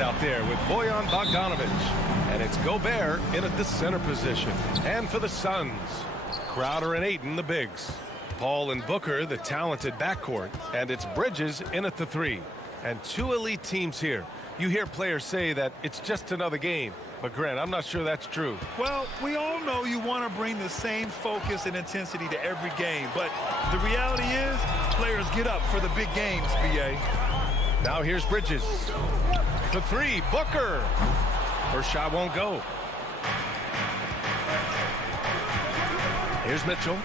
Out there with Bojan Bogdanovic, and it's Gobert in at the center position. And for the Suns, Crowder and Ayton, the bigs. Paul and Booker, the talented backcourt, and it's Bridges in at the three. And two elite teams here. You hear players say that it's just another game, but Grant, I'm not sure that's true. Well, we all know you want to bring the same focus and intensity to every game, but the reality is players get up for the big games, B.A. Now here's Bridges. For three, Booker. First shot won't go. Here's Mitchell.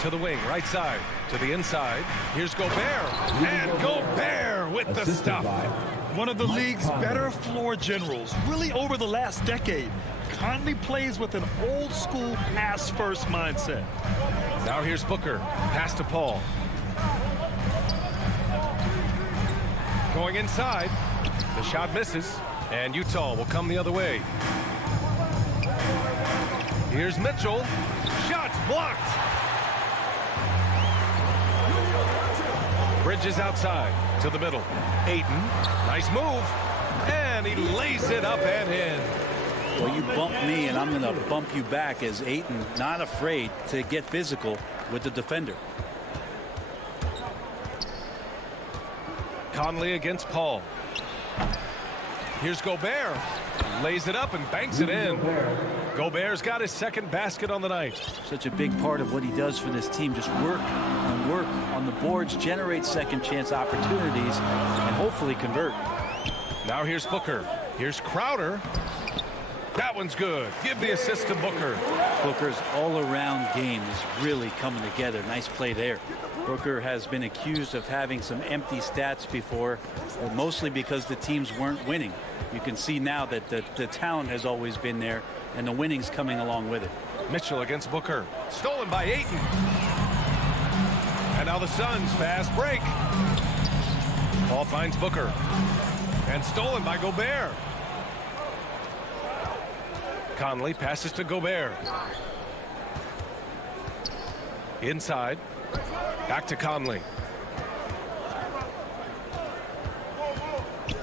To the wing, right side. To the inside. Here's Gobert. And Gobert with the stuff. One of the league's better floor generals, really over the last decade. Conley plays with an old-school pass-first mindset. Now here's Booker. Pass to Paul. Going inside. The shot misses. And Utah will come the other way. Here's Mitchell. Shot blocked. Bridges outside to the middle. Ayton. Nice move. And he lays it up and in. Well, you bump me, and I'm going to bump you back as Ayton not afraid to get physical with the defender. Conley against Paul. Here's Gobert. Lays it up and banks it in. Gobert's got his second basket on the night. Such a big part of what he does for this team. Just work and work on the boards, generate second chance opportunities, and hopefully convert. Now here's Booker. Here's Crowder. That one's good. Give the assist to Booker. Booker's all-around game is really coming together. Nice play there. Booker has been accused of having some empty stats before, mostly because the teams weren't winning. You can see now that the talent has always been there, and the winning's coming along with it. Mitchell against Booker. Stolen by Ayton. And now the Suns fast break. Paul finds Booker. And stolen by Gobert. Conley passes to Gobert. Inside. Back to Conley.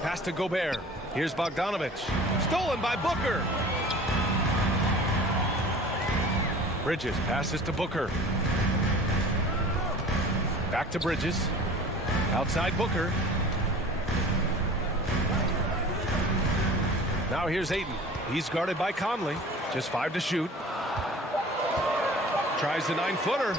Pass to Gobert. Here's Bogdanovic. Stolen by Booker. Bridges passes to Booker. Back to Bridges. Outside Booker. Now here's Ayton. He's guarded by Conley. Just 5 to shoot. Tries the 9-footer.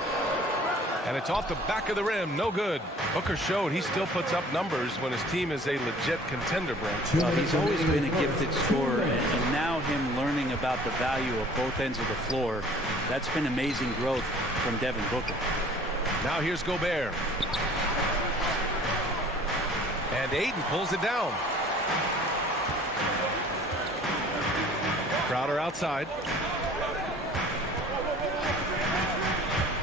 And it's off the back of the rim. No good. Booker showed he still puts up numbers when his team is a legit contender, Brent. He's always been a gifted scorer, and now him learning about the value of both ends of the floor, that's been amazing growth from Devin Booker. Now here's Gobert. And Ayton pulls it down. Crowder outside.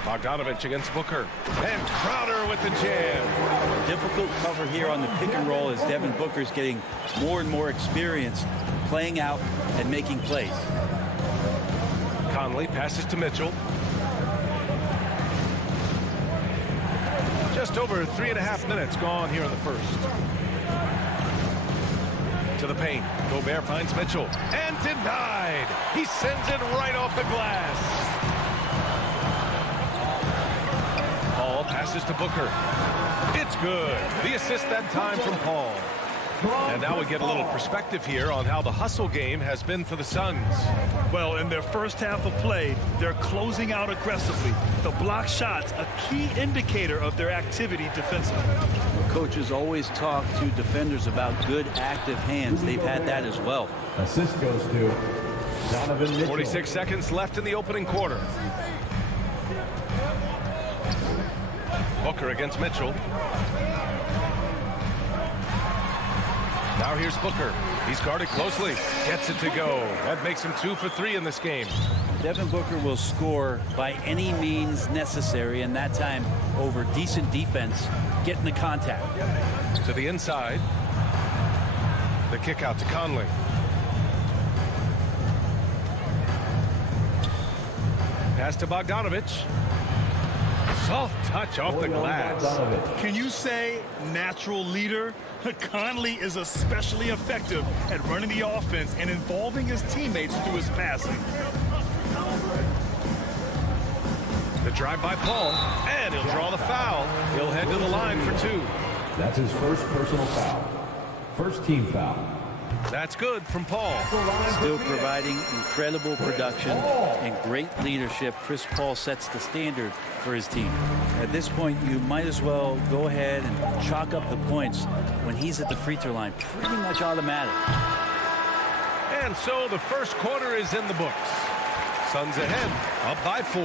Bogdanovich against Booker. And Crowder with the jam. Difficult cover here on the pick and roll as Devin Booker's getting more and more experience playing out and making plays. Conley passes to Mitchell. Just over 3.5 minutes gone here in the first. To the paint. Gobert finds Mitchell. And denied. He sends it right off the glass. Paul passes to Booker. It's good. The assist that time from Paul. And now we get a little perspective here on how the hustle game has been for the Suns. Well, in their first half of play, they're closing out aggressively. The block shots, a key indicator of their activity defensively. Coaches always talk to defenders about good active hands. They've had that as well. Assist goes to Donovan Mitchell. 46 seconds left in the opening quarter. Booker against Mitchell. Now here's Booker. He's guarded closely. Gets it to go. That makes him 2 for 3 in this game. Devin Booker will score by any means necessary, and that time over decent defense, getting the contact. To the inside. The kick out to Conley. Pass to Bogdanovich. Soft touch off the glass. Can you say natural leader? Conley is especially effective at running the offense and involving his teammates through his passing. The drive by Paul, and he'll draw the foul. He'll head to the line for 2. That's his first personal foul. First team foul. That's good from Paul. Still providing incredible production and great leadership. Chris Paul sets the standard for his team. At this point, you might as well go ahead and chalk up the points when he's at the free throw line. Pretty much automatic. And so the first quarter is in the books. Suns ahead, up by 4,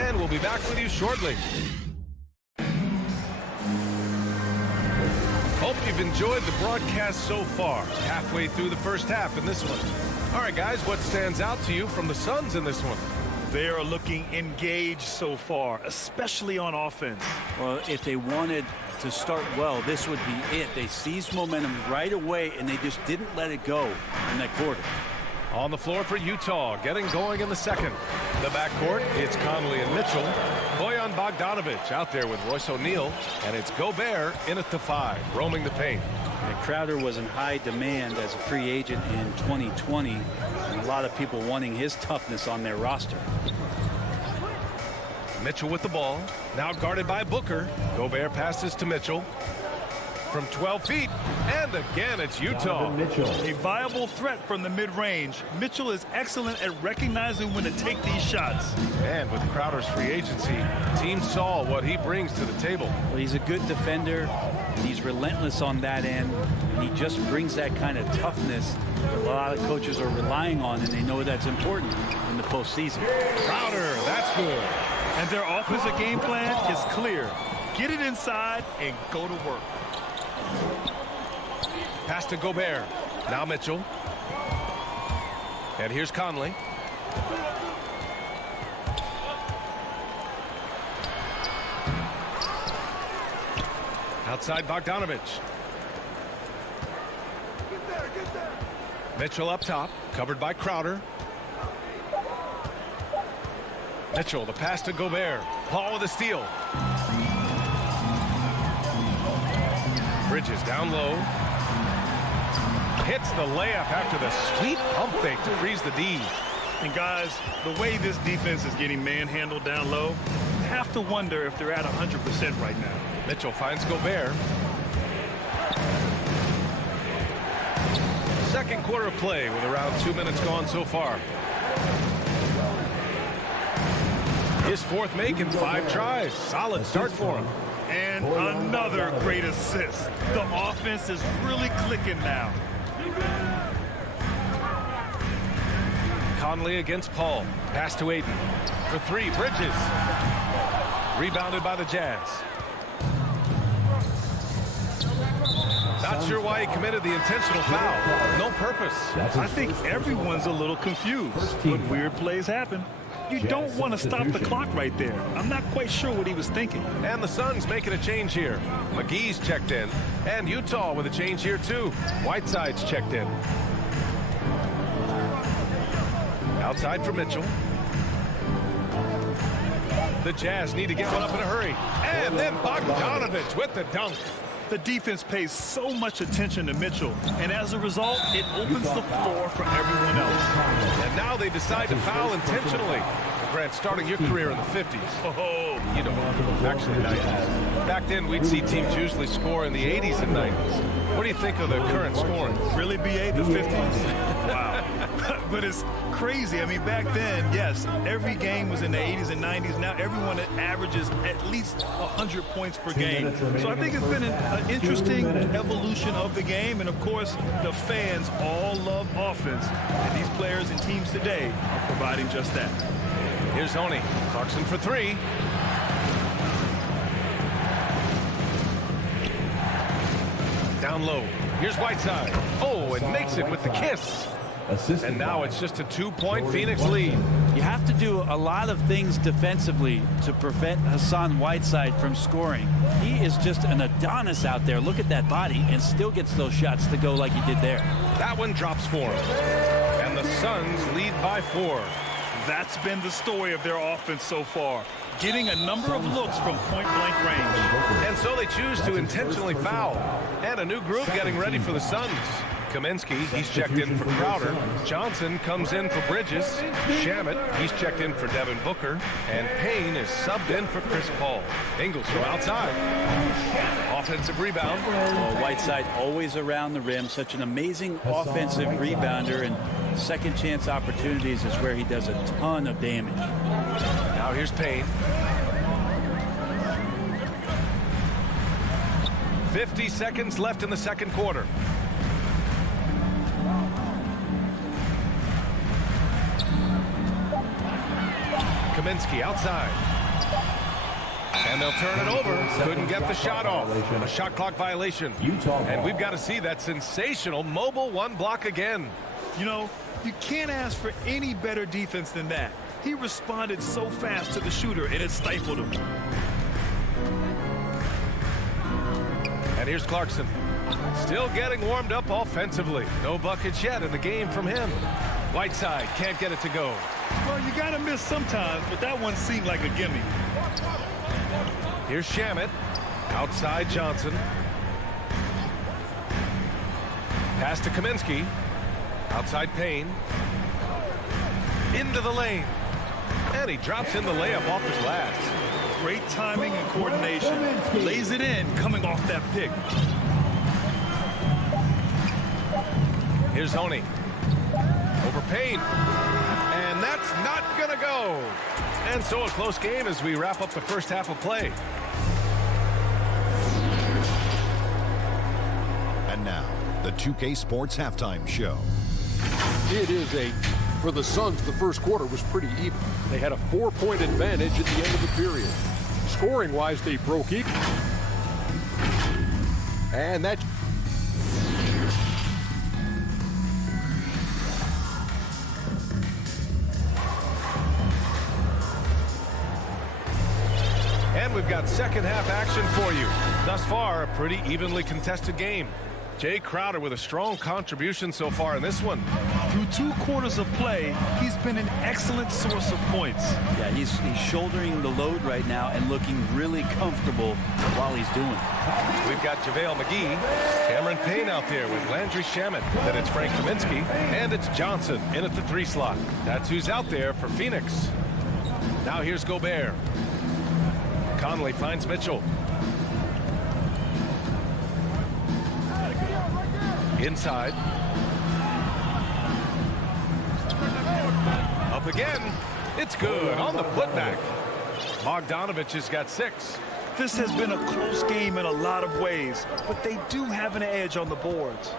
and we'll be back with you shortly. Hope you've enjoyed the broadcast so far. Halfway through the first half in this one. All right, guys, what stands out to you from the Suns in this one? They are looking engaged so far, especially on offense. Well, if they wanted to start well, this would be it. They seized momentum right away, and they just didn't let it go in that quarter. On the floor for Utah, getting going in the second. The backcourt, it's Conley and Mitchell. Bojan Bogdanovich out there with Royce O'Neal, and it's Gobert in at the 5, roaming the paint. And Crowder was in high demand as a free agent in 2020, and a lot of people wanting his toughness on their roster. Mitchell with the ball, now guarded by Booker. Gobert passes to Mitchell. From 12 feet, and again it's Utah. A viable threat from the mid-range. Mitchell is excellent at recognizing when to take these shots. And with Crowder's free agency, team saw what he brings to the table. Well, he's a good defender, and he's relentless on that end, and he just brings that kind of toughness that a lot of coaches are relying on, and they know that's important in the postseason. Crowder, that's good. And their offensive game plan is clear. Get it inside and go to work. Pass to Gobert. Now Mitchell. And here's Conley. Outside Bogdanovich. Mitchell up top, covered by Crowder. Mitchell, the pass to Gobert. Paul with a steal. Bridges down low. Hits the layup after the sweet pump fake to freeze the D. And guys, the way this defense is getting manhandled down low, I have to wonder if they're at 100% right now. Mitchell finds Gobert. Second quarter of play with around 2 minutes gone so far. His fourth make in 5 tries. Solid start for him. And another great assist. The offense is really clicking now. Conley against Paul. Pass to Aiden. For 3, Bridges. Rebounded by the Jazz. Not sure why he committed the intentional foul. No purpose. I think everyone's a little confused, but weird plays happen. You don't want to stop the clock right there. I'm not quite sure what he was thinking. And the Suns making a change here. McGee's checked in. And Utah with a change here too. Whiteside's checked in. Outside for Mitchell. The Jazz need to get one up in a hurry. And then Bogdanovich with the dunk. The defense pays so much attention to Mitchell, and as a result, it opens the floor for everyone else. And now they decide to foul intentionally. Grant, starting your career in the 50s. Oh, You don't. Actually, 90s. Back then, we'd see teams usually score in the 80s and 90s. What do you think of the current scoring? really, BA, the 50s? Wow. But it's crazy. I mean, back then, yes, every game was in the 80s and 90s. Now everyone averages at least 100 points per game. So I think it's been an interesting evolution of the game. And, of course, the fans all love offense. And these players and teams today are providing just that. Here's Oni. Clarkson for 3. Down low. Here's Whiteside. Oh, and makes it with the kiss. And now it's just a 2-point Phoenix lead. You have to do a lot of things defensively to prevent Hassan Whiteside from scoring. He is just an Adonis out there. Look at that body, and still gets those shots to go like he did there. That one drops for him. And the Suns lead by 4. That's been the story of their offense so far. Getting a number of looks from point-blank range. And so they choose to intentionally foul. And a new group getting ready for the Suns. Kaminsky, he's checked in for Crowder. Johnson comes in for Bridges. Shamet, he's checked in for Devin Booker. And Payne is subbed in for Chris Paul. Ingles from outside. Offensive rebound. Well, Whiteside always around the rim. Such an amazing offensive rebounder. And second chance opportunities is where he does a ton of damage. Now here's Payne. 50 seconds left in the second quarter. Kaminsky outside. And they'll turn it over. Couldn't get the shot off. A shot clock violation. And we've got to see that sensational mobile 1 block again. You know, you can't ask for any better defense than that. He responded so fast to the shooter, and it stifled him. And here's Clarkson. Still getting warmed up offensively. No buckets yet in the game from him. Whiteside can't get it to go. Well, you got to miss sometimes, but that one seemed like a gimme. Here's Shamet. Outside Johnson. Pass to Kaminsky. Outside Payne. Into the lane. And he drops in the layup off the glass. Great timing and coordination. Lays it in, coming off that pick. Here's Oni. Over Payne. And that's not going to go. And so a close game as we wrap up the first half of play. And now, the 2K Sports Halftime Show. It is for the Suns, the first quarter was pretty even. They had a 4-point advantage at the end of the period. Scoring-wise, they broke even. And that... And we've got second half action for you. Thus far, a pretty evenly contested game. Jay Crowder with a strong contribution so far in this one. Through 2 quarters of play, he's been an excellent source of points. Yeah, he's shouldering the load right now and looking really comfortable while he's doing it. We've got JaVale McGee, Cameron Payne out there with Landry Shamet. Then it's Frank Kaminsky, and it's Johnson in at the 3 slot. That's who's out there for Phoenix. Now here's Gobert. Conley finds Mitchell. Inside. Up again. It's good on the putback. Bogdanovich has got 6. This has been a close game in a lot of ways, but they do have an edge on the boards.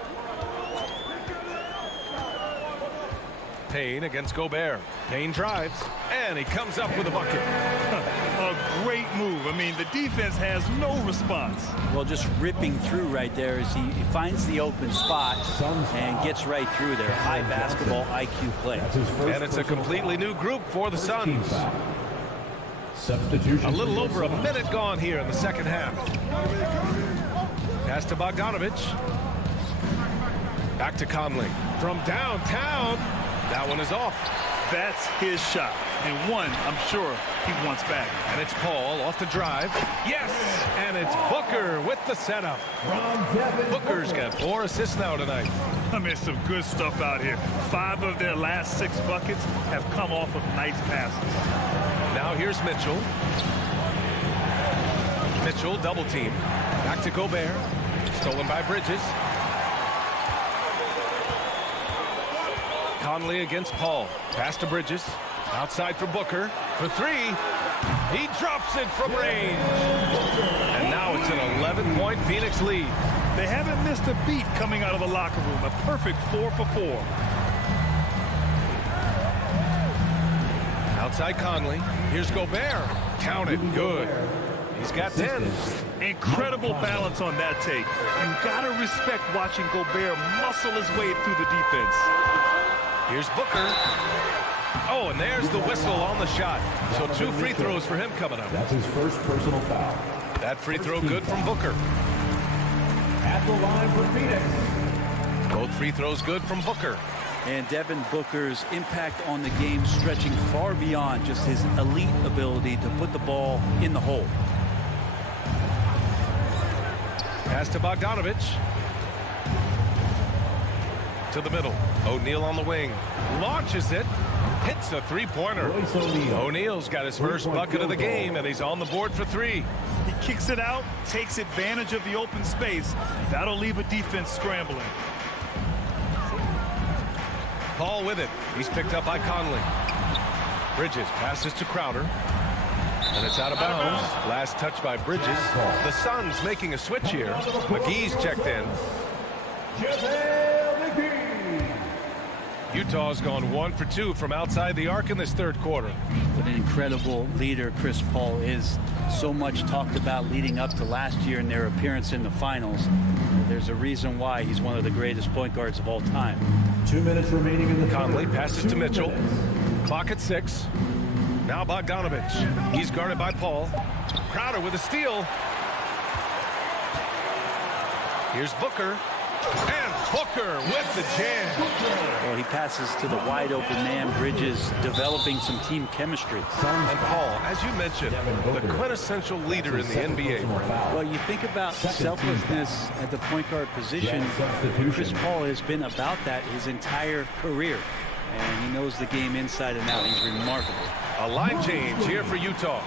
Payne against Gobert. Payne drives, and he comes up with a bucket. A great move. I mean, the defense has no response. Well, just ripping through right there as he finds the open spot and gets right through there. High basketball IQ play. And it's a completely new group for the Suns. Substitution. A little over a minute gone here in the second half. Pass to Bogdanovich. Back to Conley. From downtown. That one is off. That's his shot. And one, I'm sure, he wants back. And it's Paul off the drive. Yes! And it's Booker with the setup. Booker's got 4 assists now tonight. I mean, some good stuff out here. 5 of their last 6 buckets have come off of nice passes. Now here's Mitchell. Mitchell double team. Back to Gobert. Stolen by Bridges. Conley against Paul. Pass to Bridges. Outside for Booker. For 3. He drops it from range. And now it's an 11-point Phoenix lead. They haven't missed a beat coming out of the locker room. A perfect 4 for 4. Outside Conley. Here's Gobert. Counted. Good. He's got 10. Incredible balance on that take. You gotta respect watching Gobert muscle his way through the defense. Here's Booker. Oh, and there's the whistle on the shot. So 2 free throws for him coming up. That's his first personal foul. That free throw good from Booker. At the line for Phoenix. Both free throws good from Booker. And Devin Booker's impact on the game stretching far beyond just his elite ability to put the ball in the hole. Pass to Bogdanovich. To the middle. O'Neal on the wing. Launches it. Hits a 3-pointer. O'Neal's got his first bucket of the game, and he's on the board for 3. He kicks it out, takes advantage of the open space. That'll leave a defense scrambling. Paul with it. He's picked up by Conley. Bridges passes to Crowder. And it's out of bounds. Last touch by Bridges. The Suns making a switch here. McGee's checked in. Utah's gone 1 for 2 from outside the arc in this third quarter. What an incredible leader Chris Paul is. So much talked about leading up to last year and their appearance in the finals. There's a reason why he's one of the greatest point guards of all time. 2 minutes remaining in the Conley third. passes 2 to Mitchell. minutes. Clock at 6. Now Bogdanovich. He's guarded by Paul. Crowder with a steal. Here's Booker. And Booker with the jam. Well, he passes to the wide open man. Bridges developing some team chemistry. And Paul, as you mentioned, the quintessential leader in the NBA. Well, you think about selflessness at the point guard position. Chris Paul has been about that his entire career. And he knows the game inside and out. He's remarkable. A line change here for Utah.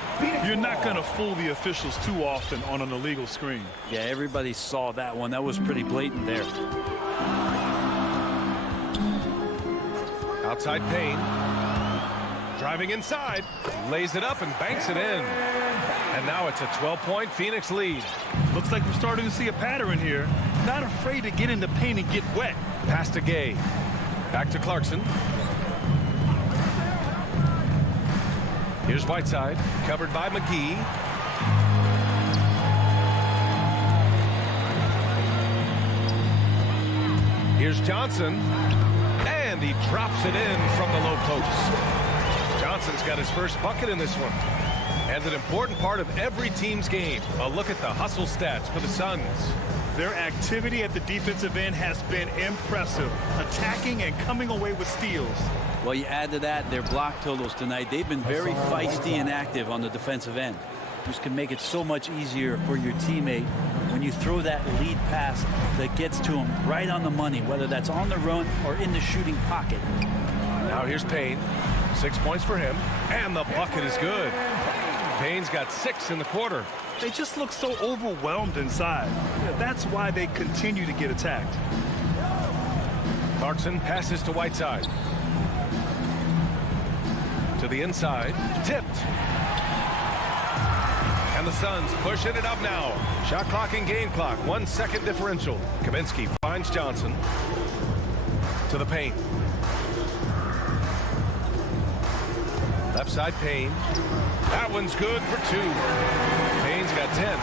You're not going to fool the officials too often on an illegal screen. Yeah, everybody saw that one. That was pretty blatant there. Outside Payne. Driving inside. Lays it up and banks it in. And now it's a 12-point Phoenix lead. Looks like we're starting to see a pattern here. Not afraid to get in the paint and get wet. Pass to Gay. Back to Clarkson. Here's Whiteside, covered by McGee. Here's Johnson, and he drops it in from the low post. Johnson's got his first bucket in this one. And an important part of every team's game. A look at the hustle stats for the Suns. Their activity at the defensive end has been impressive, attacking and coming away with steals. Well, you add to that their block totals tonight. They've been very feisty and active on the defensive end. This can make it so much easier for your teammate when you throw that lead pass that gets to him right on the money, whether that's on the run or in the shooting pocket. Now here's Payne. 6 points for him, and the bucket is good. Payne's got 6 in the quarter. They just look so overwhelmed inside. That's why they continue to get attacked. Clarkson passes to Whiteside. To the inside. Tipped. And the Suns pushing it up now. Shot clock and game clock. 1 second differential. Kaminsky finds Johnson. To the paint. Left side Payne. That one's good for 2. Payne's got 10.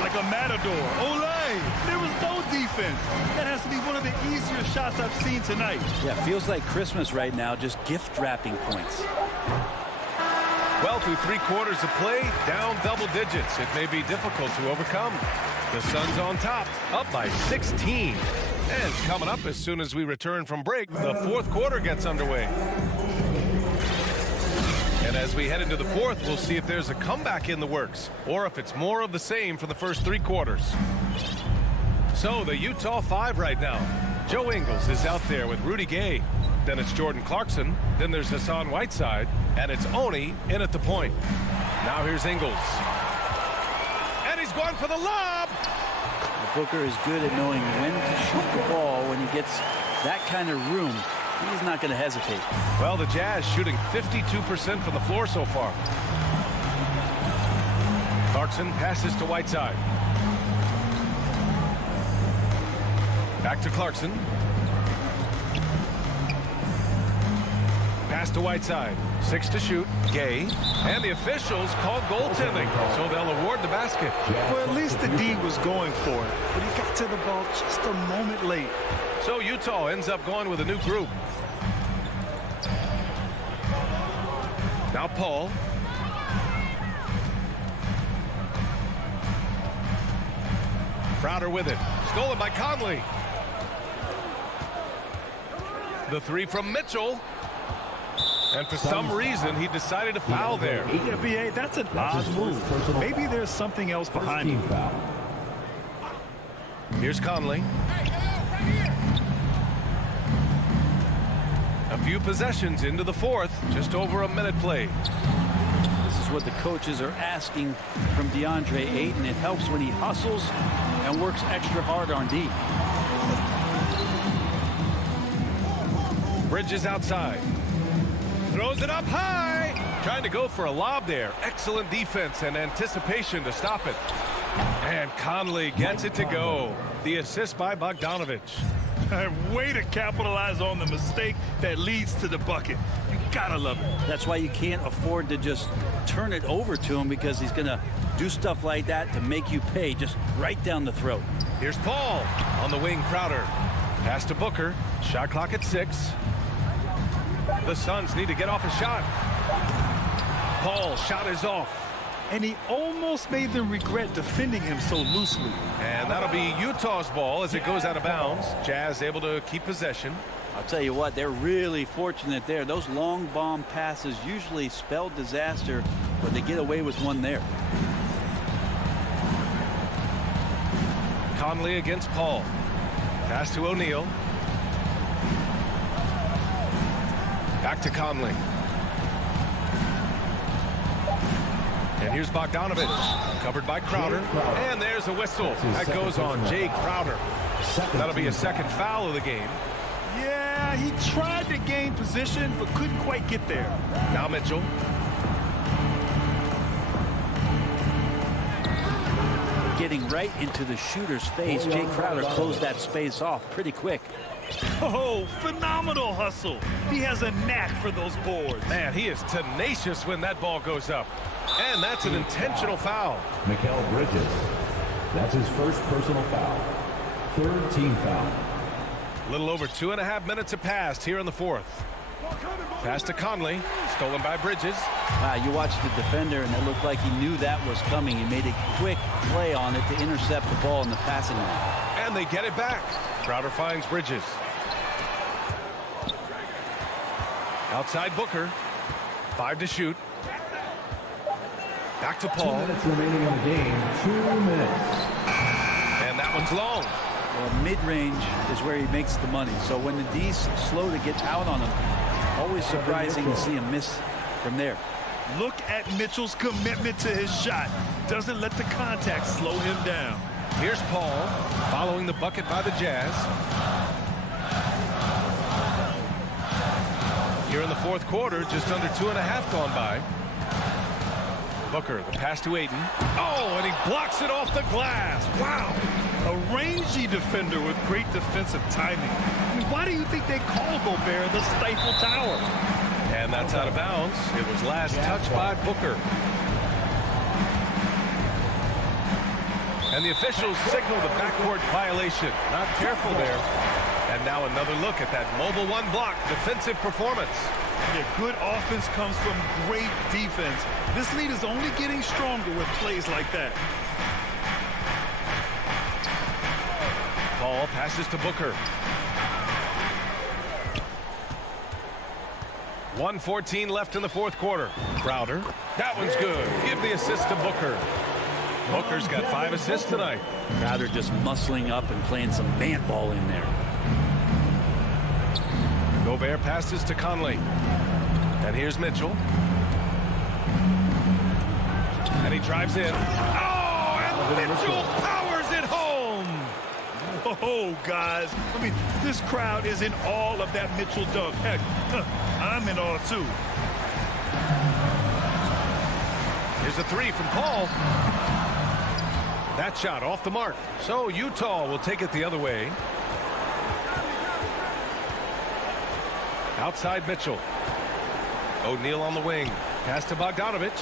Like a matador. Olay! There was no defense. That has to be one of the easier shots I've seen tonight. Yeah, feels like Christmas right now, just gift wrapping points. Well, through 3 quarters of play, down double digits. It may be difficult to overcome. The Suns on top, up by 16. And coming up as soon as we return from break, the 4th quarter gets underway. And as we head into the 4th, we'll see if there's a comeback in the works or if it's more of the same for the first 3 quarters. So the Utah 5 right now. Joe Ingles is out there with Rudy Gay. Then it's Jordan Clarkson. Then there's Hassan Whiteside. And it's Oni in at the point. Now here's Ingles. And he's going for the lob. Booker is good at knowing when to shoot the ball when he gets that kind of room. He's not going to hesitate. Well, the Jazz shooting 52% from the floor so far. Clarkson passes to Whiteside. Back to Clarkson. Pass to Whiteside. 6 to shoot. Gay. And the officials call goaltending, so they'll award the basket. Well, at least the D was going for it, but he got to the ball just a moment late. So Utah ends up going with a new group. Now Paul. Crowder with it. Stolen by Conley. The 3 from Mitchell. And for some reason, he decided to foul there. Yeah, B.A., that's an odd move. Maybe there's something else behind it. Here's Conley. A few possessions into the 4th. Just over a minute played. This is what the coaches are asking from DeAndre Ayton. It helps when he hustles and works extra hard on D. Bridges outside. Throws it up high. Trying to go for a lob there. Excellent defense and anticipation to stop it. And Conley gets it to go. The assist by Bogdanovich. Way to capitalize on the mistake that leads to the bucket. You gotta love it. That's why you can't afford to just turn it over to him, because he's going to do stuff like that to make you pay just right down the throat. Here's Paul on the wing. Crowder. Pass to Booker. Shot clock at 6. The Suns need to get off a shot. Paul, shot is off. And he almost made them regret defending him so loosely. And that'll be Utah's ball as it goes out of bounds. Jazz able to keep possession. I'll tell you what, they're really fortunate there. Those long bomb passes usually spell disaster, but they get away with one there. Conley against Paul. Pass to O'Neal. Back to Conley. And here's Bogdanovich, covered by Crowder. And there's a whistle. That goes on Jay Crowder. That'll be a second foul of the game. Yeah, he tried to gain position, but couldn't quite get there. Now Mitchell. Getting right into the shooter's face. Jay Crowder closed that space off pretty quick. Oh, phenomenal hustle. He has a knack for those boards. Man, he is tenacious when that ball goes up. And that's an intentional foul. Mikal Bridges. That's his first personal foul. 3rd team foul. A little over 2.5 minutes have passed here in the 4th. Pass to Conley. Stolen by Bridges. You watched the defender, and it looked like he knew that was coming. He made a quick play on it to intercept the ball in the passing lane. And they get it back. Crowder finds Bridges. Outside Booker. 5 to shoot. Back to Paul. 2 minutes remaining in the game. 2 minutes. And that one's long. Well, mid-range is where he makes the money. So when the D's slow to get out on him, always surprising to see him miss from there. Look at Mitchell's commitment to his shot. Doesn't let the contact slow him down. Here's Paul following the bucket by the Jazz. Here in the 4th quarter, just under 2.5 gone by. Booker, the pass to Ayton. Oh, and he blocks it off the glass. Wow. A rangy defender with great defensive timing. I mean, why do you think they call Gobert the Stifle Tower? And that's out of bounds. It was last touched by Booker. And the officials signal the backcourt violation. Not careful there. And now another look at that mobile one block defensive performance. Yeah, good offense comes from great defense. This lead is only getting stronger with plays like that. Ball passes to Booker. 1:14 left in the fourth quarter. Crowder. That one's good. Give the assist to Booker. Booker's got 5 assists tonight. Crowder just muscling up and playing some man ball in there. Gobert passes to Conley. And here's Mitchell. And he drives in. Oh, and Mitchell powers it home. Oh, guys. I mean, this crowd is in awe of that Mitchell dunk. Heck, I'm in awe, too. Here's a 3 from Paul. That shot off the mark. So Utah will take it the other way. Outside Mitchell. O'Neal on the wing. Pass to Bogdanovich.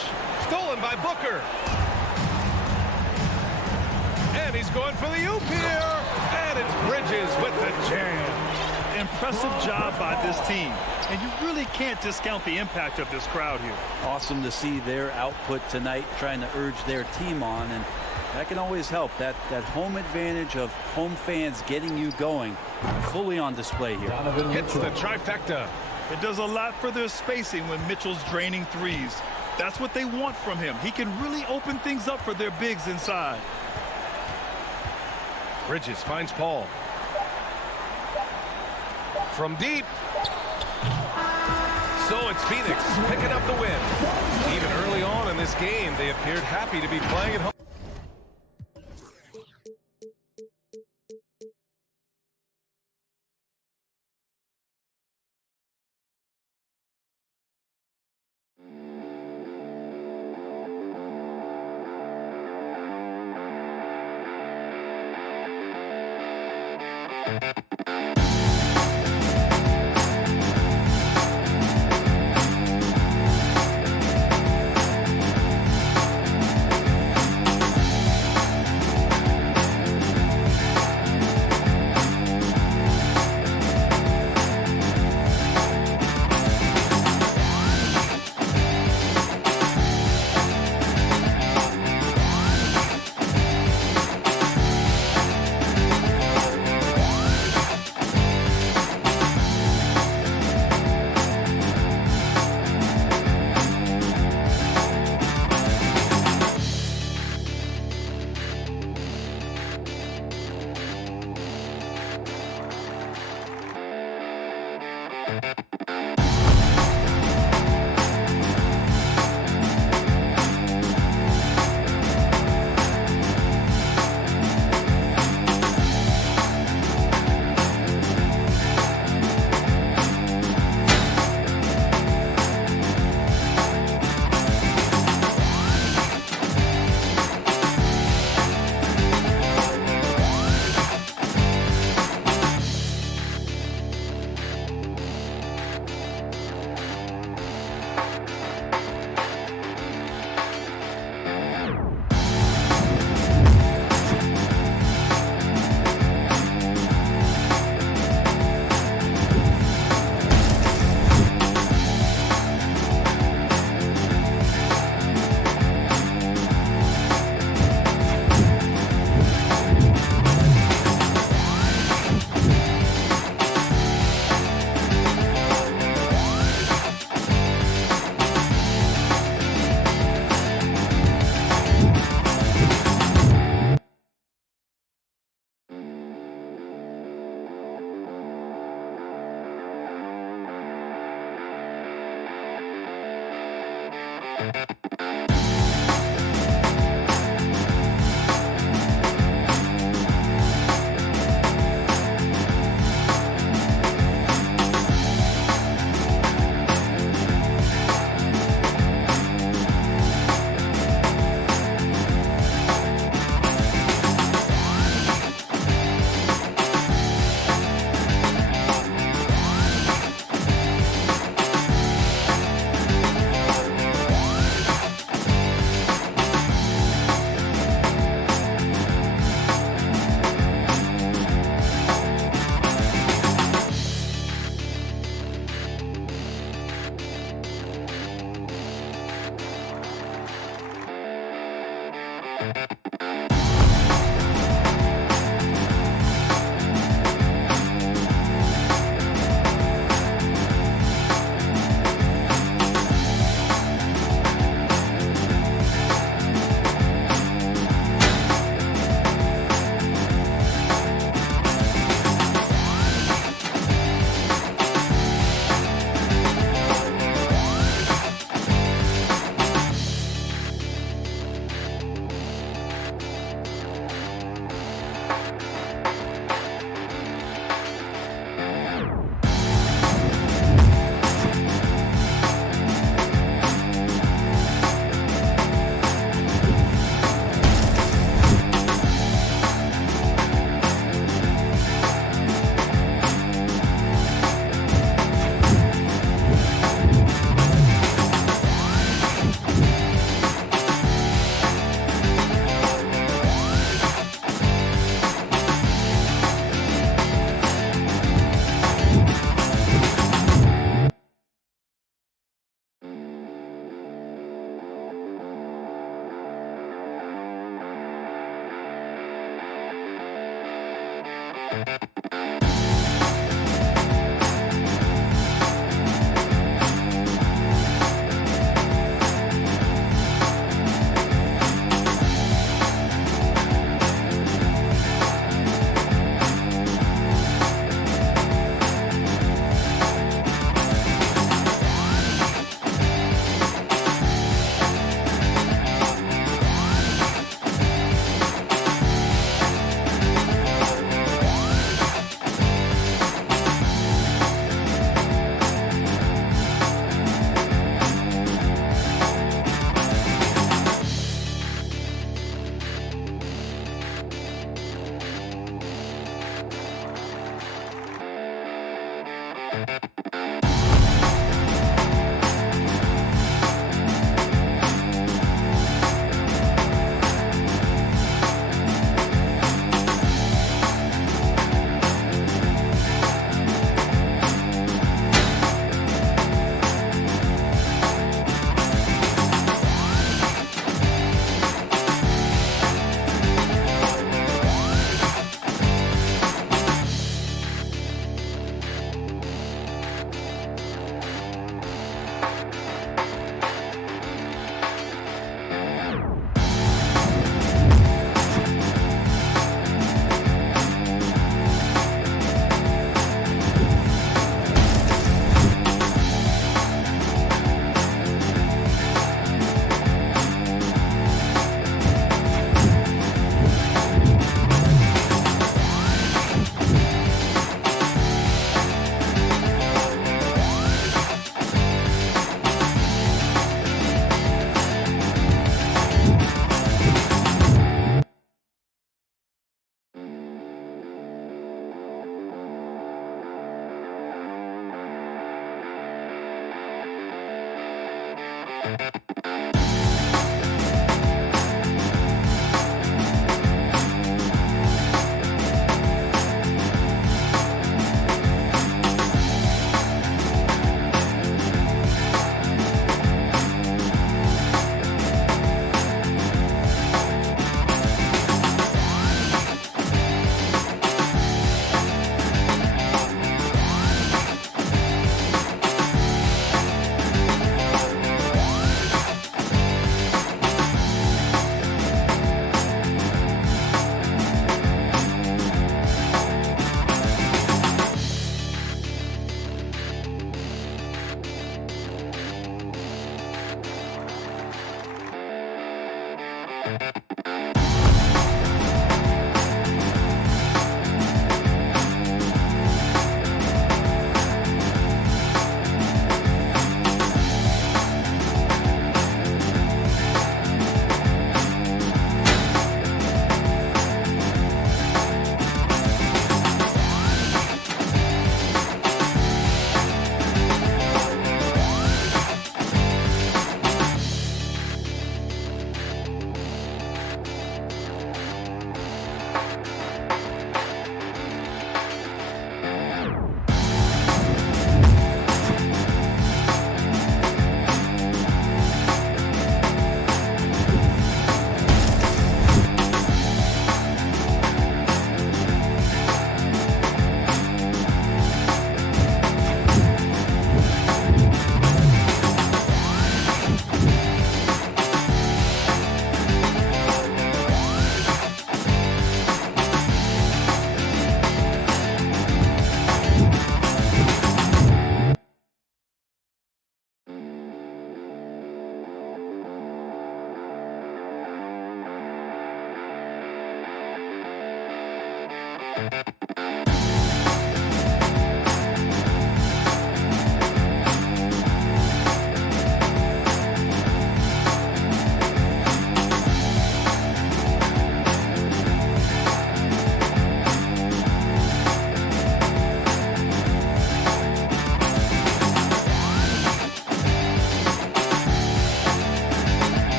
Stolen by Booker. And he's going for the oop here. And it's Bridges with the jam. Impressive job by this team. And you really can't discount the impact of this crowd here. Awesome to see their output tonight, trying to urge their team on, and that can always help. That home advantage of home fans getting you going, fully on display here. Hits the trifecta. It does a lot for their spacing when Mitchell's draining threes. That's what they want from him. He can really open things up for their bigs inside. Bridges finds Paul. From deep. So it's Phoenix picking up the win. Even early on in this game, they appeared happy to be playing at home.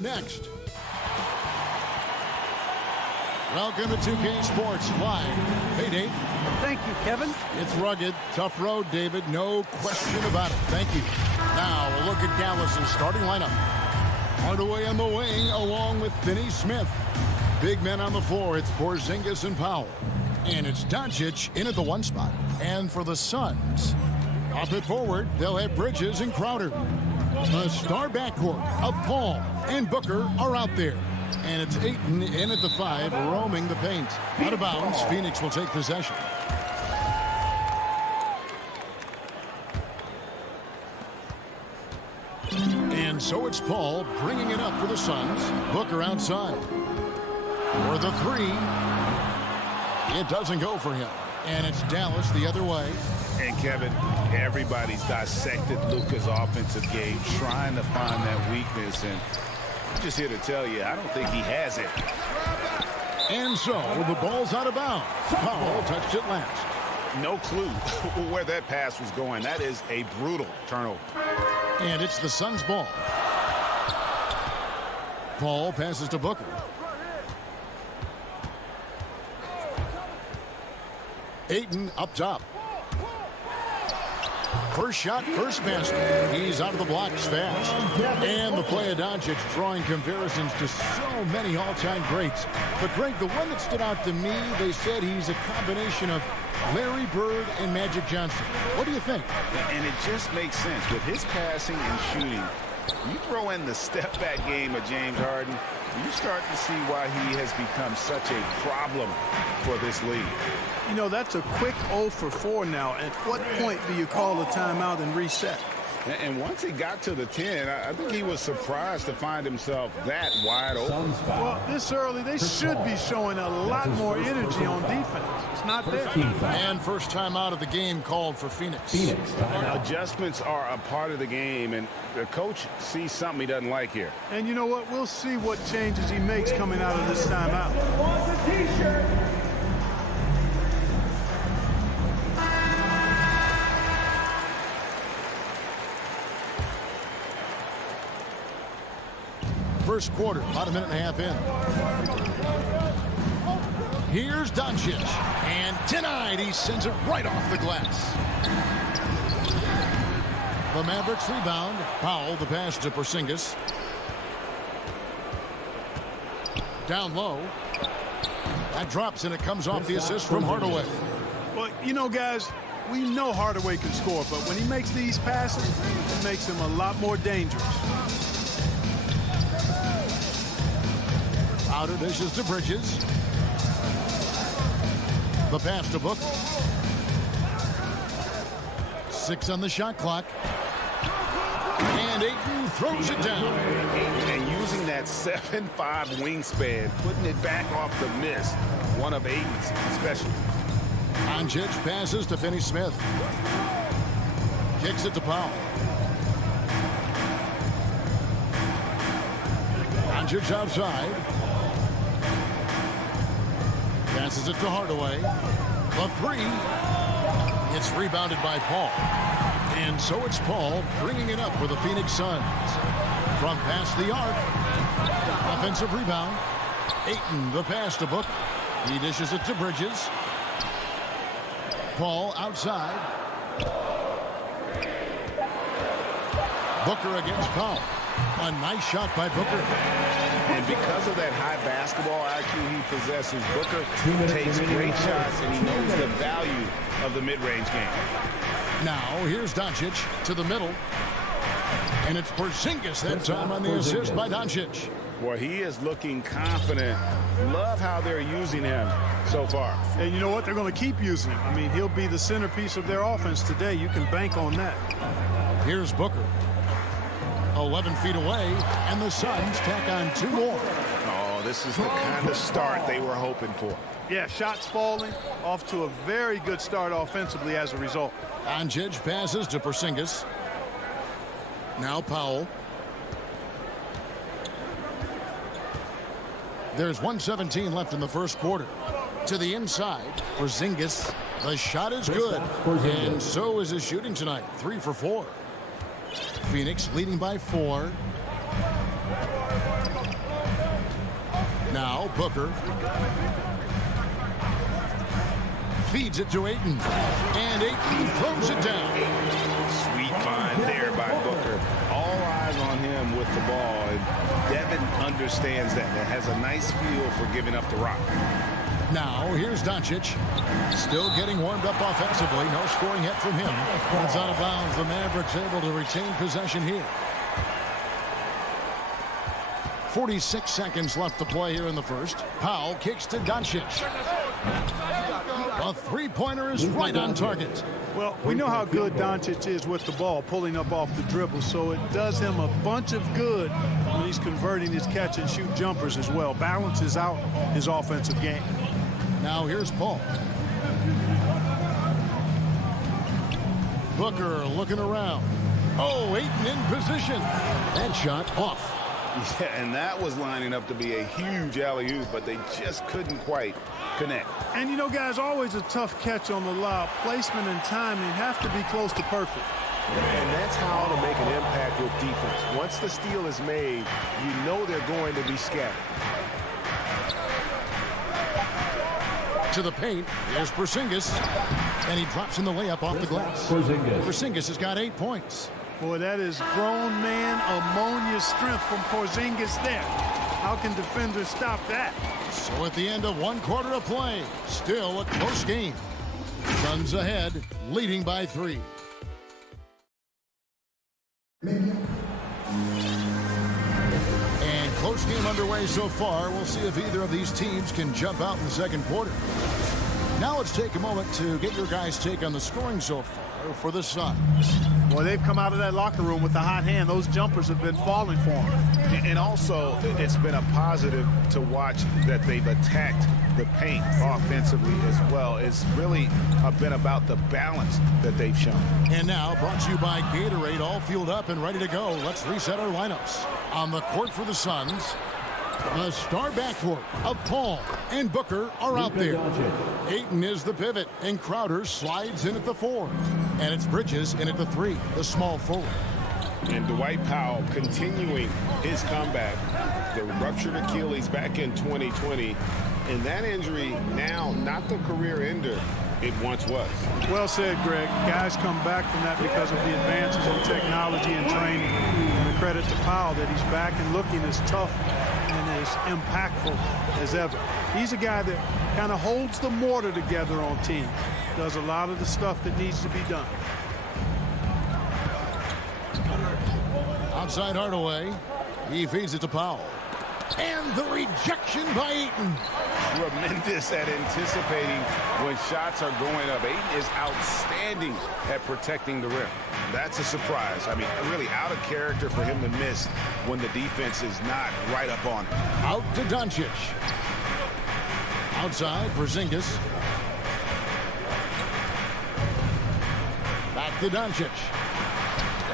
Next. Welcome to 2K Sports Live. Hey, Dave. Thank you, Kevin. It's rugged, tough road, David. No question about it. Thank you. Now, a look at Dallas's starting lineup. Hardaway on the wing, along with Finney Smith. Big men on the floor, it's Porzingis and Powell. And it's Doncic in at the 1 spot. And for the Suns, up at forward, they'll have Bridges and Crowder. The star backcourt of Paul and Booker are out there. And it's Ayton in at the 5, roaming the paint. Out of bounds, Phoenix will take possession. And so it's Paul bringing it up for the Suns. Booker outside. For the 3. It doesn't go for him. And it's Dallas the other way. And Kevin, everybody's dissected Luka's offensive game, trying to find that weakness. And I'm just here to tell you, I don't think he has it. And so the ball's out of bounds. Powell touched it last. No clue where that pass was going. That is a brutal turnover. And it's the Suns' ball. Paul passes to Booker. Ayton up top. First shot, first basket. He's out of the blocks fast. And the play of Doncic drawing comparisons to so many all-time greats. But, Greg, the one that stood out to me, they said he's a combination of Larry Bird and Magic Johnson. What do you think? And it just makes sense. With his passing and shooting, you throw in the step-back game of James Harden, you start to see why he has become such a problem for this league. You know, that's a quick 0 for 4 now. At what point do you call a timeout and reset? And once he got to the 10, I think he was surprised to find himself that wide open. Well, this early, they should be showing a lot more energy on defense. It's not there. And first time out of the game called for Phoenix. Adjustments are a part of the game, and the coach sees something he doesn't like here. And you know what? We'll see what changes he makes coming out of this timeout. First quarter, about a minute and a half in. Here's Doncic. And denied. He sends it right off the glass. The Mavericks rebound. Powell, the pass to Porzingis. Down low. That drops, and it comes off the assist from Hardaway. Well, you know, guys, we know Hardaway can score, but when he makes these passes, it makes him a lot more dangerous. Outer dishes to Bridges. The pass to Booker. 6 on the shot clock. And Ayton throws it down. And using that 7'5" wingspan, putting it back off the miss. One of Ayton's specialties. Doncic passes to Finney-Smith. Kicks it to Powell. Doncic outside. Passes it to Hardaway. The three. It's rebounded by Paul. And so it's Paul bringing it up for the Phoenix Suns. From past the arc. Offensive rebound. Ayton, the pass to Booker. He dishes it to Bridges. Paul outside. Booker against Powell. A nice shot by Booker. And because of that high basketball IQ he possesses, Booker takes great shots, and he knows the value of the mid-range game. Now, here's Doncic to the middle. And it's Porzingis that time on the assist by Doncic. Boy, he is looking confident. Love how they're using him so far. And you know what? They're going to keep using him. I mean, he'll be the centerpiece of their offense today. You can bank on that. Here's Booker. 11 feet away, and the Suns tack on 2 more. Oh, this is the kind of start they were hoping for. Yeah, shots falling, off to a very good start offensively as a result. Doncic passes to Porzingis. Now Powell. There's 1:17 left in the first quarter. To the inside, Porzingis. The shot is good, and so is his shooting tonight. 3 for 4. Phoenix leading by 4. Now Booker feeds it to Ayton, and Ayton throws it down. Sweet find there by Booker. All eyes on him with the ball, and Devin understands that and has a nice feel for giving up the rock. Now here's Doncic, still getting warmed up offensively. No scoring hit from him. It's out of bounds. The Mavericks able to retain possession here. 46 seconds left to play here in the first. Powell kicks to Doncic. A three-pointer is right on target. Well, we know how good Doncic is with the ball, pulling up off the dribble, so it does him a bunch of good when he's converting his catch-and-shoot jumpers as well. Balances out his offensive game. Now here's Paul. Booker looking around. Oh, Ayton in position. That shot off. Yeah, and that was lining up to be a huge alley-oop, but they just couldn't quite connect. And, you know, guys, always a tough catch on the lob. Placement and timing have to be close to perfect. And that's how to make an impact with defense. Once the steal is made, you know they're going to be scattered. To the paint. There's Porzingis. And he drops in the layup off the glass. Porzingis has got 8 points. Boy, that is grown man ammonia strength from Porzingis there. How can defenders stop that? So at the end of 1 quarter of play, still a close game. Suns ahead, leading by 3. And close game underway so far. We'll see if either of these teams can jump out in the second quarter. Now let's take a moment to get your guys' take on the scoring so far for the Suns. Boy, they've come out of that locker room with a hot hand. Those jumpers have been falling for them. And also, it's been a positive to watch that they've attacked the paint offensively as well. It's really been about the balance that they've shown. And now, brought to you by Gatorade, all fueled up and ready to go. Let's reset our lineups. On the court for the Suns, the star backcourt of Paul and Booker are out there. Ayton is the pivot, and Crowder slides in at the 4. And it's Bridges in at the 3, the small forward. And Dwight Powell continuing his comeback. The ruptured Achilles back in 2020. And that injury now not the career ender it once was. Well said, Greg. Guys come back from that because of the advances in technology and training. And a credit to Powell that he's back and looking as tough and as impactful as ever. He's a guy that kind of holds the mortar together on teams. Does a lot of the stuff that needs to be done. Outside Hardaway. He feeds it to Powell. And the rejection by Ayton. Tremendous at anticipating when shots are going up. Ayton is outstanding at protecting the rim. That's a surprise. I mean, really out of character for him to miss when the defense is not right up on him. Out to Doncic. Outside, Porzingis. Back to Doncic.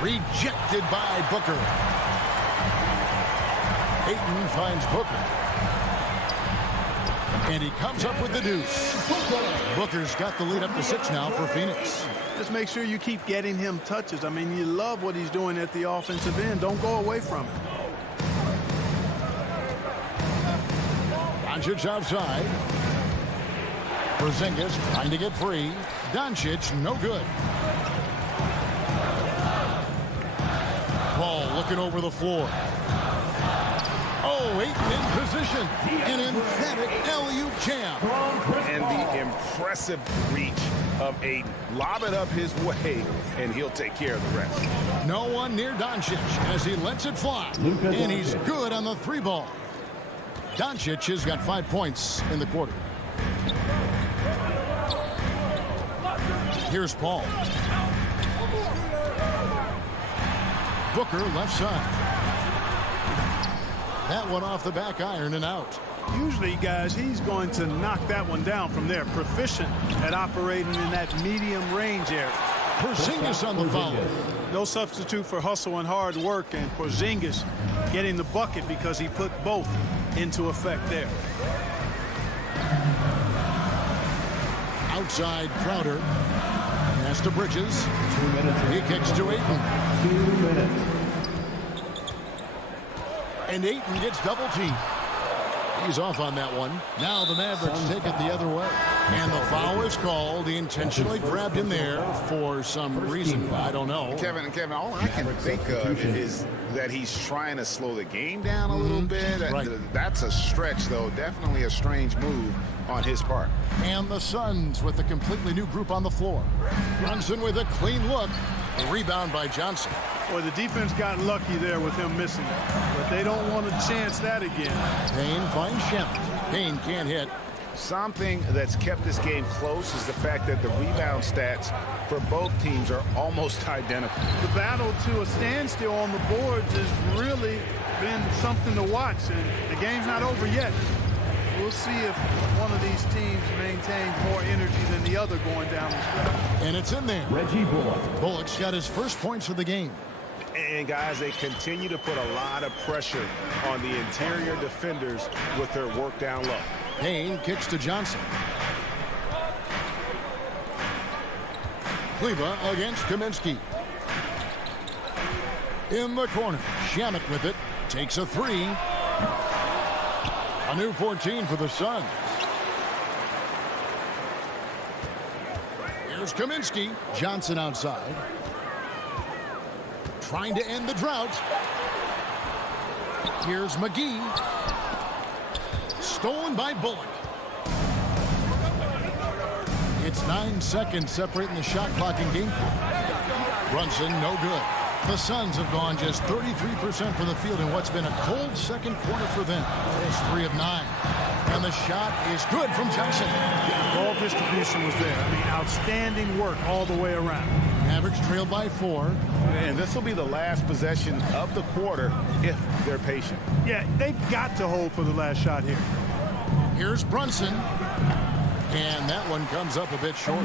Rejected by Booker. Ayton finds Booker. And he comes up with the deuce. Booker's got the lead up to 6 now for Phoenix. Just make sure you keep getting him touches. I mean, you love what he's doing at the offensive end. Don't go away from it. Doncic outside. Porzingis trying to get free. Doncic, no good. Paul looking over the floor. Oh, Ayton in position. An emphatic alley-oop jam. And the impressive reach of Ayton. Lob it up his way, and he'll take care of the rest. No one near Doncic as he lets it fly. And he's good on the 3 ball. Doncic has got 5 points in the quarter. Here's Paul. Booker left side. That one off the back iron and out. Usually, guys, he's going to knock that one down from there. Proficient at operating in that medium range area. Porzingis on the foul. No substitute for hustle and hard work, and Porzingis getting the bucket because he put both into effect there. Outside Crowder. Pass to Bridges. He kicks to Ayton. 2 minutes. And Ayton gets double teamed. He's off on that one. Now the Mavericks take it the other way. And the foul is called. He intentionally grabbed him there for some reason. I don't know. Kevin, all I can think of is that he's trying to slow the game down a little bit. Right. That's a stretch, though. Definitely a strange move on his part. And the Suns with a completely new group on the floor. Brunson with a clean look. A rebound by Johnson. Boy, the defense got lucky there with him missing it. But they don't want to chance that again. Payne finds Shemp. Payne can't hit. Something that's kept this game close is the fact that the rebound stats for both teams are almost identical. The battle to a standstill on the boards has really been something to watch, and the game's not over yet. We'll see if one of these teams maintains more energy than the other going down the stretch. And it's in there. Reggie Bullock. Bullock's got his first points of the game. And guys, they continue to put a lot of pressure on the interior defenders with their work down low. Payne kicks to Johnson. Kleba against Kaminsky. In the corner, Shamet with it. Takes a three. A new 14 for the Suns. Here's Kaminsky. Johnson outside. Trying to end the drought. Here's McGee. Stolen by Bullock. It's 9 seconds separating the shot clock in game. Brunson, no good. The Suns have gone just 33% from the field in what's been a cold second quarter for them. It's 3 of 9. And the shot is good from Johnson. Ball distribution was there. I mean, outstanding work all the way around. Mavericks trailed by 4. And this will be the last possession of the quarter if they're patient. Yeah, they've got to hold for the last shot here. Here's Brunson. And that one comes up a bit short.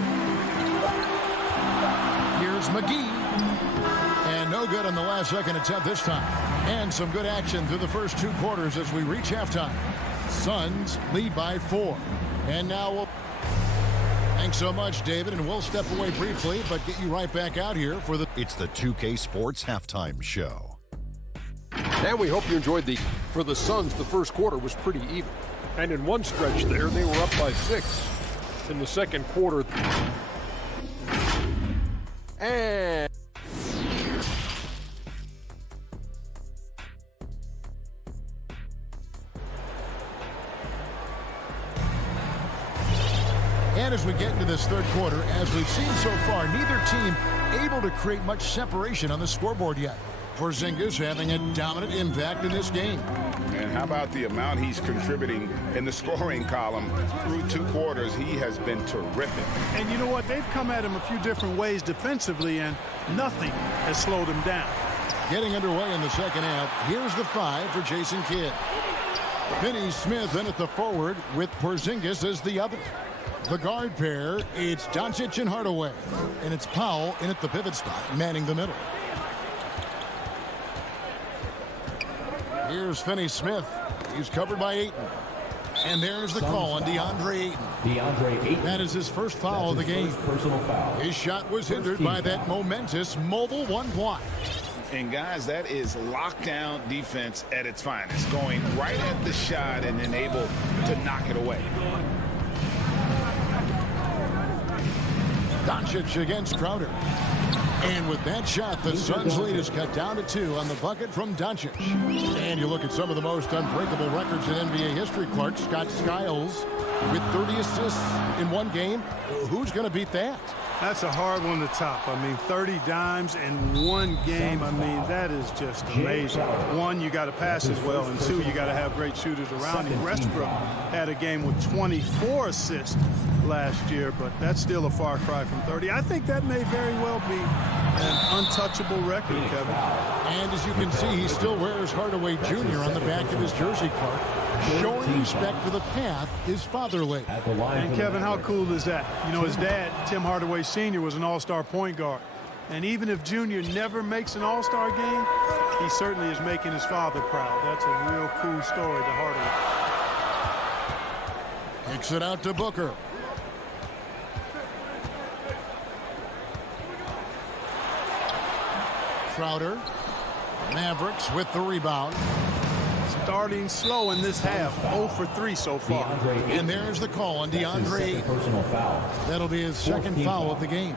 Here's McGee. And no good on the last second attempt this time. And some good action through the first 2 quarters as we reach halftime. Suns lead by 4. And now we'll... Thanks so much, David, and we'll step away briefly, but get you right back out here for the... It's the 2K Sports Halftime Show. And we hope you enjoyed For the Suns, the first quarter was pretty even. And in one stretch there, they were up by 6. In the second quarter. And... And as we get into this third quarter, as we've seen so far, neither team able to create much separation on the scoreboard yet. Porzingis having a dominant impact in this game. And how about the amount he's contributing in the scoring column through 2 quarters? He has been terrific. And you know what? They've come at him a few different ways defensively, and nothing has slowed him down. Getting underway in the second half, here's the 5 for Jason Kidd. Finney Smith in at the forward with Porzingis as the other. The guard pair, it's Doncic and Hardaway. And it's Powell in at the pivot spot, manning the middle. Here's Finney Smith. He's covered by Ayton. And there's the call on DeAndre Ayton. That is his first foul of the game. Personal foul. His shot was hindered by that momentous mobile 1 block. And guys, that is lockdown defense at its finest. Going right at the shot and then able to knock it away. Doncic against Crowder. And with that shot, the Suns' lead is cut down to 2 on the bucket from Doncic. And you look at some of the most unbreakable records in NBA history, Clark. Scott Skiles with 30 assists in 1 game. Who's going to beat that? That's a hard one to top. I mean, 30 dimes in 1 game. I mean, that is just amazing. 1, you got to pass as well, and 2, you got to have great shooters around him. Westbrook had a game with 24 assists last year, but that's still a far cry from 30. I think that may very well be an untouchable record, Kevin. And as you can see, he still wears Hardaway Jr. on the back of his jersey, Clark, showing respect for the path his father laid. And Kevin, how cool is that? You know, his dad, Tim Hardaway Sr., was an all-star point guard. And even if Junior never makes an all-star game, he certainly is making his father proud. That's a real cool story to Hardaway. Kicks it out to Booker. Crowder. Mavericks with the rebound. Starting slow in this half, 0 for 3 so far. And there's the call on DeAndre. Personal foul. That'll be his second foul of the game.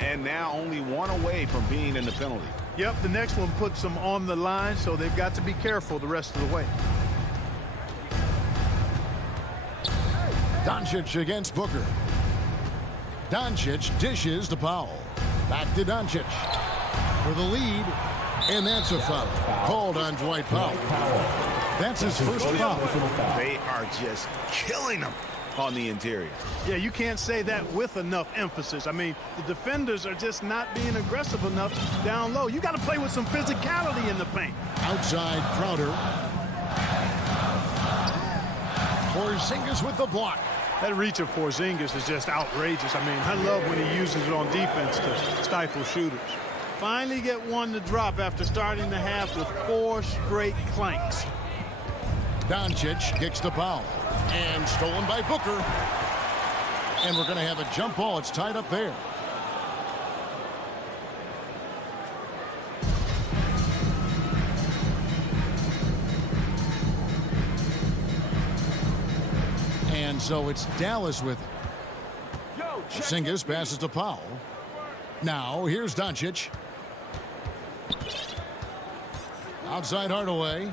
And now only 1 away from being in the penalty. Yep, the next one puts them on the line, so they've got to be careful the rest of the way. Doncic against Booker. Doncic dishes to Powell. Back to Doncic for the lead. And that's a foul called on Dwight Powell. That's his first foul. They are just killing him on the interior. Yeah, you can't say that with enough emphasis. I mean, the defenders are just not being aggressive enough down low. You got to play with some physicality in the paint. Outside Crowder. Porzingis with the block. That reach of Porzingis is just outrageous. I mean, I love when he uses it on defense to stifle shooters. Finally get one to drop after starting the half with 4 straight clanks. Doncic kicks the foul. And stolen by Booker. And we're going to have a jump ball. It's tied up there. And so it's Dallas with it. Porzingis passes to Powell. Now here's Doncic. Outside Hardaway.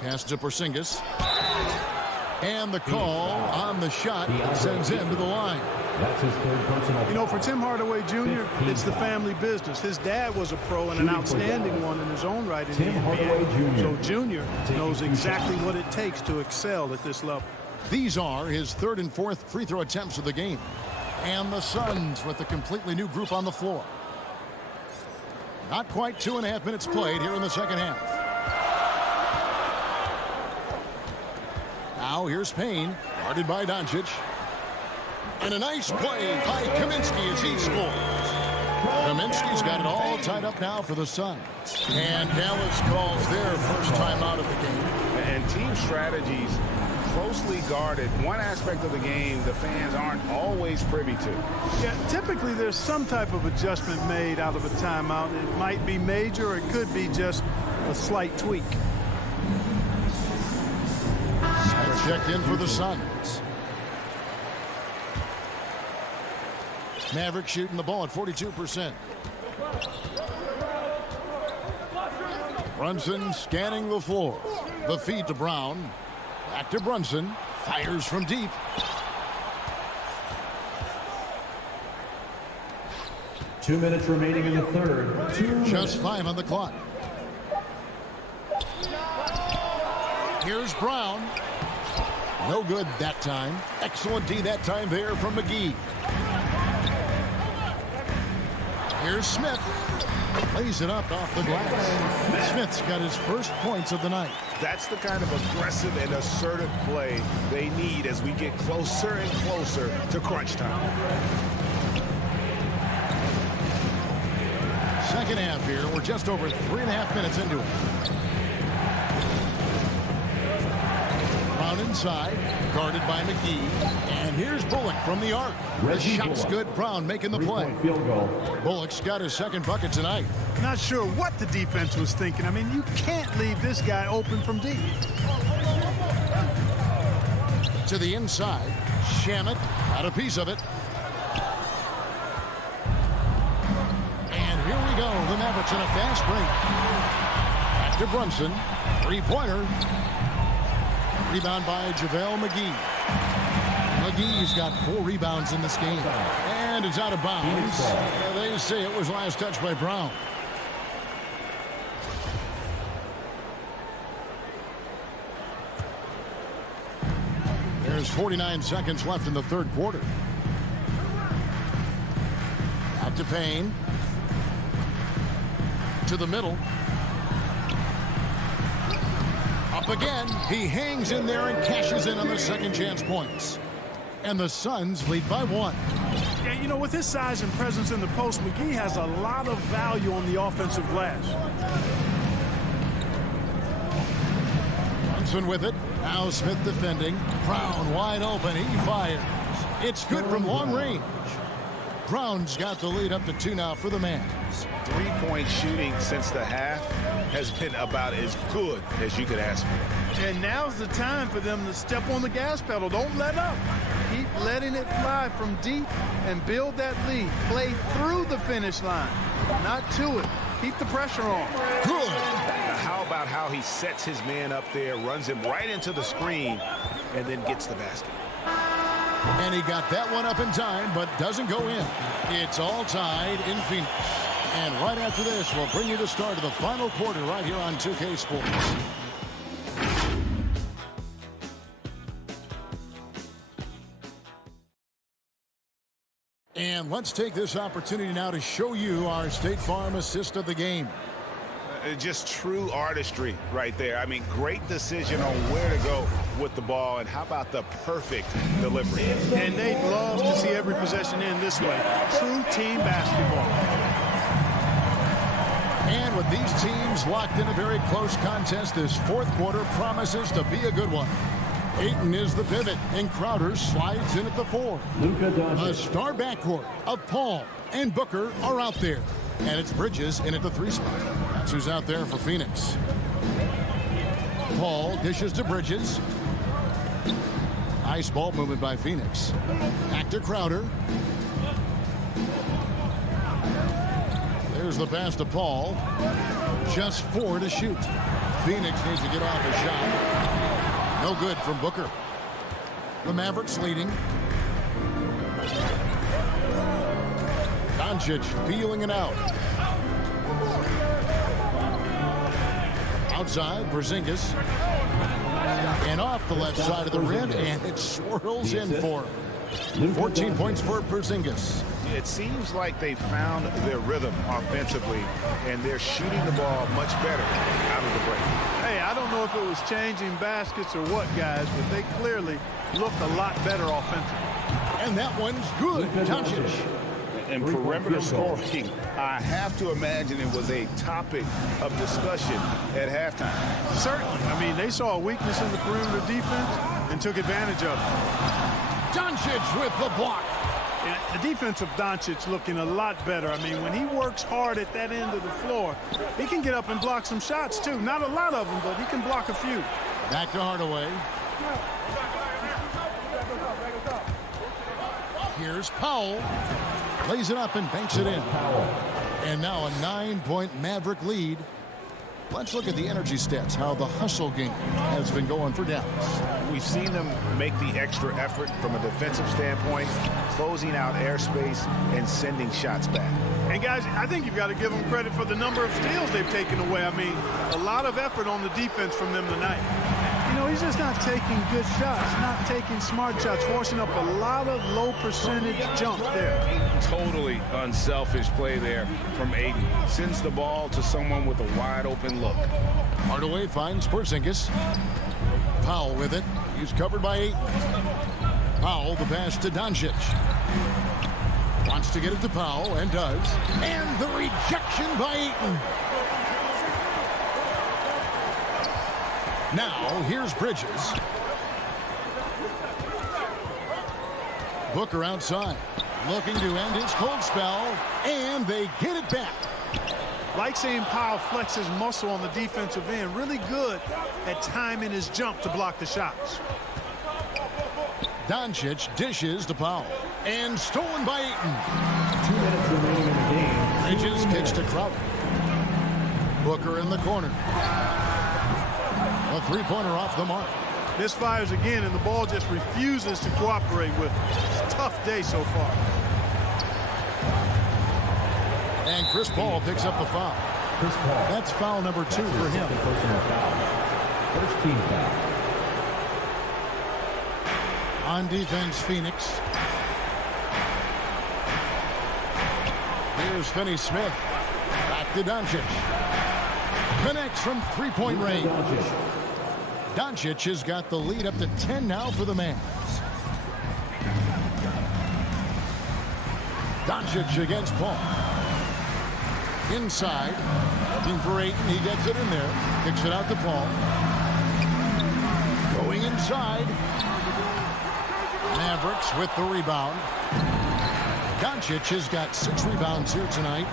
Pass to Porzingis. And the call on the shot sends him to the line. That's his third personal. You know, for Tim Hardaway Jr., it's the family business. His dad was a pro and an outstanding one in his own right in the NBA. So Jr. knows exactly what it takes to excel at this level. These are his 3rd and 4th free throw attempts of the game. And the Suns with a completely new group on the floor. Not quite 2.5 minutes played here in the second half. Now here's Payne, guarded by Doncic. And a nice play by Kaminsky as he scores. Kaminsky's got it all tied up now for the Suns. And Dallas calls their first time out of the game. And team strategies closely guarded. One aspect of the game the fans aren't always privy to. Yeah, typically there's some type of adjustment made out of a timeout. It might be major or it could be just a slight tweak. Checked in for the Suns. Maverick shooting the ball at 42%. Brunson scanning the floor. The feed to Brown. Back to Brunson. Fires from deep. Two minutes remaining in the third. Just 5 on the clock. Here's Brown. No good that time. Excellent D that time there from McGee. Here's Smith. Lays it up off the glass. Smith's got his first points of the night. That's the kind of aggressive and assertive play they need as we get closer and closer to crunch time. Second half here. We're just over 3.5 minutes into it. Brown inside, guarded by McGee. And here's Bullock from the arc. The shot's good. Brown making the play. Field goal. Bullock's got his second bucket tonight. Not sure what the defense was thinking. I mean, you can't leave this guy open from deep. To the inside. Shamet got a piece of it. And here we go. The Mavericks in a fast break. Back to Brunson. Three-pointer. Rebound by JaVale McGee. McGee's got 4 rebounds in this game. And it's out of bounds. They say it was last touched by Brown. There's 49 seconds left in the third quarter. Back to Payne. To the middle. Up again. He hangs in there and cashes in on the second chance points. And the Suns lead by 1. Yeah, you know, with his size and presence in the post, McGee has a lot of value on the offensive glass. Brunson with it. Now Smith defending. Brown wide open. He fires. It's good from long range. Brown's got the lead up to 2 now for the Mavs. 3-point shooting since the half has been about as good as you could ask for. And now's the time for them to step on the gas pedal. Don't let up. Keep letting it fly from deep and build that lead. Play through the finish line, not to it. Keep the pressure on. Good. Now, how about how he sets his man up there, runs him right into the screen, and then gets the basket. And he got that one up in time, but doesn't go in. It's all tied in Phoenix. And right after this, we'll bring you the start of the final quarter right here on 2K Sports. And let's take this opportunity now to show you our State Farm assist of the game. Just true artistry right there. I mean, great decision on where to go with the ball, and how about the perfect delivery? And they'd love to see every possession end this way. True team basketball. And with these teams locked in a very close contest, this fourth quarter promises to be a good one. Ayton is the pivot, and Crowder slides in at the 4. A star backcourt of Paul and Booker are out there. And it's Bridges in at the 3 spot. That's who's out there for Phoenix. Paul dishes to Bridges. Nice ball movement by Phoenix. Back to Crowder. There's the pass to Paul. Just 4 to shoot. Phoenix needs to get off a shot. No good from Booker. The Mavericks leading. Doncic feeling it out. Outside, Porzingis. And off the left side of the rim, and it swirls in for 14 points for Porzingis. It seems like they found their rhythm offensively, and they're shooting the ball much better out of the break. Hey, I don't know if it was changing baskets or what, guys, but they clearly looked a lot better offensively. And that one's good. Doncic. And perimeter scoring, I have to imagine it was a topic of discussion at halftime. Certainly. I mean, they saw a weakness in the perimeter defense and took advantage of it. Doncic with the block. And the defense of Doncic looking a lot better. I mean, when he works hard at that end of the floor, he can get up and block some shots, too. Not a lot of them, but he can block a few. Back to Hardaway. Here's Powell. Lays it up and banks it in. And now a 9-point Maverick lead. Let's look at the energy stats, how the hustle game has been going for Dallas. We've seen them make the extra effort from a defensive standpoint, closing out airspace and sending shots back. And, guys, I think you've got to give them credit for the number of steals they've taken away. I mean, a lot of effort on the defense from them tonight. You know, he's just not taking good shots, not taking smart shots, forcing up a lot of low percentage jump there. Totally unselfish play there from Ayton. Sends the ball to someone with a wide open look. Hardaway finds Porzingis. Powell with it. He's covered by Ayton. Powell, the pass to Doncic. Wants to get it to Powell, and does. And the rejection by Ayton. Now, here's Bridges. Booker outside, looking to end his cold spell, and they get it back. Like seeing Powell flex his muscle on the defensive end. Really good at timing his jump to block the shots. Doncic dishes to Powell, and stolen by Ayton. 2 minutes remaining in the game. Bridges kicks to Crowder. Booker in the corner. A three-pointer off the mark. Misfires again, and the ball just refuses to cooperate with it. It's a tough day so far. And Chris Paul picks up the foul. Chris Paul. That's foul number 2 for him. Personal foul. First team foul. On defense, Phoenix. Here's Finney-Smith. Back to Doncic. Connects from three-point range. Doncic has got the lead up to 10 now for the Mavs. Doncic against Paul. Inside. Looking for Ayton. He gets it in there. Kicks it out to Paul. Going inside. Mavericks with the rebound. Doncic has got 6 rebounds here tonight.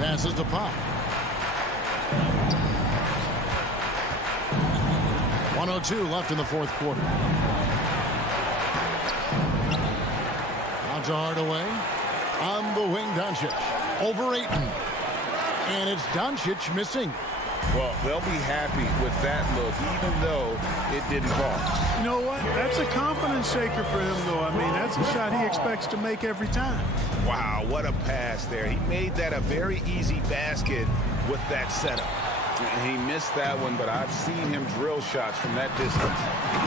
Passes to Pop. 1:02 left in the fourth quarter. Out to Hardaway. On the wing, Doncic. Over Ayton. And it's Doncic missing. Well, they'll be happy with that look, even though it didn't fall. You know what? That's a confidence shaker for him, though. I mean, that's a shot he expects to make every time. Wow, what a pass there. He made that a very easy basket with that setup. He missed that one, but I've seen him drill shots from that distance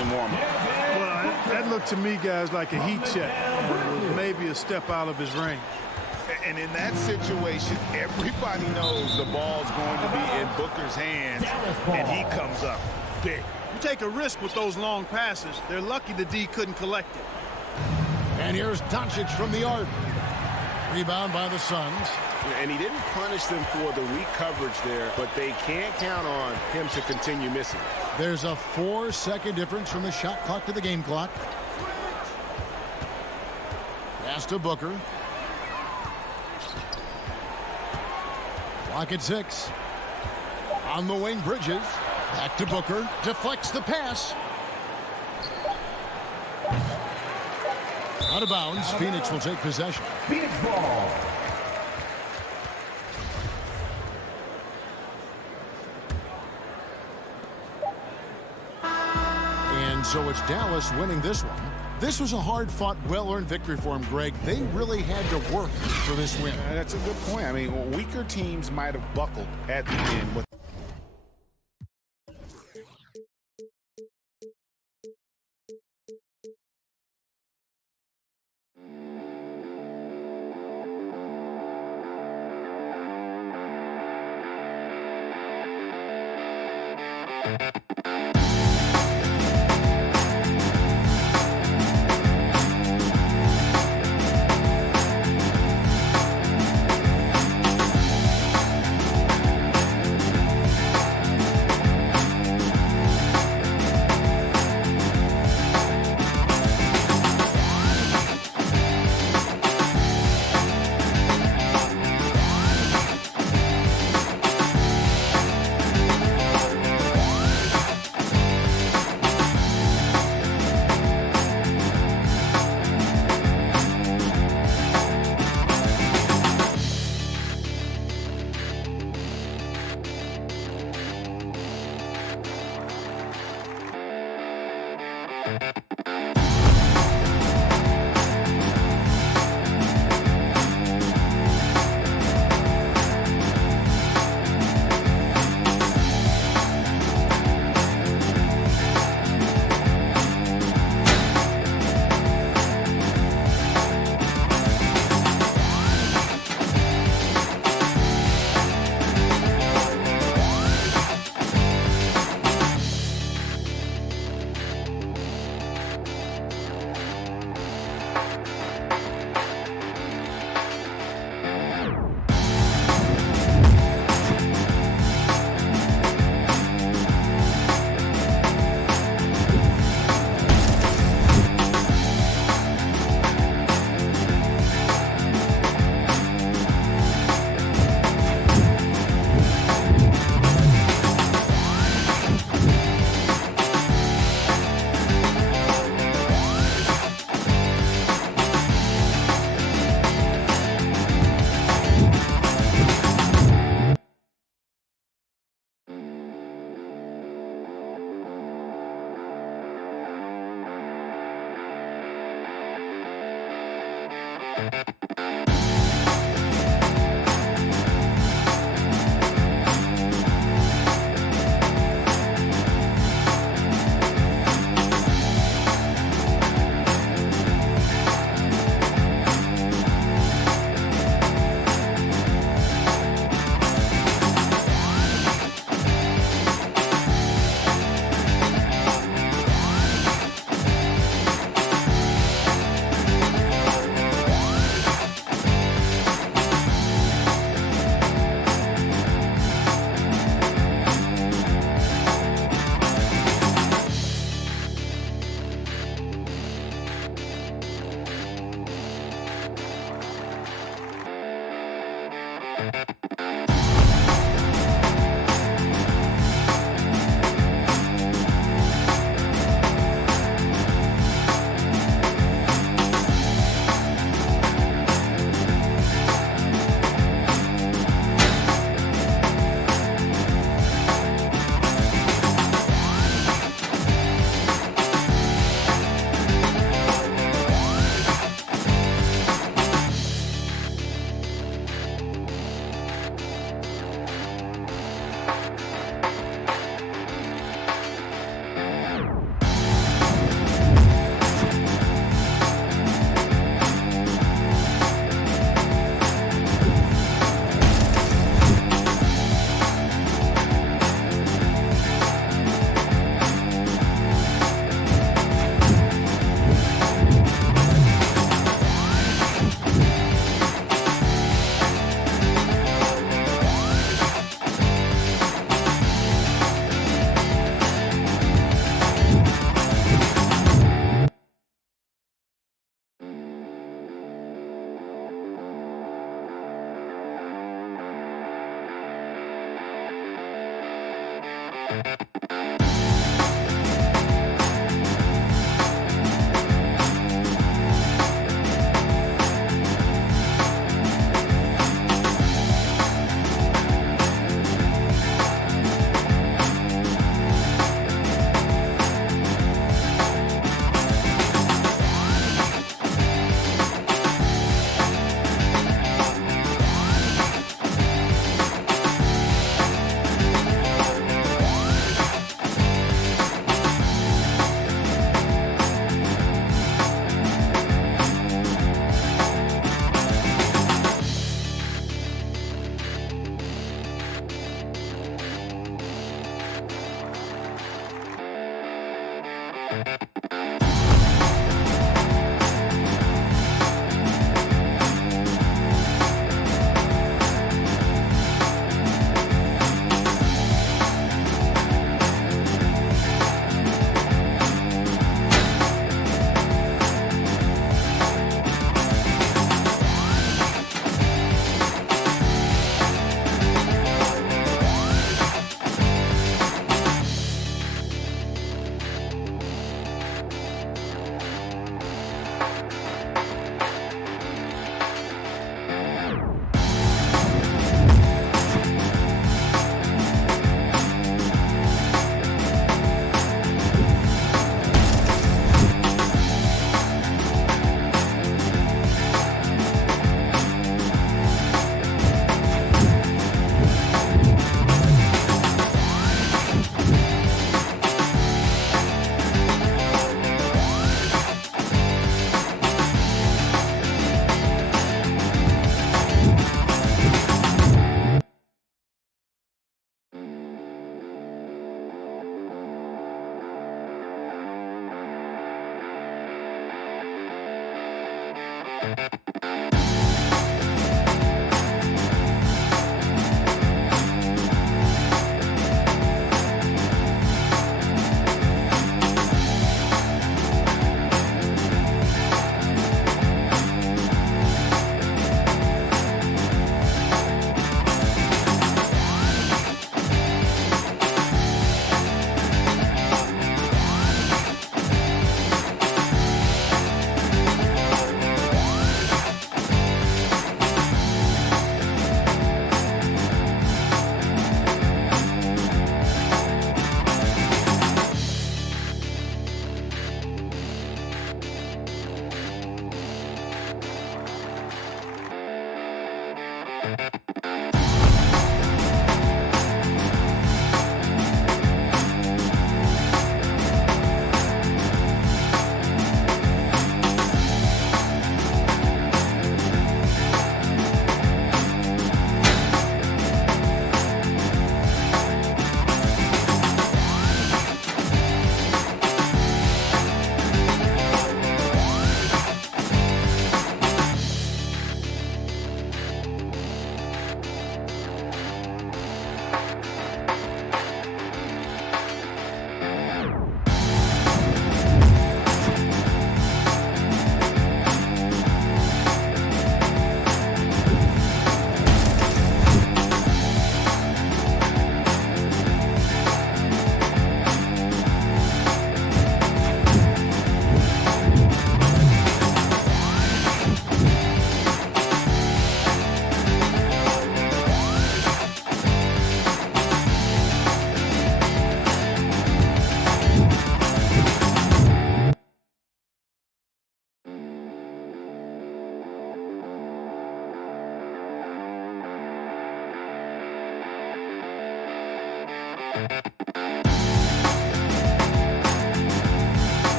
in warm-up. Well, that looked to me, guys, like a heat check. It was maybe a step out of his range. And in that situation, everybody knows the ball's going to be in Booker's hands, and he comes up big. You take a risk with those long passes. They're lucky the D couldn't collect it. And here's Doncic from the arc. Rebound by the Suns. And he didn't punish them for the weak coverage there, but they can't count on him to continue missing. There's a 4-second difference from the shot clock to the game clock. Pass to Booker. Clock at 6. On the wing, Bridges. Back to Booker. Deflects the pass. Out of bounds. Phoenix will take possession. Phoenix ball. And so it's Dallas winning this one. This was a hard-fought, well-earned victory for them, Greg. They really had to work for this win. That's a good point. I mean, weaker teams might have buckled at the end.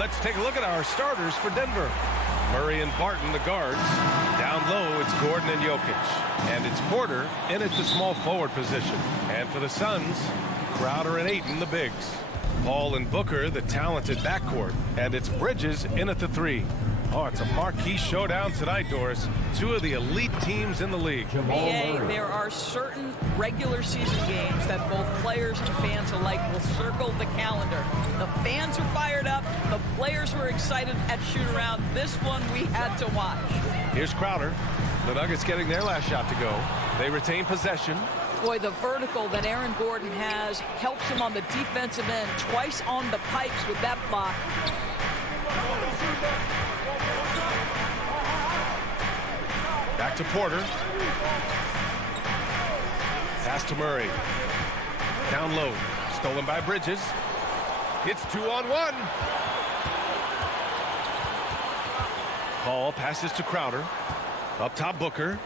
Let's take a look at our starters for Denver. Murray and Barton, the guards. Down low, it's Gordon and Jokic. And it's Porter in at the small forward position. And for the Suns, Crowder and Ayton, the bigs. Paul and Booker, the talented backcourt. And it's Bridges in at the 3. Oh, it's a marquee showdown tonight, Doris. 2 of the elite teams in the league. BA, there are certain regular season games that both players and fans alike will circle the calendar. The fans are fired up. The players were excited at shoot-around. This one we had to watch. Here's Crowder. The Nuggets getting their last shot to go. They retain possession. Boy, the vertical that Aaron Gordon has helps him on the defensive end. Twice on the pipes with that block. Back to Porter. Pass to Murray. Down low. Stolen by Bridges. It's 2-on-1. Paul passes to Crowder. Up top, Booker.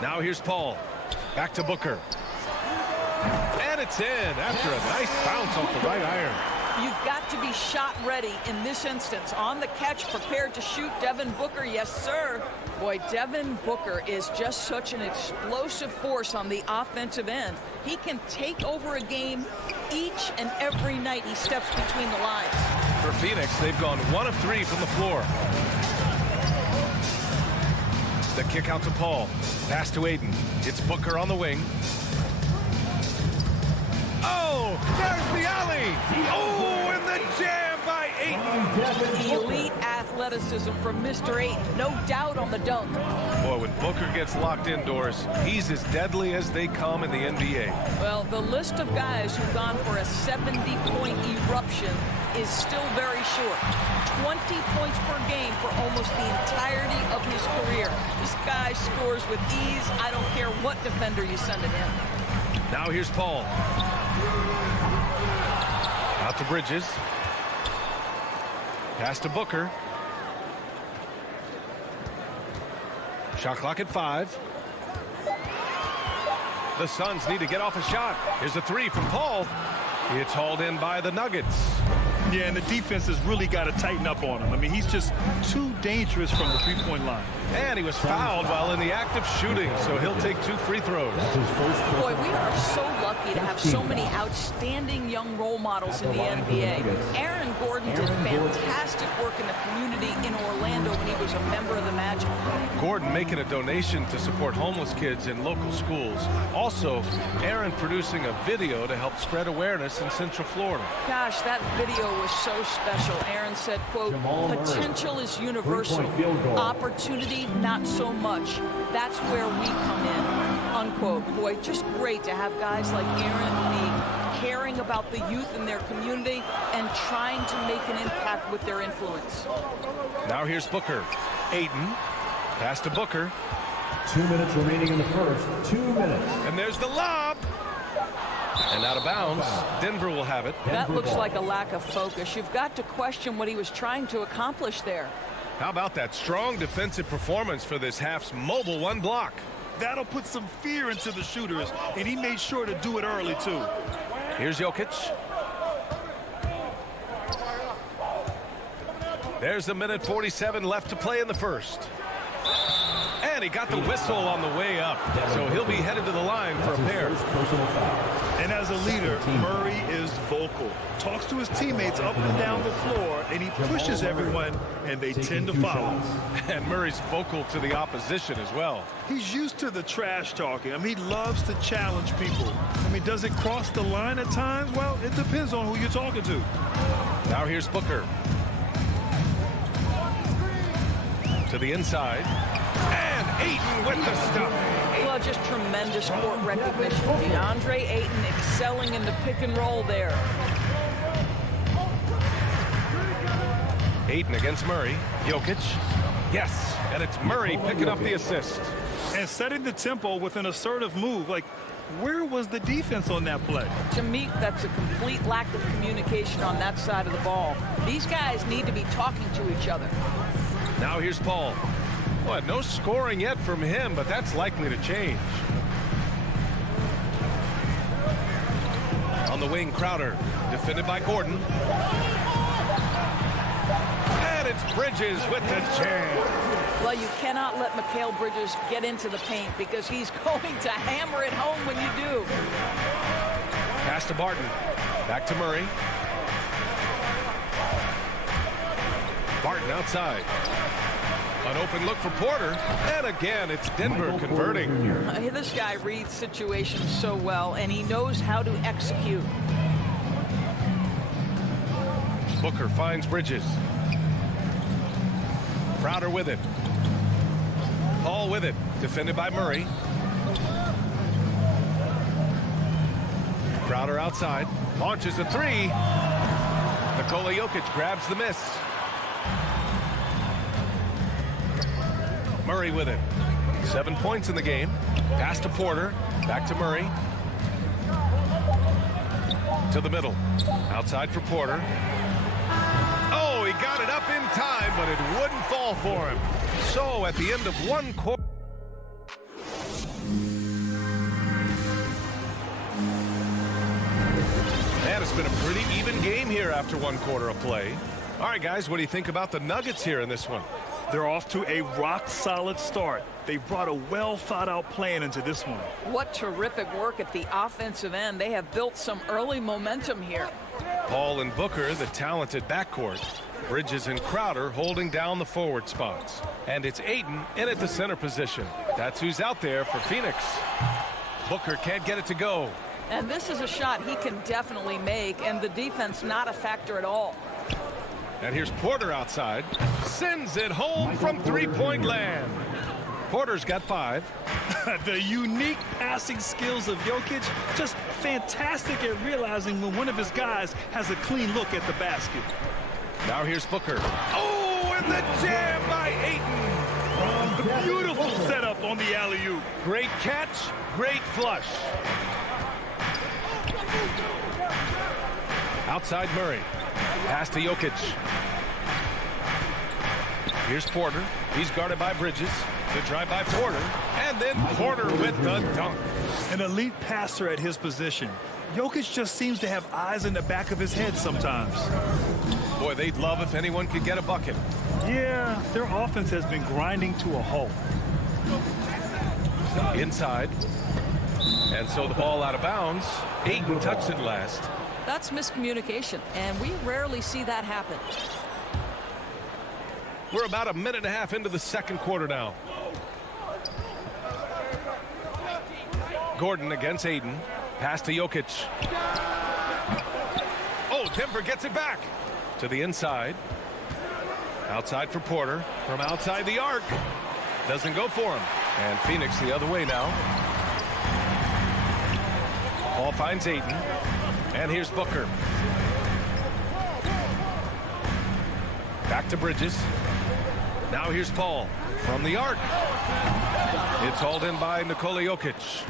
Now here's Paul. Back to Booker. And it's in after a nice bounce off the right iron. You've got to be shot ready in this instance. On the catch, prepared to shoot. Devin Booker, yes, sir. Boy, Devin Booker is just such an explosive force on the offensive end. He can take over a game each and every night he steps between the lines. For Phoenix, they've gone 1 of 3 from the floor. The kick out to Paul. Pass to Aiden. It's Booker on the wing. Oh, there's the alley. Oh, and the jam by Aiden. Elite athleticism from Mr. Aiden. No doubt on the dunk. Boy, when Booker gets locked indoors, he's as deadly as they come in the NBA. Well, the list of guys who've gone for a 70-point eruption is still very short. 20 points per game for almost the entirety of his career. This guy scores with ease. I don't care what defender you send at him. Now here's Paul. Out to Bridges. Pass to Booker. Shot clock at 5. The Suns need to get off a shot. Here's a 3 from Paul. It's hauled in by the Nuggets. Yeah, and the defense has really got to tighten up on him. I mean, he's just too dangerous from the three-point line. And he was fouled while in the act of shooting, so he'll take 2 free throws. Boy, we are so lucky to have so many outstanding young role models in the NBA. Aaron Gordon did fantastic work in the community in Orlando when he was a member of the Magic. Gordon making a donation to support homeless kids in local schools. Also, Aaron producing a video to help spread awareness in Central Florida. Gosh, that video was so special. Aaron said, quote, potential is universal. Opportunity, not so much. That's where we come in, unquote. Boy, just great to have guys like Aaron be caring about the youth in their community and trying to make an impact with their influence. Now here's Booker. Aiden. Pass to Booker. 2 minutes remaining in the first. 2 minutes. And there's the lob. And out of bounds. Denver will have it. That looks like a lack of focus. You've got to question what he was trying to accomplish there. How about that strong defensive performance for this half's mobile 1 block? That'll put some fear into the shooters, and he made sure to do it early, too. Here's Jokic. There's 1:47 left to play in the first. And he got the whistle on the way up. So he'll be headed to the line for a pair. And as a leader, Murray is vocal. Talks to his teammates up and down the floor, and he pushes everyone, and they tend to follow. And Murray's vocal to the opposition as well. He's used to the trash talking. I mean, he loves to challenge people. I mean, does it cross the line at times? Well, it depends on who you're talking to. Now here's Booker. To the inside. And Ayton with the stuff. Well, just tremendous court recognition. DeAndre Ayton excelling in the pick and roll there. Ayton against Murray. Jokic. Yes, and it's Murray picking up the assist. And setting the tempo with an assertive move. Like, where was the defense on that play? To me, that's a complete lack of communication on that side of the ball. These guys need to be talking to each other. Now here's Paul. Well, no scoring yet from him, but that's likely to change. On the wing, Crowder, defended by Gordon. And it's Bridges with the jam. Well, you cannot let Mikal Bridges get into the paint because he's going to hammer it home when you do. Pass to Barton. Back to Murray. Barton outside. An open look for Porter. And again, it's Denver converting. This guy reads situations so well, and he knows how to execute. Booker finds Bridges. Crowder with it. Paul with it. Defended by Murray. Crowder outside. Launches a three. Nikola Jokic grabs the miss. Murray with it. 7 points in the game. Pass to Porter. Back to Murray. To the middle. Outside for Porter. Oh, he got it up in time, but it wouldn't fall for him. So at the end of one quarter. Man, it's been a pretty even game here after one quarter of play. All right, guys, what do you think about the Nuggets here in this one? They're off to a rock-solid start. They've brought a well-thought-out plan into this one. What terrific work at the offensive end. They have built some early momentum here. Paul and Booker, the talented backcourt. Bridges and Crowder holding down the forward spots. And it's Ayton in at the center position. That's who's out there for Phoenix. Booker can't get it to go. And this is a shot he can definitely make, and the defense not a factor at all. And here's Porter outside. Sends it home from three-point land. Porter's got 5. The unique passing skills of Jokic, just fantastic at realizing when one of his guys has a clean look at the basket. Now here's Booker. Oh, and the jam by Ayton. Beautiful setup on the alley-oop. Great catch, great flush. Outside Murray. Pass to Jokic. Here's Porter. He's guarded by Bridges. The drive by Porter. And then Porter with the dunk. An elite passer at his position. Jokic just seems to have eyes in the back of his head sometimes. Boy, they'd love if anyone could get a bucket. Yeah, their offense has been grinding to a halt. Inside. And so the ball out of bounds. Ayton touched it last. That's miscommunication, and we rarely see that happen. We're about a minute and a half into the second quarter now. Gordon against Ayton. Pass to Jokic. Oh, Denver gets it back. To the inside. Outside for Porter. From outside the arc. Doesn't go for him. And Phoenix the other way now. Paul finds Ayton. And here's Booker. Back to Bridges. Now here's Paul from the arc. It's hauled in by Nikola Jokic.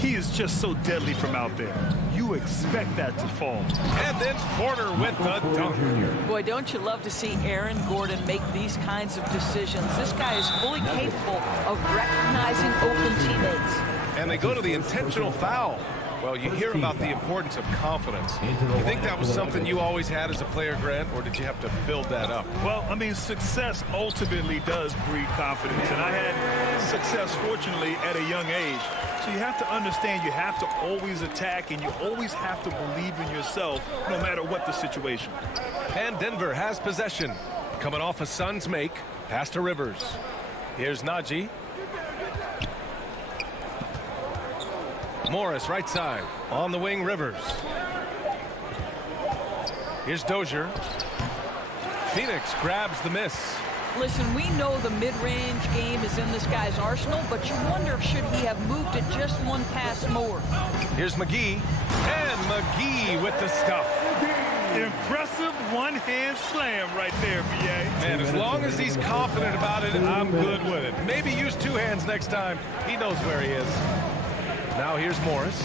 He is just so deadly from out there. You expect that to fall. And then Porter with the dunk. Boy, don't you love to see Aaron Gordon make these kinds of decisions. This guy is fully capable of recognizing open teammates. And they go to the intentional foul. Well, you hear about the importance of confidence. You think that was something you always had as a player, Grant, or did you have to build that up? Well, I mean, success ultimately does breed confidence, and I had success, fortunately, at a young age. So you have to understand you have to always attack, and you always have to believe in yourself, no matter what the situation. And Denver has possession. Coming off a Suns make, pass to Rivers. Here's Najee. Morris right side. On the wing, Rivers. Here's Dozier. Phoenix grabs the miss. Listen, we know the mid-range game is in this guy's arsenal, but you wonder, should he have moved it just one pass more? Here's McGee. And McGee with the stuff. Impressive one-hand slam right there, B.A. And as long as he's confident about it, I'm good with it. Maybe use 2 hands next time. He knows where he is. Now here's Morris.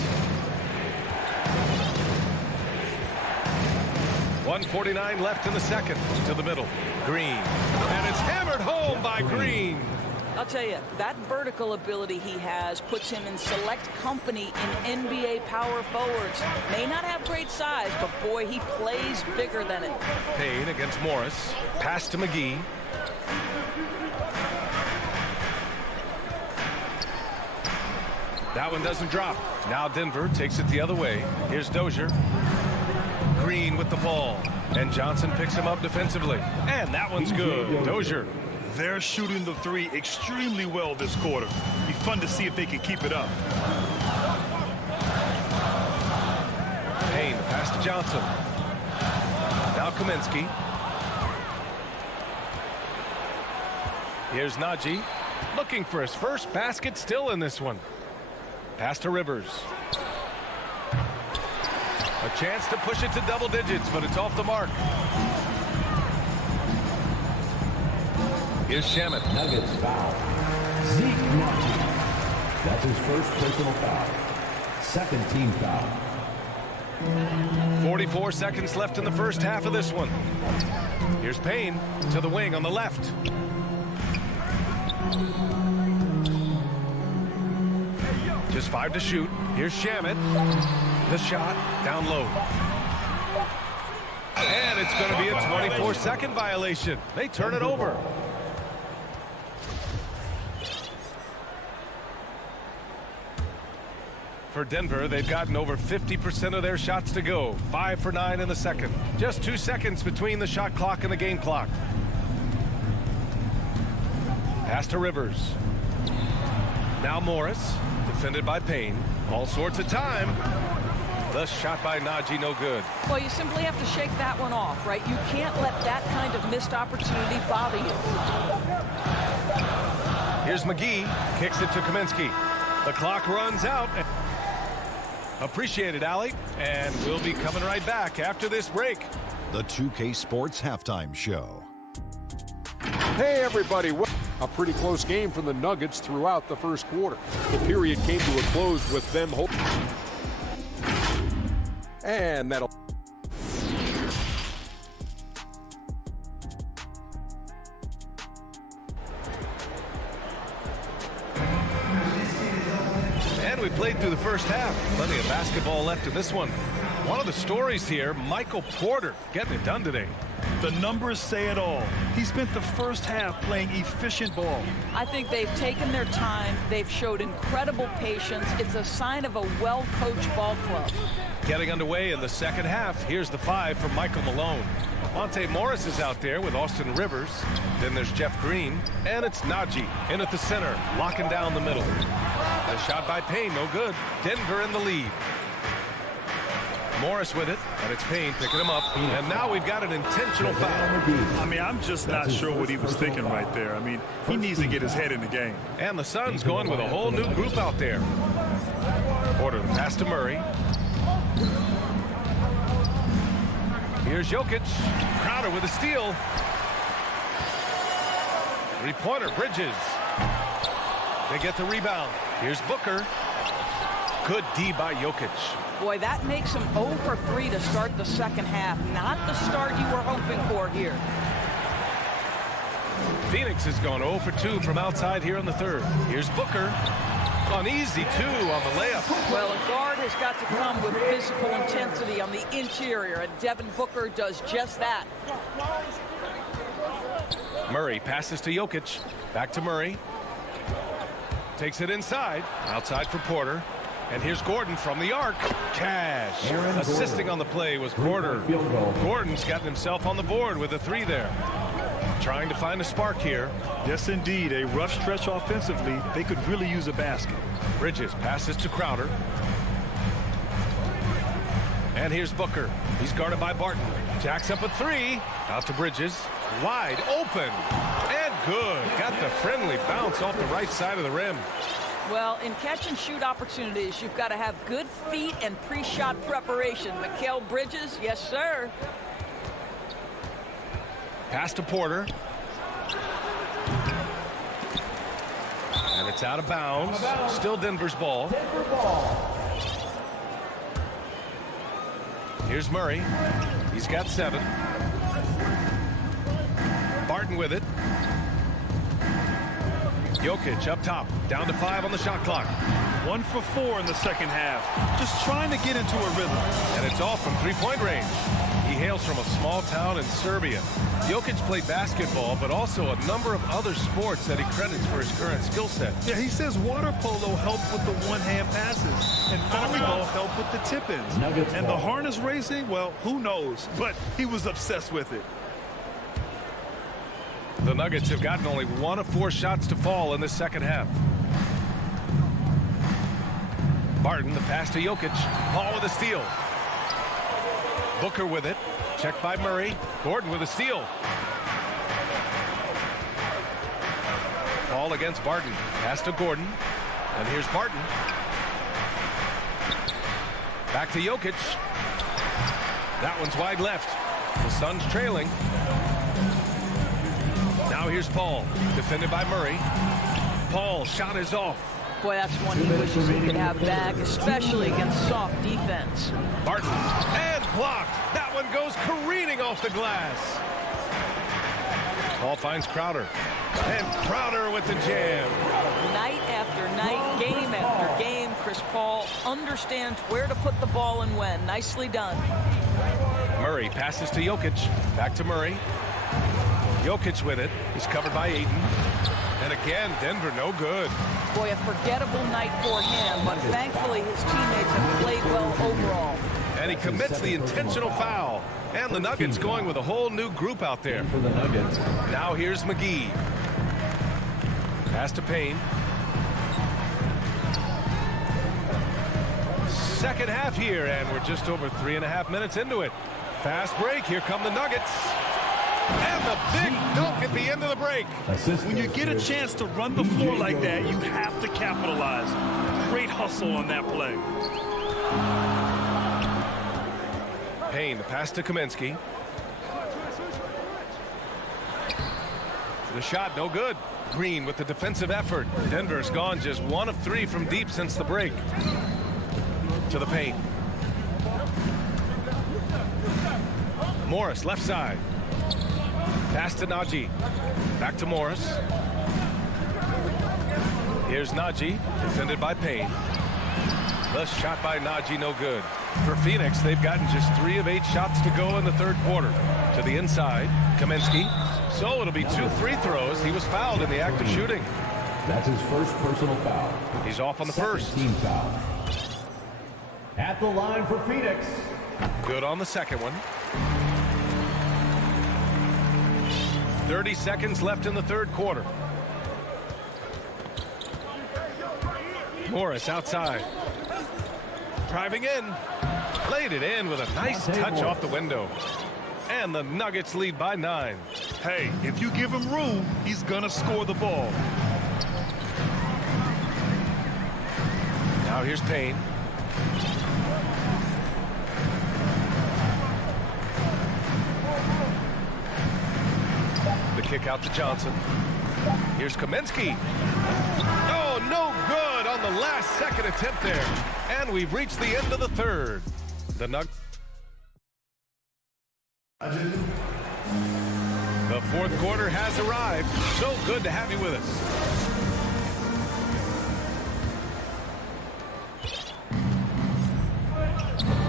1:49 left in the second. To the middle. Green. And it's hammered home by Green. I'll tell you, that vertical ability he has puts him in select company in NBA power forwards. May not have great size, but boy, he plays bigger than it. Payne against Morris. Pass to McGee. That one doesn't drop. Now Denver takes it the other way. Here's Dozier. Green with the ball. And Johnson picks him up defensively. And that one's good. Dozier. They're shooting the three extremely well this quarter. Be fun to see if they can keep it up. Payne, pass to Johnson. Now Kaminsky. Here's Najee. Looking for his first basket still in this one. Pass to Rivers. A chance to push it to double digits, but it's off the mark. Here's Shamet. Nuggets foul. Zeke Najee. That's his first personal foul. Second team foul. 44 seconds left in the first half of this one. Here's Payne to the wing on the left. Just 5 to shoot. Here's Shamet. The shot down low. And it's going to be a 24-second violation. They turn it over. For Denver, they've gotten over 50% of their shots to go. 5 for 9 in the second. Just 2 seconds between the shot clock and the game clock. Pass to Rivers. Now Morris, defended by Payne. All sorts of time. The shot by Najee, no good. Well, you simply have to shake that one off, right? You can't let that kind of missed opportunity bother you. Here's McGee, kicks it to Kaminsky. The clock runs out. Appreciate it, Allie. And we'll be coming right back after this break. The 2K Sports Halftime Show. Hey, everybody. A pretty close game for the Nuggets throughout the first quarter. The period came to a close with them hoping. And that'll... And we played through the first half. Plenty of basketball left in this one. One of the stories here, Michael Porter getting it done today. The numbers say it all. He spent the first half playing efficient ball. I think they've taken their time. They've showed incredible patience. It's a sign of a well-coached ball club. Getting underway in the second half. Here's the 5 from Michael Malone. Monte Morris is out there with Austin Rivers. Then there's Jeff Green. And it's Najee in at the center, locking down the middle. A shot by Payne, no good. Denver in the lead. Morris with it, and it's Payne picking him up. And now we've got an intentional foul. I mean, I'm just not sure what he was thinking right there. I mean, he needs to get his head in the game. And the Suns going with a whole new group out there. Porter, the pass to Murray. Here's Jokic. Crowder with a steal. Three-pointer, Bridges. They get the rebound. Here's Booker. Good D by Jokic. Boy, that makes him 0 for 3 to start the second half. Not the start you were hoping for here. Phoenix has gone 0 for 2 from outside here in the third. Here's Booker. On easy 2 on the layup. Well, a guard has got to come with physical intensity on the interior, and Devin Booker does just that. Murray passes to Jokic. Back to Murray. Takes it inside. Outside for Porter. And here's Gordon from the arc. Cash. Assisting on the play was Porter. Gordon's gotten himself on the board with a 3 there. Trying to find a spark here. Yes, indeed. A rough stretch offensively. They could really use a basket. Bridges passes to Crowder. And here's Booker. He's guarded by Barton. Jacks up a 3. Out to Bridges. Wide open. And good. Got the friendly bounce off the right side of the rim. Well, in catch-and-shoot opportunities, you've got to have good feet and pre-shot preparation. Mikal Bridges, yes, sir. Pass to Porter. And it's out of bounds. Still Denver's ball. Here's Murray. He's got 7. Barton with it. Jokic up top, down to 5 on the shot clock. 1 for 4 in the second half. Just trying to get into a rhythm. And it's off from 3-point range. He hails from a small town in Serbia. Jokic played basketball, but also a number of other sports that he credits for his current skill set. Yeah, he says water polo helped with the one-hand passes, and volleyball helped with the tip-ins. And the harness racing, well, who knows? But he was obsessed with it. The Nuggets have gotten only 1 of 4 shots to fall in the second half. Barton, the pass to Jokic. Paul with a steal. Booker with it. Checked by Murray. Gordon with a steal. Paul against Barton. Pass to Gordon. And here's Barton. Back to Jokic. That one's wide left. The Suns trailing. Now here's Paul. Defended by Murray. Paul, shot is off. Boy, that's one he wishes he could have back, especially against soft defense. Barton, and blocked. That one goes careening off the glass. Paul finds Crowder. And Crowder with the jam. Night after night, game after game, Chris Paul understands where to put the ball and when. Nicely done. Murray passes to Jokic. Back to Murray. Jokic with it. He's covered by Ayton. And again, Denver no good. Boy, a forgettable night for him, but thankfully his teammates have played well overall. And he commits the intentional foul. And the Nuggets going with a whole new group out there. For the Nuggets. Now here's McGee. Pass to Payne. Second half here, and we're just over 3.5 minutes into it. Fast break. Here come the Nuggets. And the big dunk at the end of the break. When you get a chance to run the floor like that, you have to capitalize. Great hustle on that play. Payne, the pass to Kaminsky. The shot, no good. Green with the defensive effort. Denver's gone just 1 of 3 from deep since the break. To the paint. Morris, left side. Pass to Najee. Back to Morris. Here's Najee, defended by Payne. The shot by Najee, no good. For Phoenix, they've gotten just 3 of 8 shots to go in the third quarter. To the inside, Kaminsky. So it'll be 2 free throws. He was fouled in the act of shooting. That's his first personal foul. He's off on the first. Team foul. At the line for Phoenix. Good on the second one. 30 seconds left in the third quarter. Morris outside. Driving in. Laid it in with a nice touch off the window. And the Nuggets lead by 9. Hey, if you give him room, he's going to score the ball. Now here's Payne. The kick out to Johnson. Here's Kaminsky. Oh, no good on the last second attempt there. And we've reached the end of the third. The fourth quarter has arrived. So good to have you with us.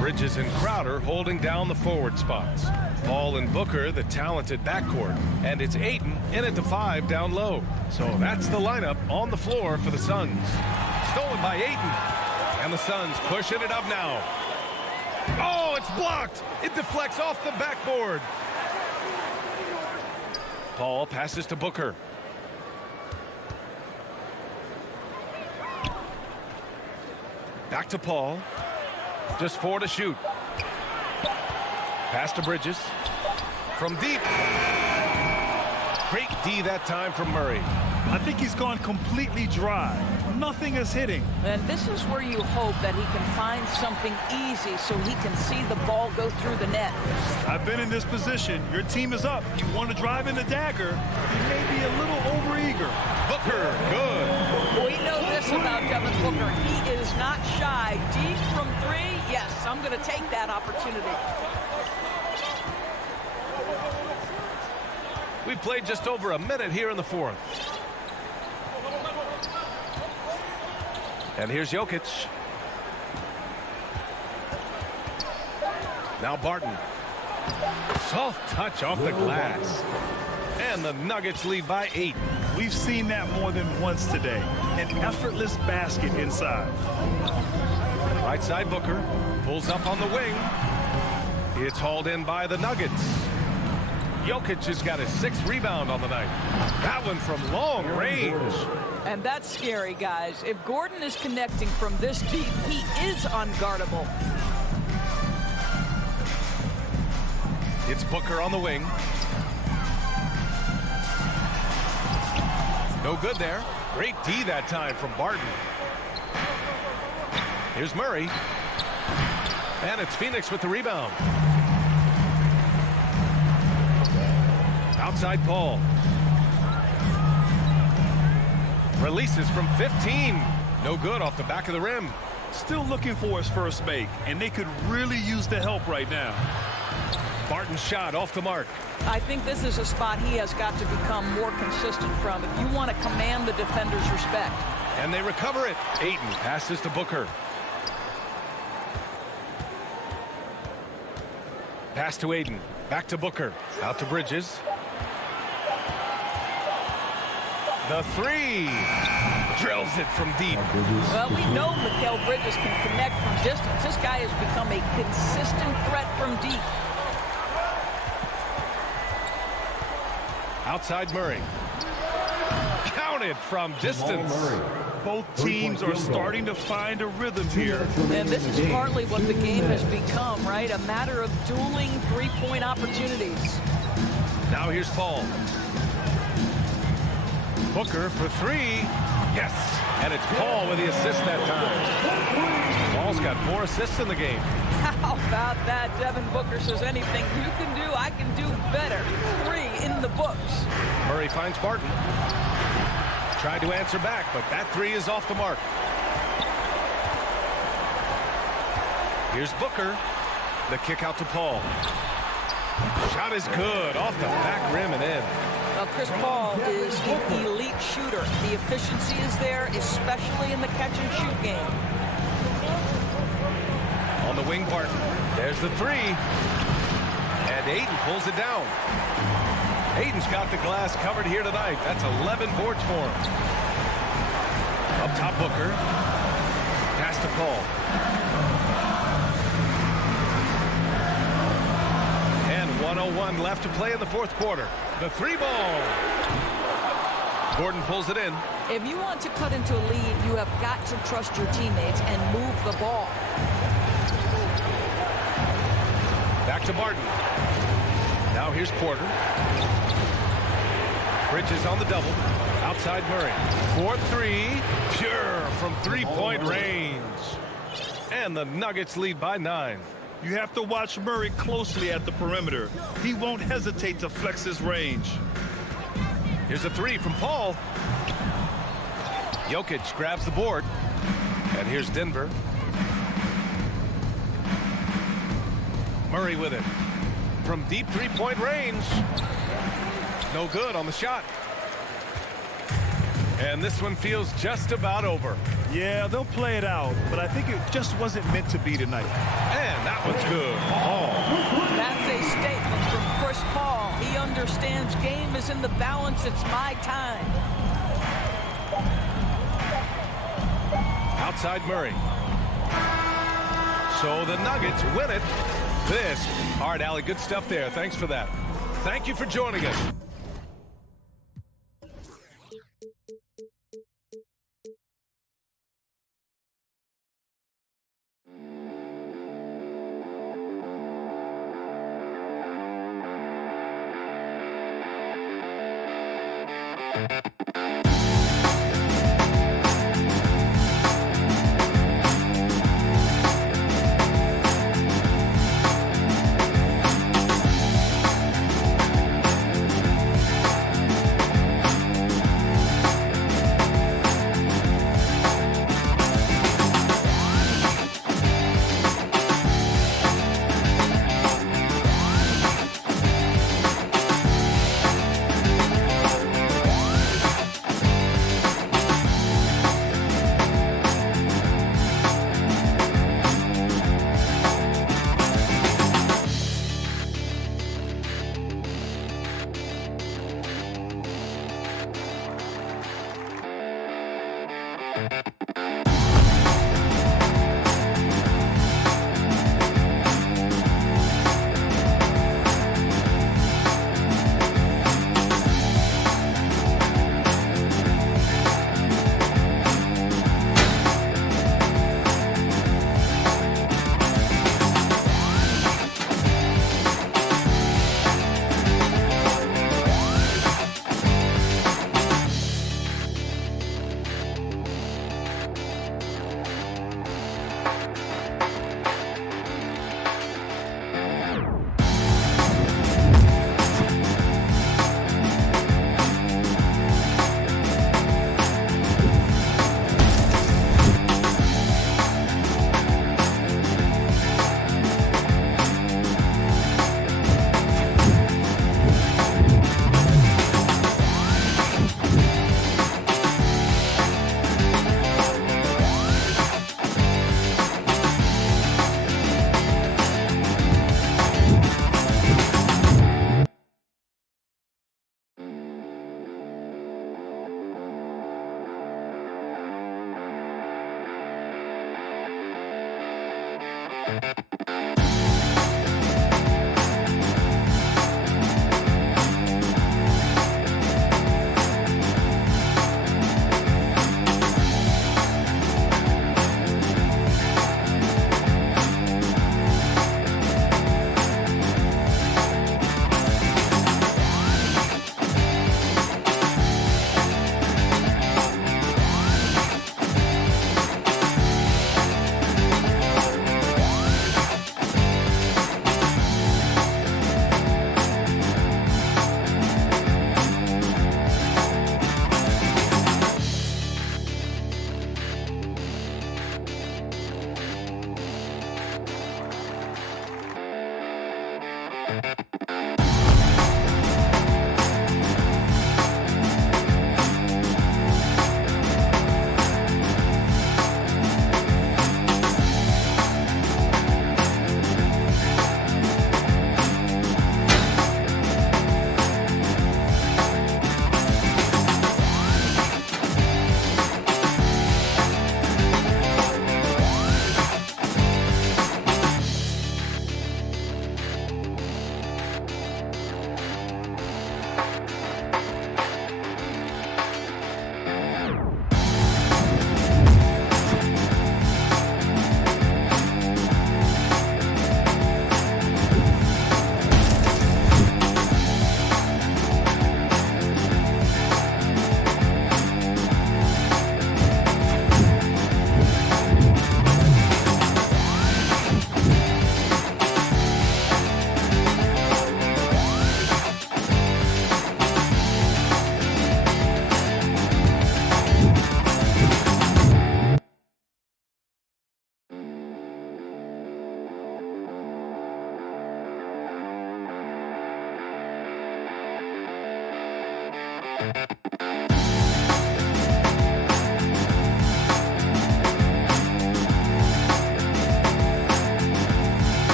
Bridges and Crowder holding down the forward spots. Paul and Booker, the talented backcourt. And it's Ayton in at the 5 down low. So that's the lineup on the floor for the Suns. Stolen by Ayton. And the Suns pushing it up now. Oh, it's blocked. It deflects off the backboard. Paul passes to Booker. Back to Paul. Just 4 to shoot. Pass to Bridges. From deep. Great D that time from Murray. I think he's gone completely dry. Nothing is hitting. And this is where you hope that he can find something easy so he can see the ball go through the net. I've been in this position. Your team is up. You want to drive in the dagger. You may be a little overeager. Booker, good. We know this about Devin Booker. He is not shy. Deep from 3, yes, I'm going to take that opportunity. We've played just over a minute here in the fourth. And here's Jokic. Now Barton. Soft touch off the glass. And the Nuggets lead by 8. We've seen that more than once today. An effortless basket inside. Right side Booker pulls up on the wing. It's hauled in by the Nuggets. Jokic has got his 6th rebound on the night. That one from long range. And that's scary, guys. If Gordon is connecting from this deep, he is unguardable. It's Booker on the wing. No good there. Great D that time from Barton. Here's Murray. And it's Phoenix with the rebound. Outside Paul. Releases from 15. No good off the back of the rim. Still looking for his first make, and they could really use the help right now. Barton's shot off the mark. I think this is a spot he has got to become more consistent from if you want to command the defender's respect. And they recover it. Ayton passes to Booker. Pass to Ayton. Back to Booker. Out to Bridges. The 3. Drills it from deep. Well, we know Mikal Bridges can connect from distance. This guy has become a consistent threat from deep. Outside Murray. Counted from distance. Both teams are starting to find a rhythm here. And this is partly what the game has become, right? A matter of dueling three-point opportunities. Now here's Paul. Booker for 3. Yes. And it's Paul with the assist that time. Paul's got 4 assists in the game. How about that? Devin Booker says anything you can do, I can do better. 3 in the books. Murray finds Barton. Tried to answer back, but that 3 is off the mark. Here's Booker. The kick out to Paul. Shot is good. Off the back rim and in. Chris Paul is an elite shooter. The efficiency is there, especially in the catch-and-shoot game. On the wing, Barton. There's the 3. And Ayton pulls it down. Ayton's got the glass covered here tonight. That's 11 boards for him. Up top, Booker. Pass to Paul. And 1:01 left to play in the 4th quarter. The 3 ball. Gordon pulls it in. If you want to cut into a lead, you have got to trust your teammates and move the ball. Back to Barton. Now here's Porter. Bridges on the double. Outside Murray. 4-3. Pure from 3-point range. And the Nuggets lead by 9. You have to watch Murray closely at the perimeter. He won't hesitate to flex his range. Here's a 3 from Paul. Jokic grabs the board. And here's Denver. Murray with it. From deep 3-point range. No good on the shot. And this one feels just about over. Yeah, they'll play it out, but I think it just wasn't meant to be tonight. And that one's good. Oh. That's a statement from Chris Paul. He understands game is in the balance. It's my time. Outside Murray. So the Nuggets win it. This, all right, Allie, good stuff there. Thanks for that. Thank you for joining us.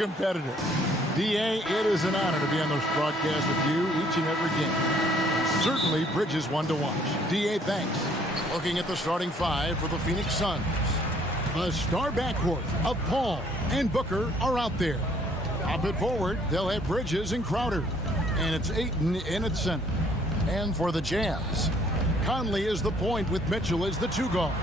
competitor. D.A., it is an honor to be on this broadcast with you each and every game. Certainly Bridges one to watch. D.A., thanks. Looking at the starting five for the Phoenix Suns. The star backcourt of Paul and Booker are out there. Up it forward, they'll have Bridges and Crowder. And it's Ayton in at center. And for the Jazz, Conley is the point with Mitchell as the two guard.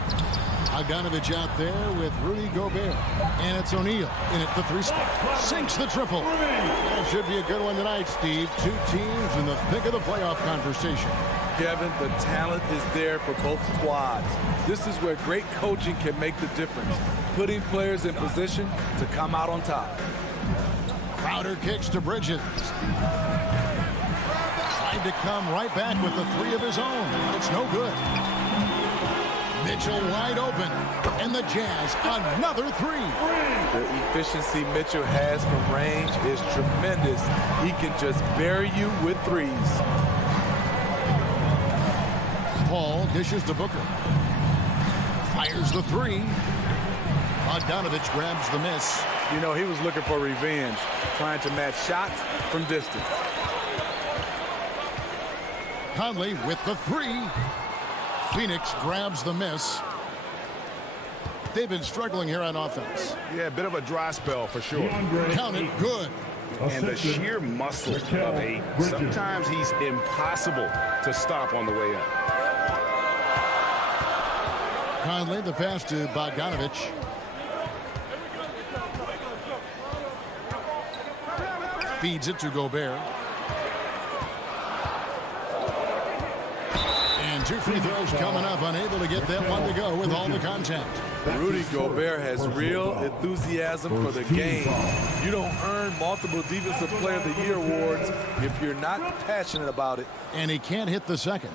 Bogdanovich out there with Rudy Gobert. And it's O'Neal in at the three spot. Sinks the triple. That should be a good one tonight, Steve. Two teams in the thick of the playoff conversation. Kevin, the talent is there for both squads. This is where great coaching can make the difference, putting players in position to come out on top. Crowder kicks to Bridges. Tried to come right back with the three of his own. It's no good. Mitchell wide open. And the Jazz, another three. The efficiency Mitchell has from range is tremendous. He can just bury you with threes. Paul dishes to Booker. Fires the three. Bogdanovich grabs the miss. You know, he was looking for revenge, trying to match shots from distance. Conley with the three. Phoenix grabs the miss. They've been struggling here on offense. Yeah, a bit of a dry spell for sure. Count it, good. And the sheer muscle of Ayton. Sometimes he's impossible to stop on the way up. Conley, the pass to Bogdanovich. Feeds it to Gobert. And two free throws coming up, unable to get that one to go with all the contact. Rudy Gobert has real enthusiasm for the game. You don't earn multiple Defensive Player of the Year awards if you're not passionate about it. And he can't hit the second.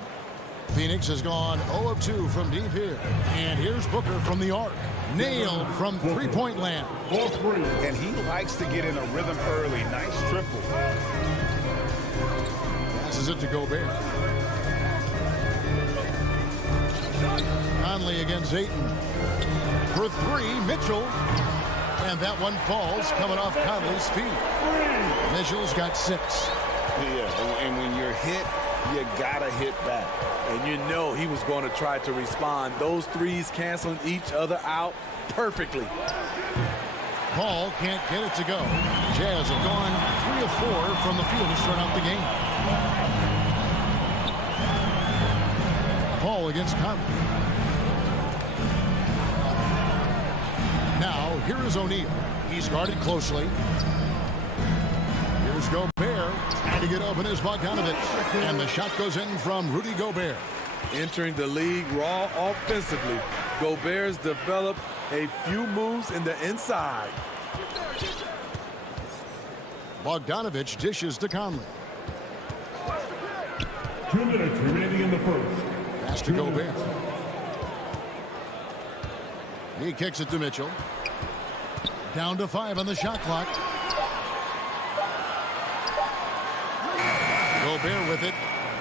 Phoenix has gone 0 of 2 from deep here. And here's Booker from the arc. Nailed from three-point land. And he likes to get in a rhythm early. Nice triple. Passes it to Gobert. Conley against Ayton. For three, Mitchell. And that one falls, coming off Conley's feet. Mitchell's got 6. Yeah, and when you're hit, you gotta hit back. And you know he was going to try to respond. Those threes canceling each other out perfectly. Paul can't get it to go. Jazz have gone 3 of 4 from the field to start out the game. Paul against Conley. Now, here is O'Neal. He's guarded closely. Here's Gobert. Trying to get open is Bogdanovich. And the shot goes in from Rudy Gobert. Entering the league raw offensively, Gobert's developed a few moves in the inside. Bogdanovich dishes to Conley. 2 minutes remaining in the first. Pass to Gobert. He kicks it to Mitchell. Down to 5 on the shot clock. Gobert with it.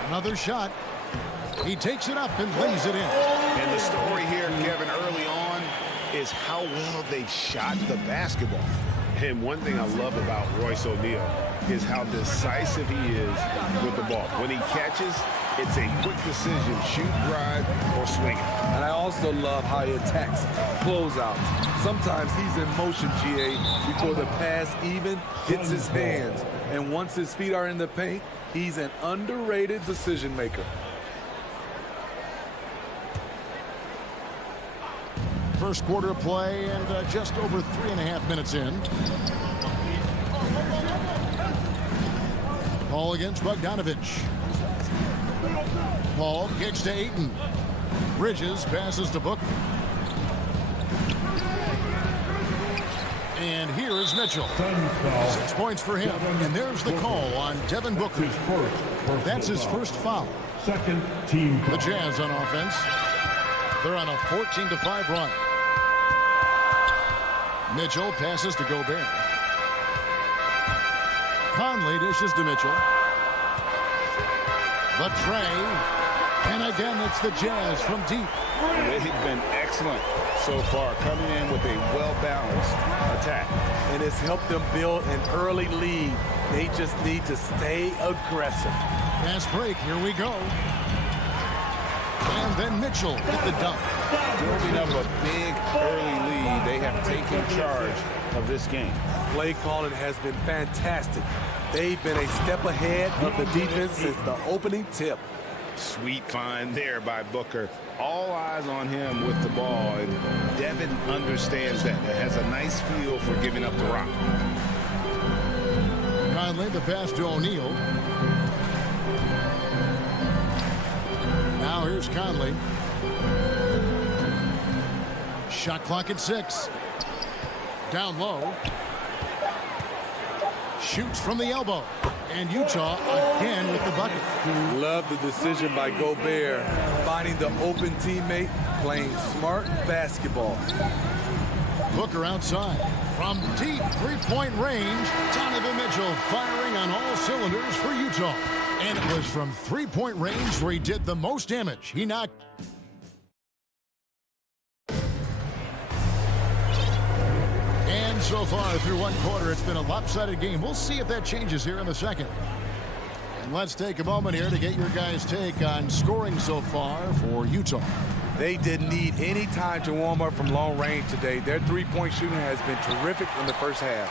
Another shot. He takes it up and lays it in. And the story here, Kevin, early on is how well they've shot the basketball. And one thing I love about Royce O'Neal is how decisive he is with the ball. When he catches, it's a quick decision, shoot, drive, or swing it. And I also love how he attacks closeouts. Sometimes he's in motion, GA, before the pass even hits his hands. And once his feet are in the paint, he's an underrated decision maker. First quarter of play and just over 3.5 minutes in. Paul against Bogdanovich. Paul kicks to Ayton. Bridges passes to Booker. And here is Mitchell. 6 points for him. And there's the call on Devin Booker. That's his first foul. Second team. The Jazz on offense. They're on a 14-5 run. Mitchell passes to Gobert. Conley dishes to Mitchell. The tray. And again, it's the Jazz from deep. They've been excellent so far, coming in with a well-balanced attack. And it's helped them build an early lead. They just need to stay aggressive. Fast break, here we go. And then Mitchell with the dunk. Building up a big early lead, they have taken charge of this game. Play calling has been fantastic. They've been a step ahead of the defense since the opening tip. Sweet find there by Booker. All eyes on him with the ball, and Devin understands that. Has a nice feel for giving up the rock. Conley, the pass to O'Neal. Now here's Conley. Shot clock at 6. Down low. Shoots from the elbow. And Utah again with the bucket. Love the decision by Gobert, finding the open teammate, playing smart basketball. Booker outside. From deep three-point range, Donovan Mitchell firing on all cylinders for Utah. And it was from three-point range where he did the most damage. He knocked... And so far through one quarter, it's been a lopsided game. We'll see if that changes here in the second. And let's take a moment here to get your guys' take on scoring so far for Utah. They didn't need any time to warm up from long range today. Their three-point shooting has been terrific in the first half.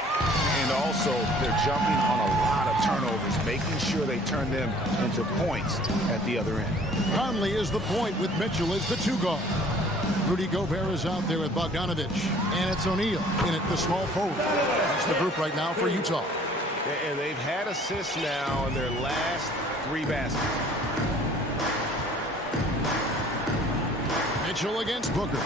And also, they're jumping on a lot of turnovers, making sure they turn them into points at the other end. Conley is the point with Mitchell as the two guard. Rudy Gobert is out there with Bogdanovich. And it's O'Neal in at the small forward. That's the group right now for Utah. And they've had assists now in their last 3 baskets. Mitchell against Booker.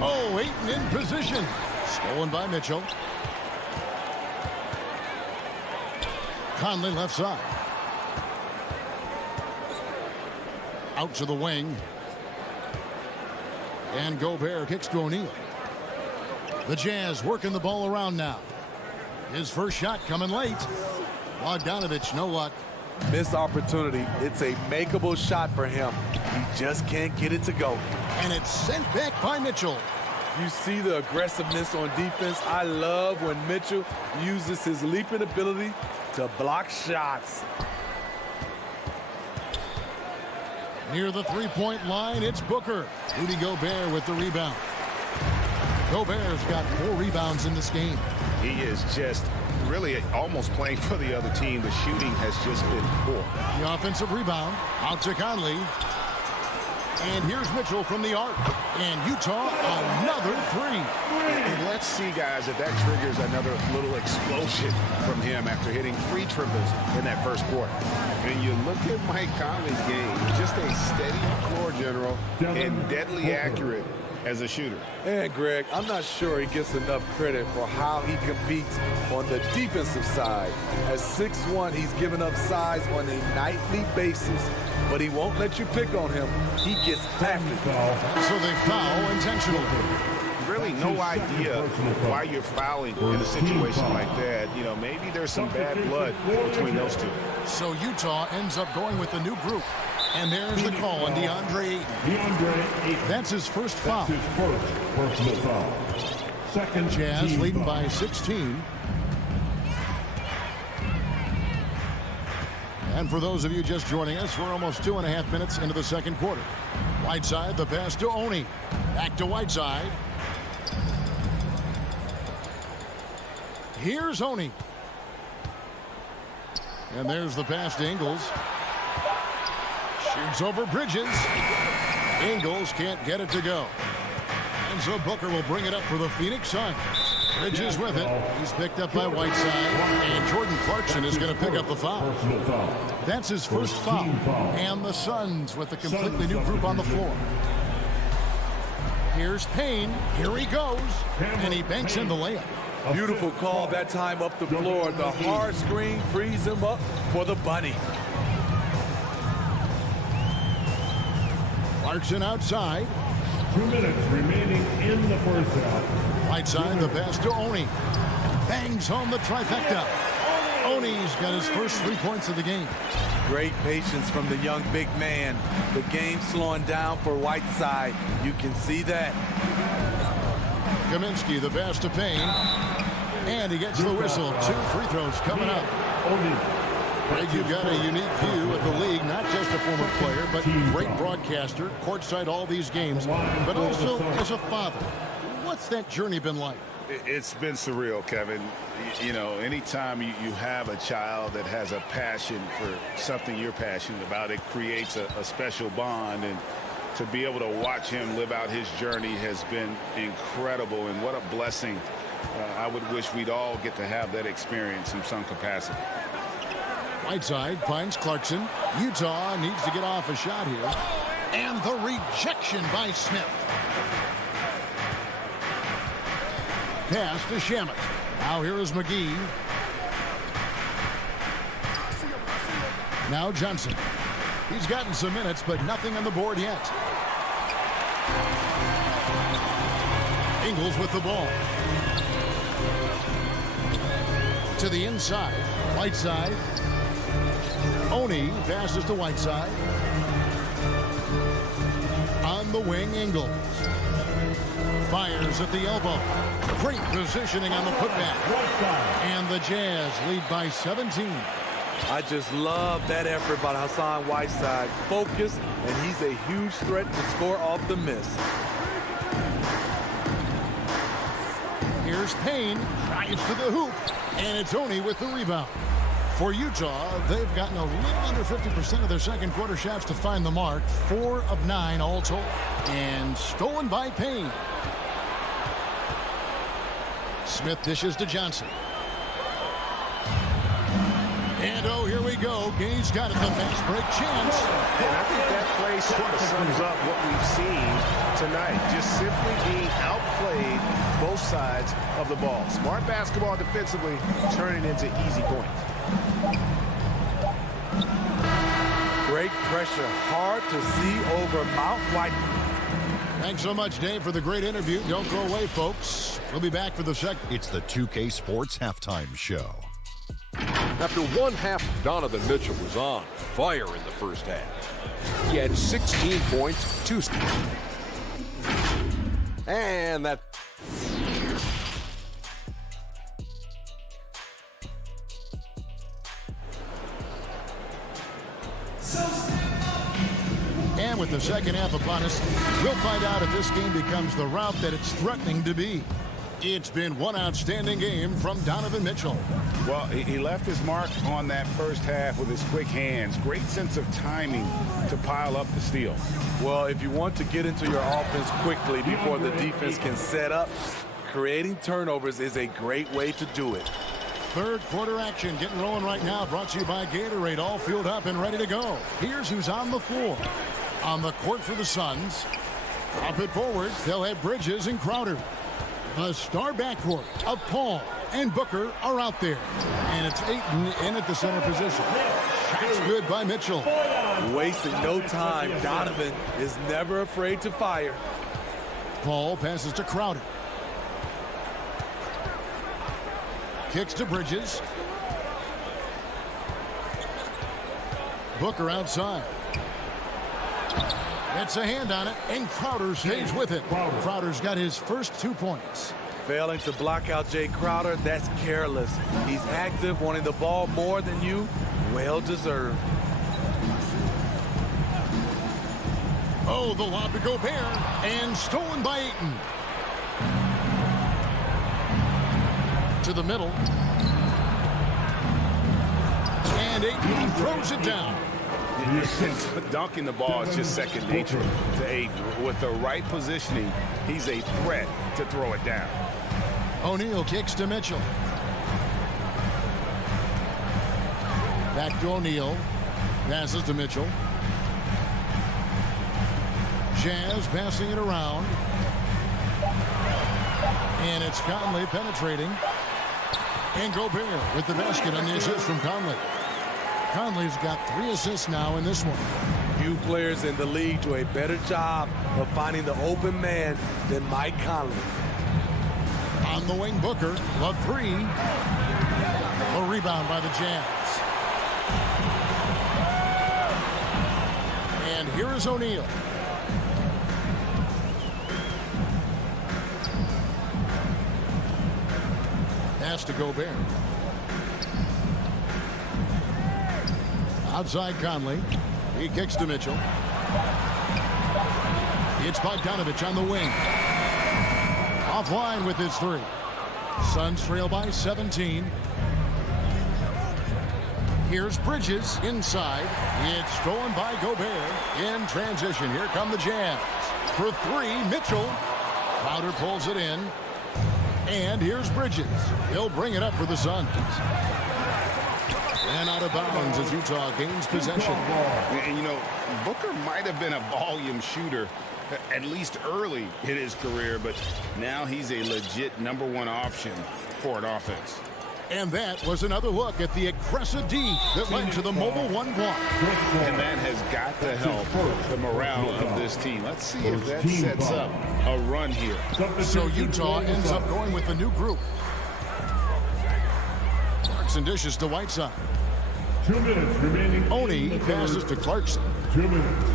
Oh, Ayton in position. Stolen by Mitchell. Conley left side. Out to the wing. And Gobert kicks to O'Neal. The Jazz working the ball around now. His first shot coming late. Bogdanovich, no luck. Missed opportunity. It's a makeable shot for him. He just can't get it to go. And it's sent back by Mitchell. You see the aggressiveness on defense. I love when Mitchell uses his leaping ability to block shots. Near the three-point line, it's Booker. Rudy Gobert with the rebound. Gobert's got 4 rebounds in this game. He is just really almost playing for the other team. The shooting has just been poor. The offensive rebound out to Conley. And here's Mitchell from the arc. And Utah, another 3. And let's see, guys, if that triggers another little explosion from him after hitting 3 triples in that first quarter. And you look at Mike Conley's game, just a steady floor general and deadly accurate as a shooter. And Greg, I'm not sure he gets enough credit for how he competes on the defensive side. At 6'1", he's given up size on a nightly basis, but he won't let you pick on him. He gets after it. So they foul intentionally. Really no idea why you're fouling in a situation like that. You know, maybe there's some bad blood between those two. So Utah ends up going with the new group. And there's the call on DeAndre Ayton. That's his first foul. His first personal foul. Second Jazz leading by 16. And for those of you just joining us, we're almost 2.5 minutes into the second quarter. Whiteside, the pass to Oni. Back to Whiteside. Here's Oni. And there's the pass to Ingles. Shoots over Bridges. Ingles can't get it to go. And so Booker will bring it up for the Phoenix Suns. Bridges with it. He's picked up by Whiteside. And Jordan Clarkson is going to pick up the foul. That's his first foul. And the Suns with a completely new group on the floor. Here's Payne. Here he goes. And he banks in the layup. Beautiful call that time up the floor. The hard screen frees him up for the bunny. Clarkson outside. 2 minutes remaining in the first half. Whiteside, the pass to Oni. Bangs home the trifecta. Oney's got his first 3 points of the game. Great patience from the young big man. The game's slowing down for Whiteside. You can see that. Kaminsky, the pass to Payne. And he gets the whistle. 2 free throws coming up. Greg, you've got a unique view of the league, not just a former player, but great broadcaster, courtside all these games, but also as a father. What's that journey been like? It's been surreal, Kevin. You know, anytime you have a child that has a passion for something you're passionate about, it creates a special bond. And to be able to watch him live out his journey has been incredible. And what a blessing. I would wish we'd all get to have that experience in some capacity. Whiteside finds Clarkson. Utah needs to get off a shot here. And the rejection by Smith. Pass to Shamet. Now here is McGee. Now Johnson. He's gotten some minutes, but nothing on the board yet. Ingles with the ball. To the inside. Whiteside. Oney passes to Whiteside. On the wing, Ingles. Fires at the elbow. Great positioning on the putback. And the Jazz lead by 17. I just love that effort by Hassan Whiteside. Focused, and he's a huge threat to score off the miss. Here's Payne. Drives to the hoop. And it's Oney with the rebound. For Utah, they've gotten a little under 50% of their second quarter shots to find the mark. 4 of 9 all told. And stolen by Payne. Smith dishes to Johnson. And oh, here we go. Gay's got it, the fast break chance. And I think that play sort of sums up what we've seen tonight. Just simply being outplayed both sides of the ball. Smart basketball defensively, turning into easy points. Great pressure. Hard to see over Mount White. Thanks so much, Dave, for the great interview. Don't go away, folks. We'll be back for the second. It's the 2K Sports Halftime Show. After one half, Donovan Mitchell was on fire in the first half. He had 16 points, 2 steals. And that... And with the second half upon us, we'll find out if this game becomes the route that it's threatening to be. It's been one outstanding game from Donovan Mitchell. Well, he left his mark on that first half with his quick hands. Great sense of timing to pile up the steal. Well, if you want to get into your offense quickly before the defense can set up, creating turnovers is a great way to do it. Third quarter action getting rolling right now. Brought to you by Gatorade. All fueled up and ready to go. Here's who's on the floor. On the court for the Suns. Up it forward. They'll have Bridges and Crowder. The star backcourt of Paul and Booker are out there. And it's Ayton in at the center position. Shots good by Mitchell. Wasting no time. Donovan is never afraid to fire. Paul passes to Crowder. Kicks to Bridges. Booker outside. Gets a hand on it, and Crowder stays with it. Crowder's got his first 2 points. Failing to block out Jay Crowder, that's careless. He's active, wanting the ball more than you. Well deserved. Oh, the lob to Gobert, and stolen by Ayton. To the middle. And Ayton throws it down. Dunking the ball is just second nature to Ayton. With the right positioning, he's a threat to throw it down. O'Neal kicks to Mitchell. Back to O'Neal. Passes to Mitchell. Jazz passing it around. And it's Conley penetrating. And Gobert with the basket on the assist from Conley. Conley's got 3 assists now in this one. Few players in the league do a better job of finding the open man than Mike Conley. On the wing, Booker, love 3. A rebound by the Jazz. And here is O'Neal. Pass to Gobert. Outside Conley. He kicks to Mitchell. It's Bogdanovich on the wing. Offline with his three. Suns trail by 17. Here's Bridges inside. It's stolen by Gobert. In transition, here come the Jazz. For three, Mitchell. Crowder pulls it in. And here's Bridges. He'll bring it up for the Suns. And out of bounds as Utah gains possession. And, you know, Booker might have been a volume shooter, at least early in his career, but now he's a legit #1 option for an offense. And that was another look at the aggressive D that led to the mobile one block. And that has got to help the morale of this team. Let's see if that sets up a run here. So Utah ends up going with a new group. Clarkson dishes to Whiteside. 2 minutes remaining. Oni passes to Clarkson. 2 minutes.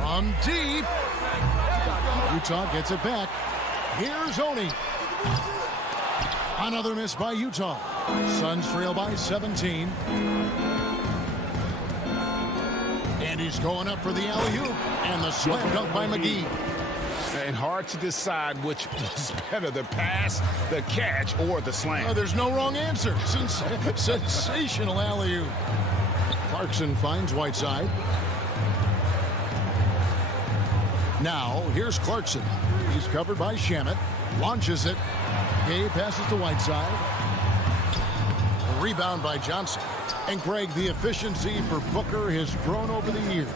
From deep. Utah gets it back. Here's Oni. Another miss by Utah. Suns trail by 17. And he's going up for the alley-oop. And the slam dunk by McGee. And hard to decide which was better, the pass, the catch, or the slam. Oh, there's no wrong answer. Sensational alley-oop. Clarkson finds Whiteside. Now, here's Clarkson. He's covered by Shamet. Launches it. Gay passes to Whiteside. A rebound by Johnson. And Greg, the efficiency for Booker has grown over the years.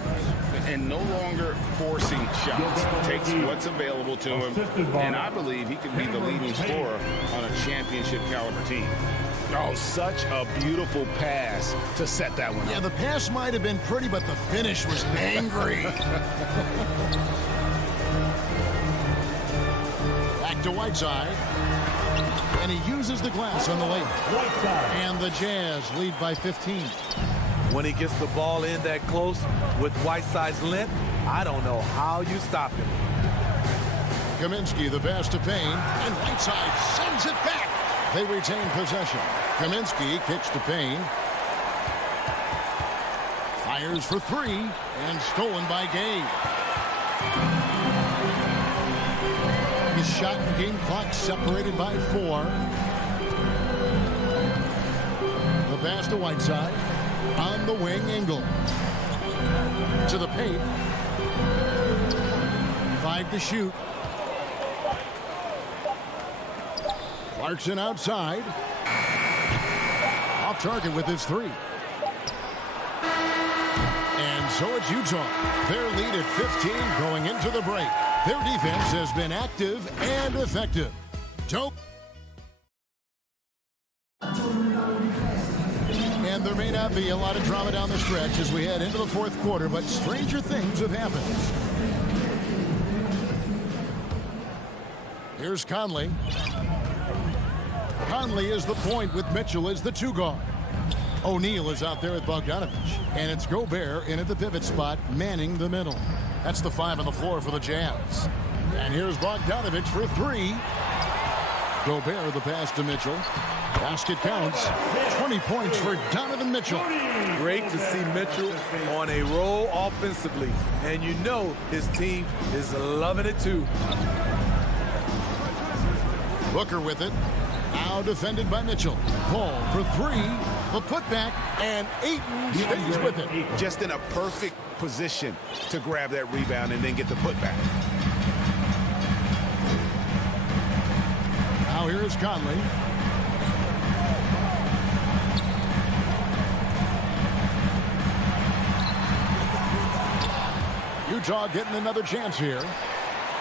And no longer forcing shots. Takes what's available to him. And I believe he could be the leading scorer on a championship caliber team. Oh, such a beautiful pass to set that one up. Yeah, the pass might have been pretty, but the finish was angry. Back to Whiteside. And he uses the glass on the lane. And the Jazz lead by 15. When he gets the ball in that close with Whiteside's length, I don't know how you stop him. Kaminsky, the pass to Payne, and Whiteside sends it back. They retain possession. Kaminsky kicks to Payne. Fires for three, and stolen by Gay. His shot and game clock separated by 4. The pass to Whiteside. On the wing, Ingle. To the paint. 5 to shoot. Clarkson outside. Off target with his 3. And so it's Utah. Their lead at 15 going into the break. Their defense has been active and effective. Dope. And there may not be a lot of drama down the stretch as we head into the 4th quarter, but stranger things have happened. Here's Conley. Conley is the point with Mitchell as the 2 guard. O'Neal is out there with Bogdanovich. And it's Gobert in at the pivot spot, manning the middle. That's the 5 on the floor for the Jazz. And here's Bogdanovich for 3. Gobert the pass to Mitchell. Basket counts. 20 points for Donovan Mitchell. Great to see Mitchell on a roll offensively. And you know his team is loving it too. Booker with it. Now defended by Mitchell. Paul for 3. The putback, and Ayton stays with it. Just in a perfect position to grab that rebound and then get the putback. Now here's Conley. Utah getting another chance here.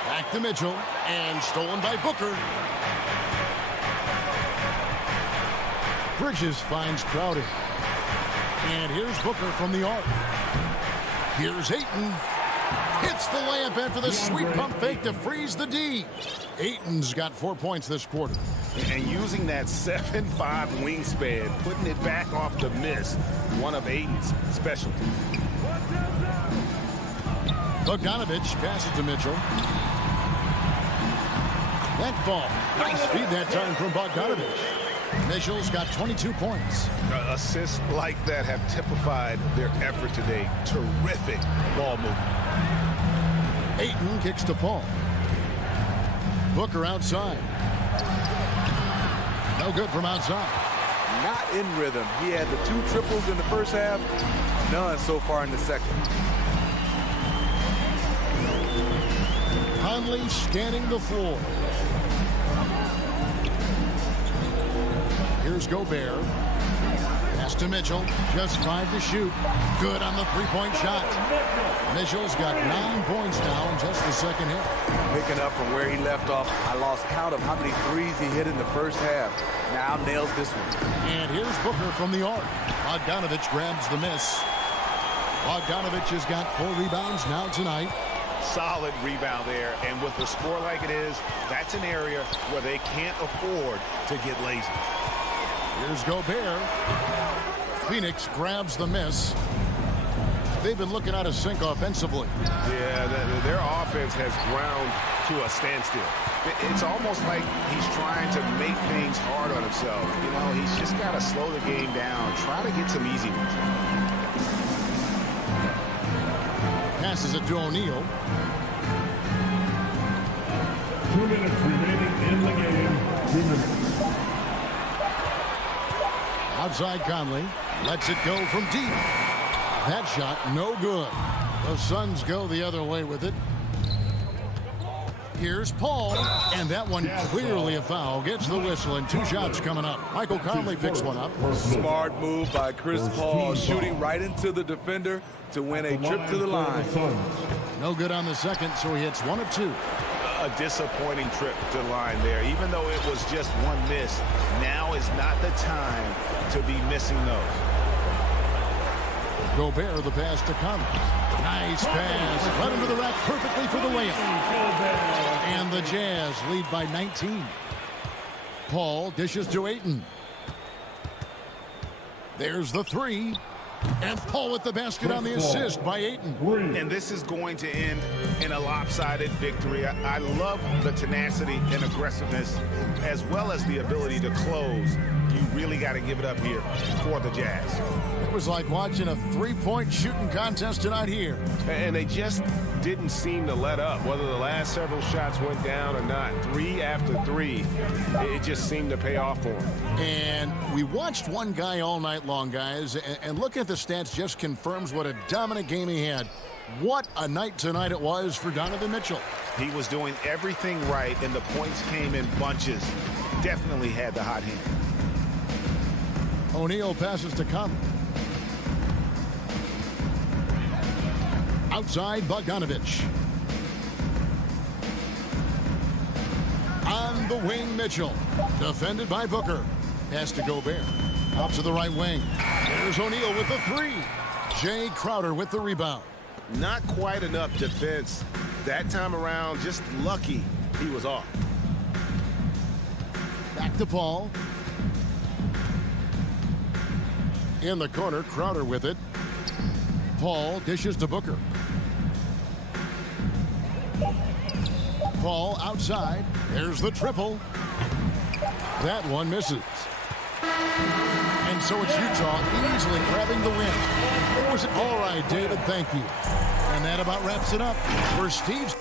Back to Mitchell, and stolen by Booker. Bridges finds Crowder. And here's Booker from the arc. Here's Ayton. Hits the layup after the sweet pump fake to freeze the D. Ayton's got 4 points this quarter. And using that 7'5" wingspan, putting it back off the miss, one of Aiden's specialties. Bogdanovich passes to Mitchell. That ball. Nice feed that time from Bogdanovich. Mitchell's got 22 points. Assists like that have typified their effort today. Terrific ball movement. Ayton kicks to Paul. Booker outside. No good from outside. Not in rhythm. He had the 2 triples in the first half, none so far in the second. Conley scanning the floor. Here's Gobert. Pass to Mitchell. Just 5 to shoot. Good on the three-point shot. Mitchell's got 9 points now in just the second hit. Picking up from where he left off, I lost count of how many threes he hit in the first half. Now nails this one. And here's Booker from the arc. Bogdanovich grabs the miss. Bogdanovich has got 4 rebounds now tonight. Solid rebound there, and with the score like it is, that's an area where they can't afford to get lazy. Here's Gobert. Phoenix grabs the miss. They've been looking out of sync offensively. Yeah, their offense has ground to a standstill. It's almost like he's trying to make things hard on himself. You know, he's just got to slow the game down, try to get some easy ones. Passes it to O'Neal. 2 minutes remaining in the game. 2 minutes. Outside Conley. Lets it go from deep. That shot no good. The Suns go the other way with it. Here's Paul. And that one clearly a foul. Gets the whistle and 2 shots coming up. Michael Conley picks one up. Smart move by Chris Paul, shooting right into the defender to win a trip to the line. No good on the second, so he hits 1 of 2. A disappointing trip to the line there. Even though it was just 1 miss, now is not the time to be missing those. Gobert, the pass to Conley. Nice pass. Led him to the rack perfectly for the layup. And the Jazz lead by 19. Paul dishes to Ayton. There's the 3. And Paul with the basket on the assist by Ayton. And this is going to end in a lopsided victory. I love the tenacity and aggressiveness as well as the ability to close. You really got to give it up here for the Jazz. It was like watching a 3-point shooting contest tonight here. And they just didn't seem to let up, whether the last several shots went down or not. 3 after 3, it just seemed to pay off for them. And we watched one guy all night long, guys, and look at the stats just confirms what a dominant game he had. What a night tonight it was for Donovan Mitchell. He was doing everything right, and the points came in bunches. Definitely had the hot hand. O'Neal passes to Conley. Outside Bogdanovich. On the wing, Mitchell. Defended by Booker. Pass to Gobert. Out to the right wing. There's O'Neal with the 3. Jay Crowder with the rebound. Not quite enough defense that time around. Just lucky he was off. Back to Paul. In the corner, Crowder with it. Paul dishes to Booker. Paul outside. There's the triple. That one misses. And so it's Utah easily grabbing the win. Or was it? All right, David, thank you. And that about wraps it up for Steve's.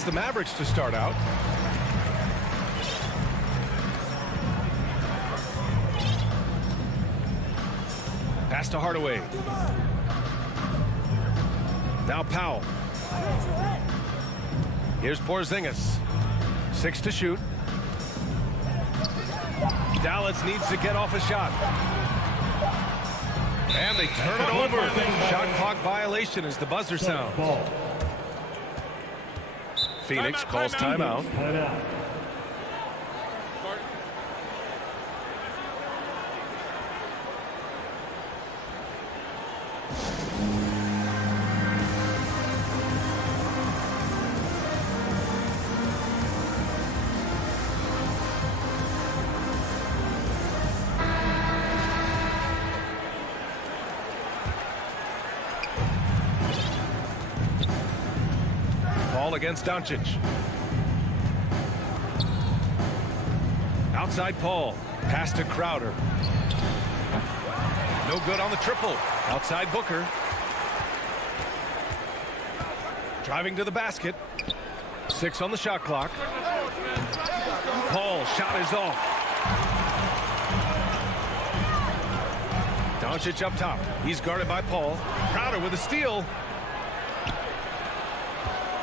It's the Mavericks to start out. Pass to Hardaway. Now Powell. Here's Porzingis. 6 to shoot. Dallas needs to get off a shot. And they turn it over. Shot clock violation as the buzzer sounds. Phoenix calls timeout. Ball against Doncic. Outside Paul. Pass to Crowder. No good on the triple. Outside Booker. Driving to the basket. 6 on the shot clock. Paul, shot is off. Doncic up top. He's guarded by Paul. Crowder with a steal.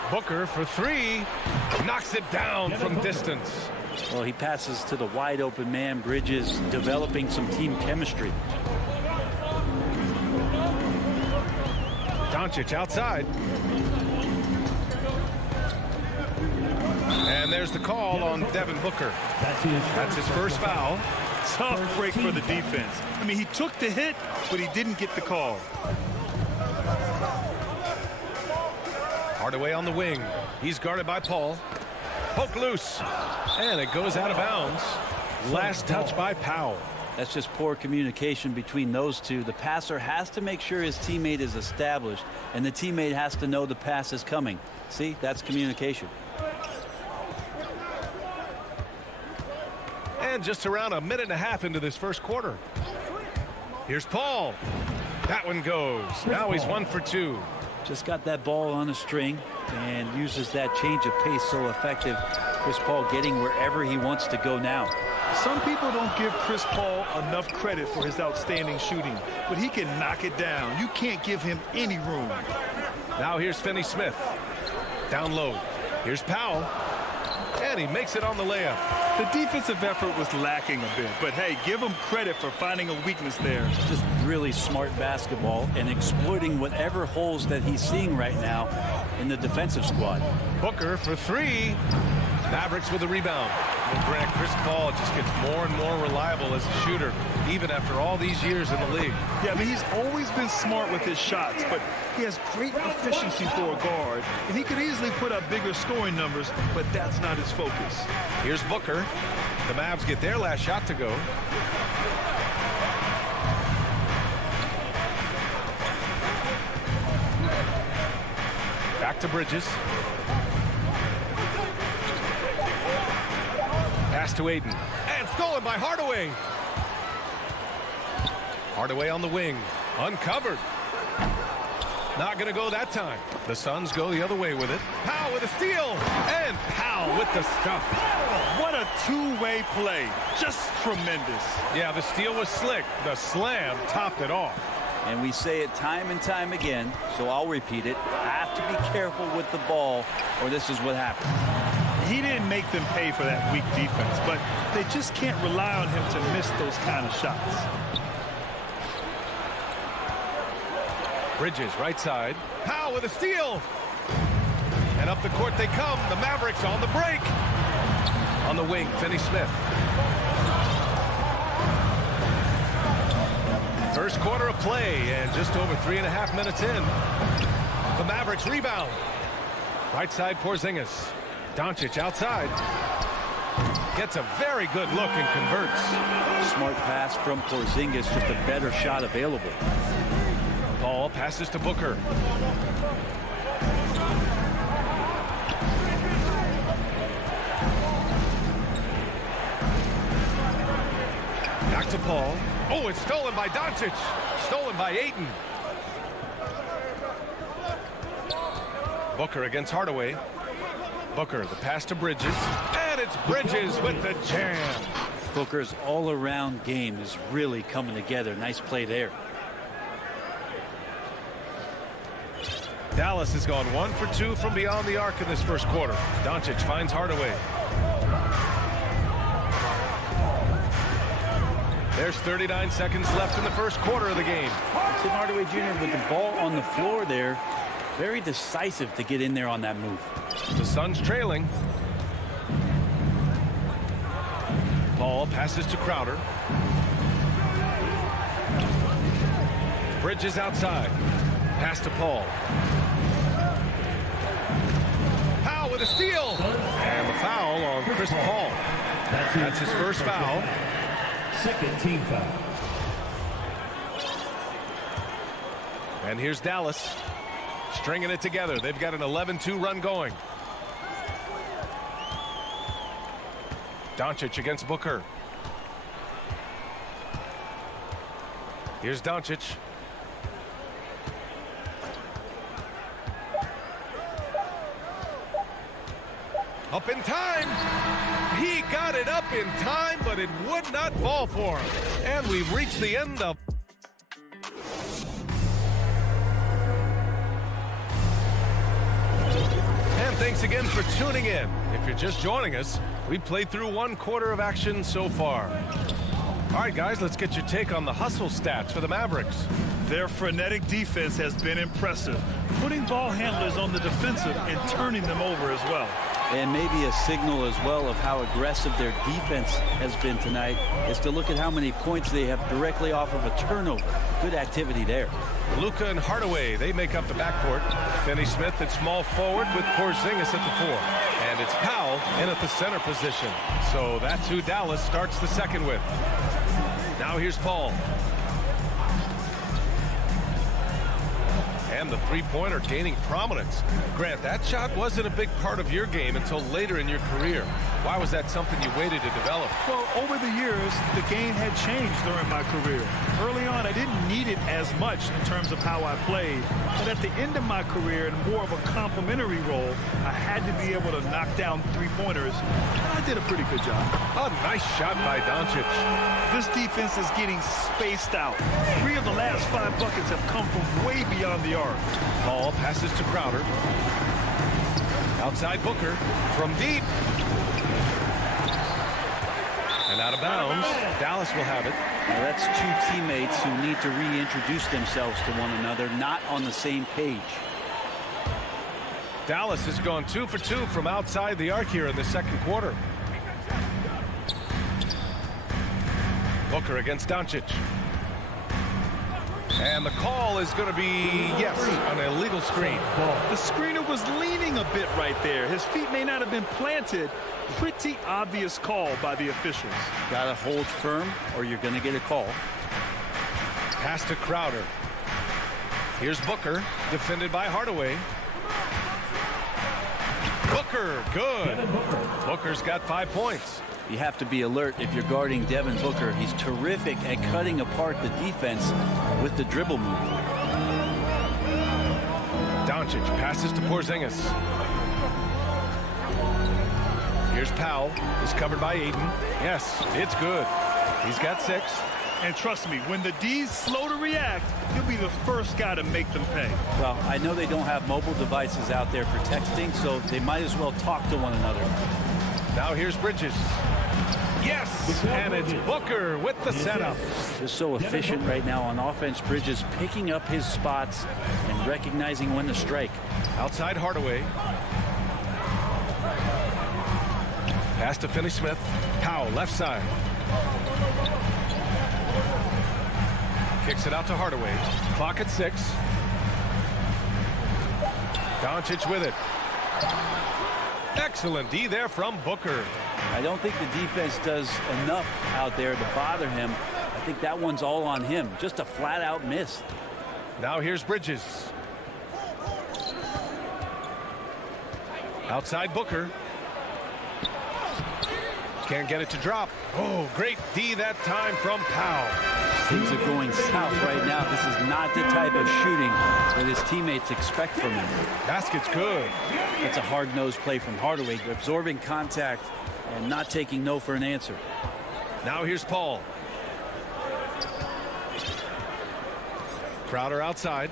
Booker for 3. Knocks it down from distance. Well, he passes to the wide open man. Bridges developing some team chemistry. Doncic outside. And there's the call on Devin Booker. That's his first foul. Tough break for the defense. I mean, he took the hit, but he didn't get the call. Hardaway on the wing. He's guarded by Paul. Poke loose. And it goes out of bounds. Last touch by Powell. That's just poor communication between those two. The passer has to make sure his teammate is established, and the teammate has to know the pass is coming. See, that's communication. And just around a minute and a half into this first quarter. Here's Paul. That one goes. Now he's 1 for 2. Just got that ball on a string and uses that change of pace so effective. Chris Paul getting wherever he wants to go now. Some people don't give Chris Paul enough credit for his outstanding shooting, but he can knock it down. You can't give him any room. Now here's Finney Smith. Down low. Here's Powell. And he makes it on the layup. The defensive effort was lacking a bit, but hey, give him credit for finding a weakness there. Just really smart basketball and exploiting whatever holes that he's seeing right now in the defensive squad. Booker for 3. Mavericks with a rebound. And Grant, Chris Paul just gets more and more reliable as a shooter, even after all these years in the league. Yeah, I mean, he's always been smart with his shots, but he has great efficiency for a guard, and he could easily put up bigger scoring numbers, but that's not his focus. Here's Booker. The Mavs get their last shot to go. Back to Bridges. Pass to Ayton. And stolen by Hardaway. Hardaway on the wing. Uncovered. Not going to go that time. The Suns go the other way with it. Powell with a steal. And Powell with the stuff. What a two-way play. Just tremendous. Yeah, the steal was slick. The slam topped it off. And we say it time and time again, so I'll repeat it. Have to be careful with the ball, or this is what happens. He didn't make them pay for that weak defense, but they just can't rely on him to miss those kind of shots. Bridges right side. Powell with a steal. And up the court they come. The Mavericks on the break. On the wing, Finney Smith. First quarter of play and just over 3.5 minutes in. The Mavericks rebound. Right side Porzingis. Doncic outside. Gets a very good look and converts. Smart pass from Porzingis, just a better shot available. Paul passes to Booker. Back to Paul. Oh, it's stolen by Doncic. Stolen by Ayton. Booker against Hardaway. Booker, the pass to Bridges. And it's Bridges with the jam. Booker's all-around game is really coming together. Nice play there. Dallas has gone 1 for 2 from beyond the arc in this first quarter. Doncic finds Hardaway. There's 39 seconds left in the first quarter of the game. Tim Hardaway Jr. with the ball on the floor there. Very decisive to get in there on that move. The Suns trailing. Paul passes to Crowder. Bridges outside. Pass to Paul. Powell with a steal. And the foul on Chris Paul. That's his first foul. Second team foul. And here's Dallas stringing it together. They've got an 11-2 run going. Doncic against Booker. Here's Doncic. Up in time. He got it up in time, but it would not fall for him. And we've reached the end of... And thanks again for tuning in. If you're just joining us, we played through one quarter of action so far. All right, guys, let's get your take on the hustle stats for the Mavericks. Their frenetic defense has been impressive, putting ball handlers on the defensive and turning them over as well. And maybe a signal as well of how aggressive their defense has been tonight is to look at how many points they have directly off of a turnover. Good activity there. Luka and Hardaway, they make up the backcourt. Finney Smith at small forward with Porzingis at the 4. And it's Powell in at the center position. So that's who Dallas starts the second with. Now here's Paul. And the three-pointer gaining prominence. Grant, that shot wasn't a big part of your game until later in your career. Why was that something you waited to develop? Well, over the years, the game had changed during my career. Early on, I didn't need it as much in terms of how I played. But at the end of my career, in more of a complementary role, I had to be able to knock down three-pointers. I did a pretty good job. A nice shot by Doncic. This defense is getting spaced out. 3 of the last 5 buckets have come from way beyond the arc. Paul passes to Crowder. Outside Booker from deep. And out of bounds. Dallas will have it. Now that's two teammates who need to reintroduce themselves to one another, not on the same page. Dallas has gone 2 for 2 from outside the arc here in the second quarter. Booker against Doncic. And the call is going to be, yes, an illegal screen. The screener was leaning a bit right there. His feet may not have been planted. Pretty obvious call by the officials. Got to hold firm or you're going to get a call. Pass to Crowder. Here's Booker, defended by Hardaway. Booker, good. Booker's got 5 points. You have to be alert if you're guarding Devin Booker. He's terrific at cutting apart the defense with the dribble move. Doncic passes to Porzingis. Here's Powell. He's covered by Ayton. Yes, it's good. He's got 6. And trust me, when the D's slow to react, he'll be the first guy to make them pay. Well, I know they don't have mobile devices out there for texting, so they might as well talk to one another. Now here's Bridges. Yes, and it's Booker with the setup. Just so efficient right now on offense. Bridges picking up his spots and recognizing when to strike. Outside Hardaway. Pass to Finney Smith. Powell, left side. Kicks it out to Hardaway. Clock at 6. Doncic with it. Excellent D there from Booker. I don't think the defense does enough out there to bother him. I think that one's all on him. Just a flat-out miss. Now here's Bridges. Outside Booker. Can't get it to drop. Oh, great D that time from Powell. Things are going south right now. This is not the type of shooting that his teammates expect from him. Basket's good. It's a hard-nosed play from Hardaway, absorbing contact and not taking no for an answer. Now here's Paul. Crowder outside.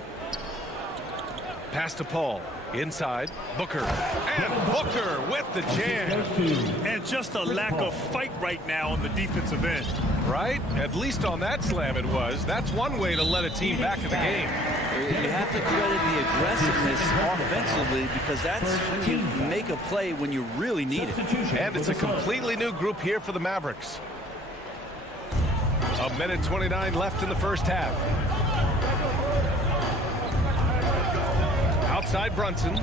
Pass to Paul. Inside, Booker. And Booker with the jam. And just a lack of fight right now on the defensive end. Right? At least on that slam it was. That's one way to let a team back in the game. You have to credit the aggressiveness offensively, because that's when you make a play when you really need it. And it's a completely new group here for the Mavericks. 1:29 left in the first half. Outside Brunson.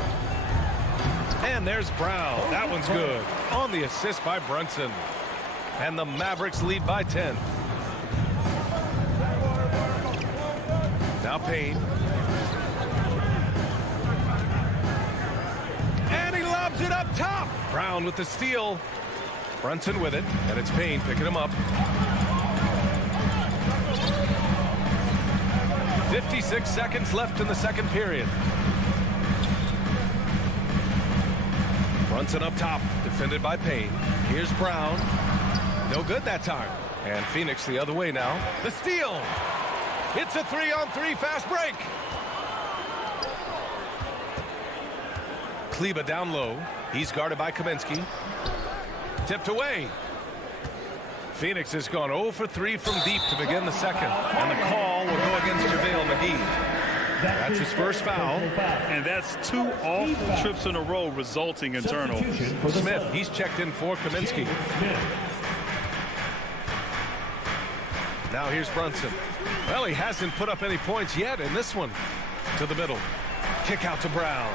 And there's Brown. That one's good. On the assist by Brunson. And the Mavericks lead by 10. Now Payne. And he lobs it up top. Brown with the steal. Brunson with it. And it's Payne picking him up. 56 seconds left in the second period. Brunson up top, defended by Payne. Here's Brown. No good that time. And Phoenix the other way now. The steal. It's a 3-on-3 fast break. Kleba down low. He's guarded by Kaminsky. Tipped away. Phoenix has gone 0 for 3 from deep to begin the second. And the call will go against JaVale McGee. That's his first foul. And that's 2 awful trips in a row resulting in turnovers. Smith, he's checked in for Kaminsky. Now here's Brunson. Well, he hasn't put up any points yet in this one. To the middle. Kick out to Brown.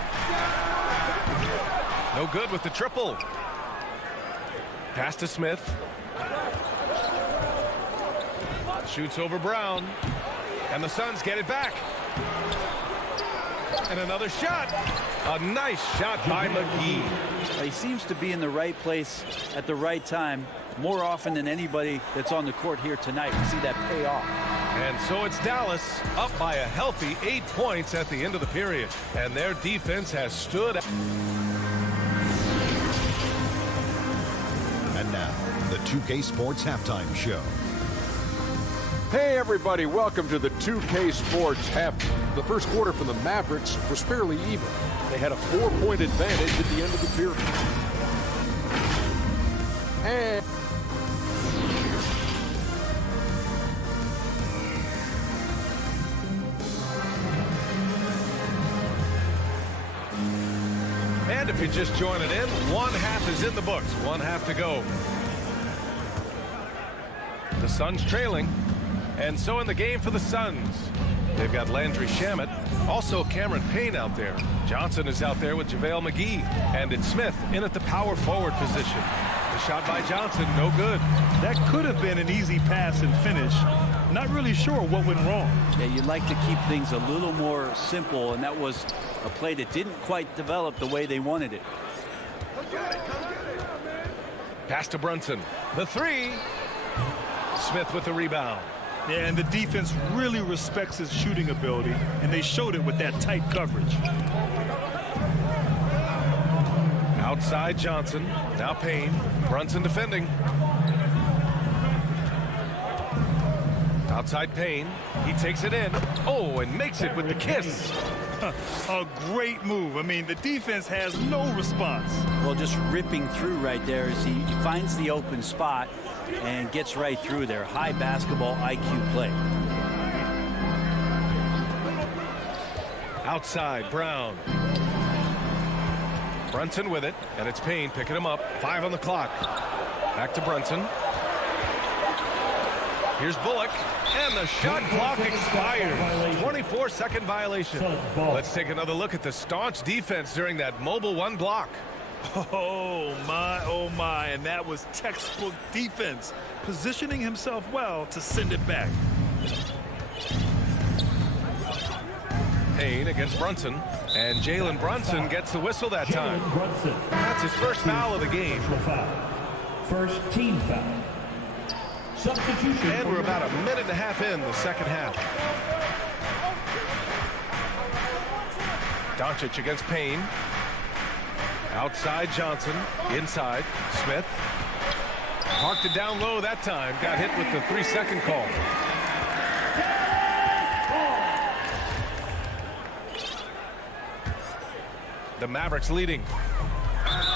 No good with the triple. Pass to Smith. Shoots over Brown. And the Suns get it back. And another shot. A nice shot by McGee. He seems to be in the right place at the right time more often than anybody that's on the court here tonight. We see that pay off. And so it's Dallas up by a healthy 8 points at the end of the period. And their defense has stood. And now, the 2K Sports Halftime Show. Hey everybody, welcome to the 2K Sports Half. The first quarter for the Mavericks was fairly even. They had a 4-point advantage at the end of the period. And if you're just joining in, one half is in the books. One half to go. The Suns trailing. And so in the game for the Suns, they've got Landry Shamet, also Cameron Payne out there. Johnson is out there with JaVale McGee, and it's Smith in at the power forward position. The shot by Johnson, no good. That could have been an easy pass and finish. Not really sure what went wrong. Yeah, you'd like to keep things a little more simple, and that was a play that didn't quite develop the way they wanted it. Pass to Brunson. The three. Smith with the rebound. Yeah, and the defense really respects his shooting ability, and they showed it with that tight coverage. Outside Johnson. Now Payne. Brunson defending. Outside Payne. He takes it in. Oh, and makes it with the kiss. A great move. I mean, the defense has no response. Well, just ripping through right there as he finds the open spot and gets right through there. High basketball IQ play. Outside Brown. Brunson with it, and it's Payne picking him up. 5 on the clock. Back to Brunson. Here's Bullock, and the shot clock expires. 24-second violation. Let's take another look at the staunch defense during that mobile one block. Oh my, and that was textbook defense, positioning himself well to send it back. Payne against Brunson, and Jalen Brunson gets the whistle that time. That's his first foul of the game. First team foul. Substitution. And we're about a minute and a half in the second half. Doncic against Payne. Outside Johnson. Inside Smith. Parked it down low that time. Got hit with the 3-second call. The Mavericks leading.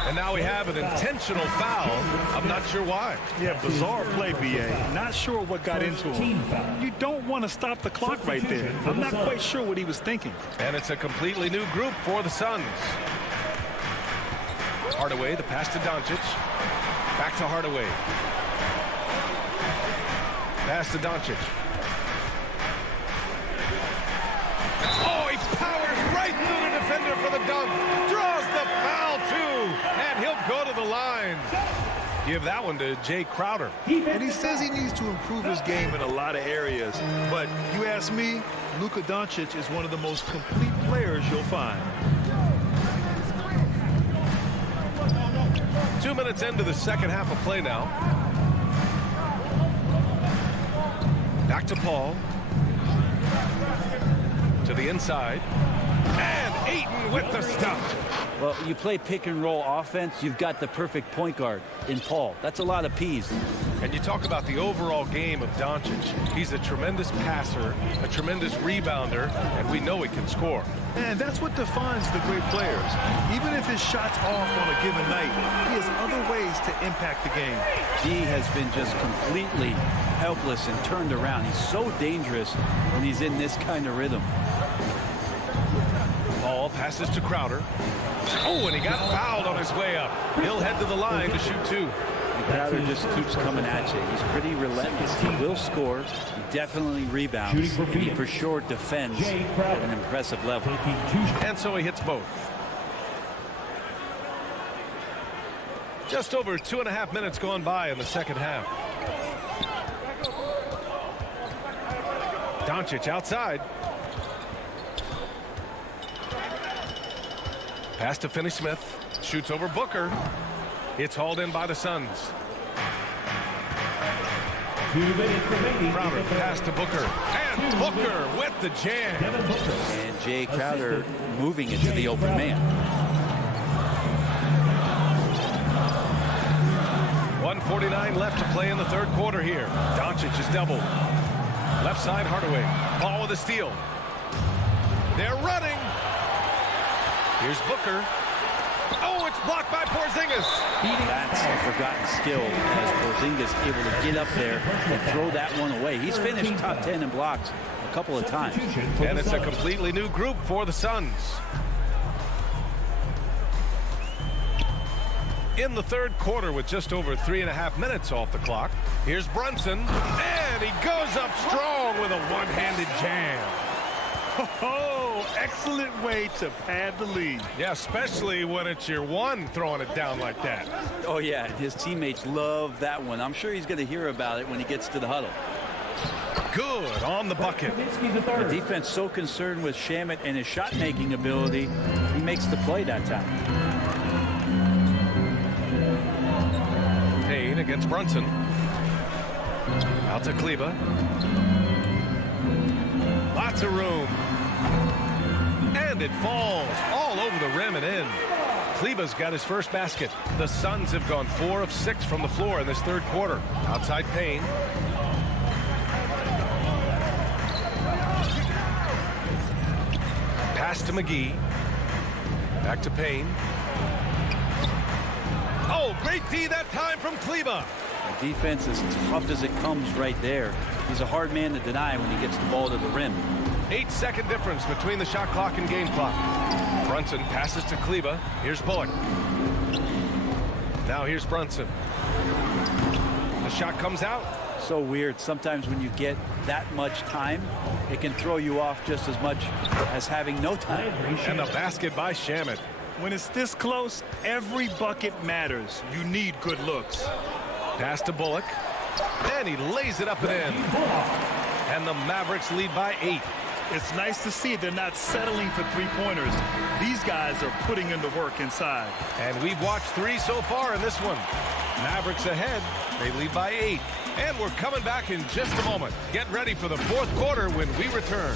And now we have an intentional foul. I'm not sure why. Yeah, bizarre play, B.A. Not sure what got into him. You don't want to stop the clock right there. I'm not quite sure what he was thinking. And it's a completely new group for the Suns. Hardaway, the pass to Doncic. Back to Hardaway. Pass to Doncic. Oh, he powers right through the defender for the dunk. Draws the foul, too. And he'll go to the line. Give that one to Jay Crowder. And he says he needs to improve his game in a lot of areas. But you ask me, Luka Doncic is one of the most complete players you'll find. 2 minutes into the second half of play now. Back to Paul. To the inside. And Ayton with the stuff. Well, you play pick and roll offense, you've got the perfect point guard in Paul. That's a lot of P's. And you talk about the overall game of Doncic. He's a tremendous passer, a tremendous rebounder, and we know he can score. And that's what defines the great players. Even if his shot's off on a given night, he has other ways to impact the game. He has been just completely helpless and turned around. He's so dangerous when he's in this kind of rhythm. Paul passes to Crowder. Oh, and he got fouled on his way up. He'll head to the line to shoot two. And Crowder just keeps coming at you. He's pretty relentless. He will score. He definitely rebounds. And he for sure defends at an impressive level. And so he hits both. Just over 2.5 minutes gone by in the second half. Doncic outside. Pass to Finney-Smith. Shoots over Booker. It's hauled in by the Suns. Crowder pass to Booker. And Booker with the jam. And Jay Crowder moving into the open man. 1:49 left to play in the third quarter here. Doncic is doubled. Left side Hardaway. Ball with a steal. They're running. Here's Booker. Oh, it's blocked by Porzingis. That's a forgotten skill as Porzingis able to get up there and throw that one away. He's finished top 10 in blocks a couple of times. And it's a completely new group for the Suns. In the third quarter with just over 3.5 minutes off the clock, here's Brunson. And he goes up strong with a one-handed jam. Oh, excellent way to pad the lead. Yeah, especially when it's your one throwing it down like that. Oh, yeah, his teammates love that one. I'm sure he's going to hear about it when he gets to the huddle. Good on the bucket. The defense so concerned with Shamet and his shot-making ability, he makes the play that time. Payne against Brunson. Out to Kleba. Lots of room. And it falls all over the rim and in. Kleba's got his first basket. The Suns have gone 4 of 6 from the floor in this third quarter. Outside Payne. Pass to McGee. Back to Payne. Oh, great D that time from Kleba. The defense is tough as it comes right there. He's a hard man to deny when he gets the ball to the rim. 8-second difference between the shot clock and game clock. Brunson passes to Kleba. Here's Bullock. Now here's Brunson. The shot comes out. So weird. Sometimes when you get that much time, it can throw you off just as much as having no time. And the basket by Shamet. When it's this close, every bucket matters. You need good looks. Pass to Bullock. And he lays it up and in. And the Mavericks lead by 8. It's nice to see they're not settling for three-pointers. These guys are putting in the work inside. And we've watched 3 so far in this one. Mavericks ahead. They lead by 8. And we're coming back in just a moment. Get ready for the fourth quarter when we return.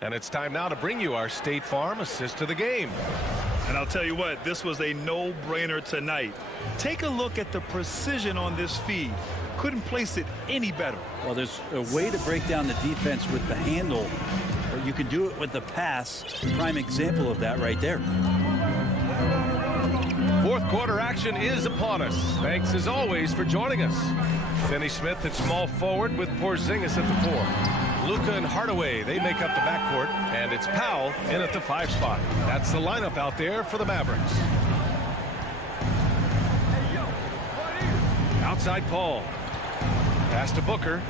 And it's time now to bring you our State Farm assist to the game. And I'll tell you what, this was a no-brainer tonight. Take a look at the precision on this feed. Couldn't place it any better. Well, there's a way to break down the defense with the handle But you can do it with the pass. Prime example of that right there. Fourth quarter action is upon us. Thanks as always for joining us. Finney Smith at small forward with Porzingis at the 4. Luka and Hardaway, they make up the backcourt, and it's Powell in at the 5 spot. That's the lineup out there for the Mavericks. Outside Paul. Pass to Booker.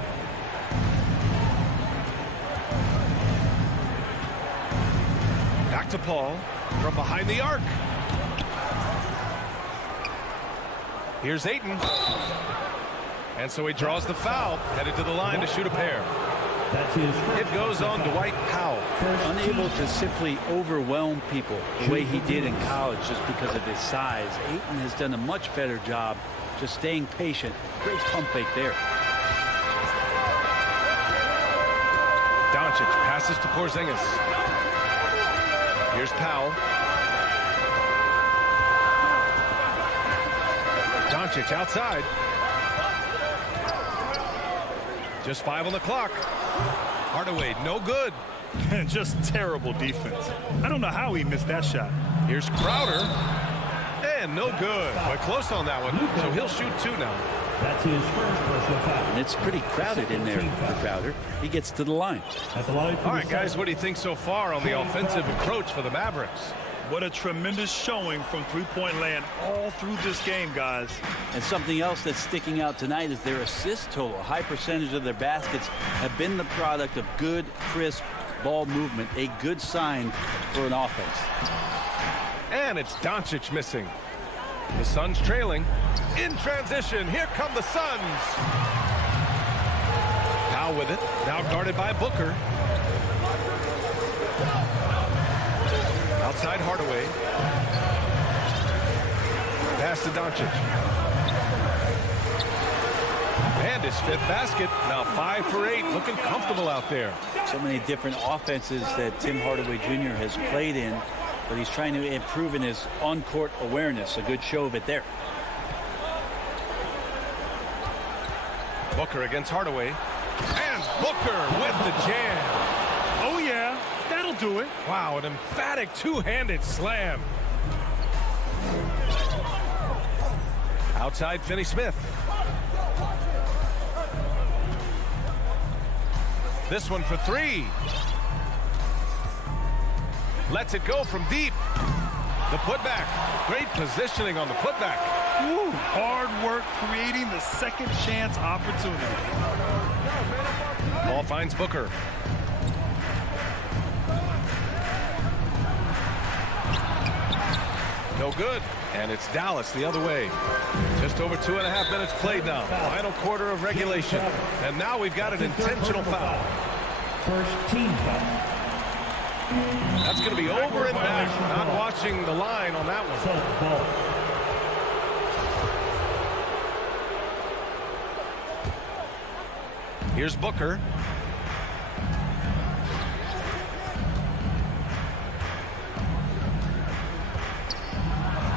Back to Paul from behind the arc. Here's Ayton. And so he draws the foul, headed to the line to shoot a pair. It goes on Dwight Powell. Unable to simply overwhelm people the way he did in college just because of his size. Ayton has done a much better job just staying patient. Great pump fake there. Doncic passes to Porzingis. Here's Powell. Doncic outside. Just 5 on the clock. Hardaway, no good. Just terrible defense. I don't know how he missed that shot. Here's Crowder. And no good. But close on that one. So he'll shoot 2 now. That's his first personal foul. And it's pretty crowded in there for Crowder. He gets to the line. At the line. All right, guys, what do you think so far on the offensive approach for the Mavericks? What a tremendous showing from three-point land all through this game, guys. And something else that's sticking out tonight is their assist total. A high percentage of their baskets have been the product of good, crisp ball movement. A good sign for an offense. And it's Doncic missing. The Suns trailing. In transition, here come the Suns. Powell with it. Now guarded by Booker. Outside Hardaway. Pass to Doncic. And his 5th basket. Now 5 for 8. Looking comfortable out there. So many different offenses that Tim Hardaway Jr. has played in, but he's trying to improve in his on-court awareness. A good show of it there. Booker against Hardaway. And Booker with the jam. Oh, yeah. That'll do it. Wow, an emphatic two-handed slam. Outside Finney Smith. This one for 3. Lets it go from deep. The putback. Great positioning on the putback. Woo. Hard work creating the second chance opportunity. Ball finds Booker. No good. And it's Dallas the other way. Just over 2.5 minutes played now. Final quarter of regulation. And now we've got an intentional foul. First team foul. That's going to be over and back. Not watching the line on that one. Here's Booker.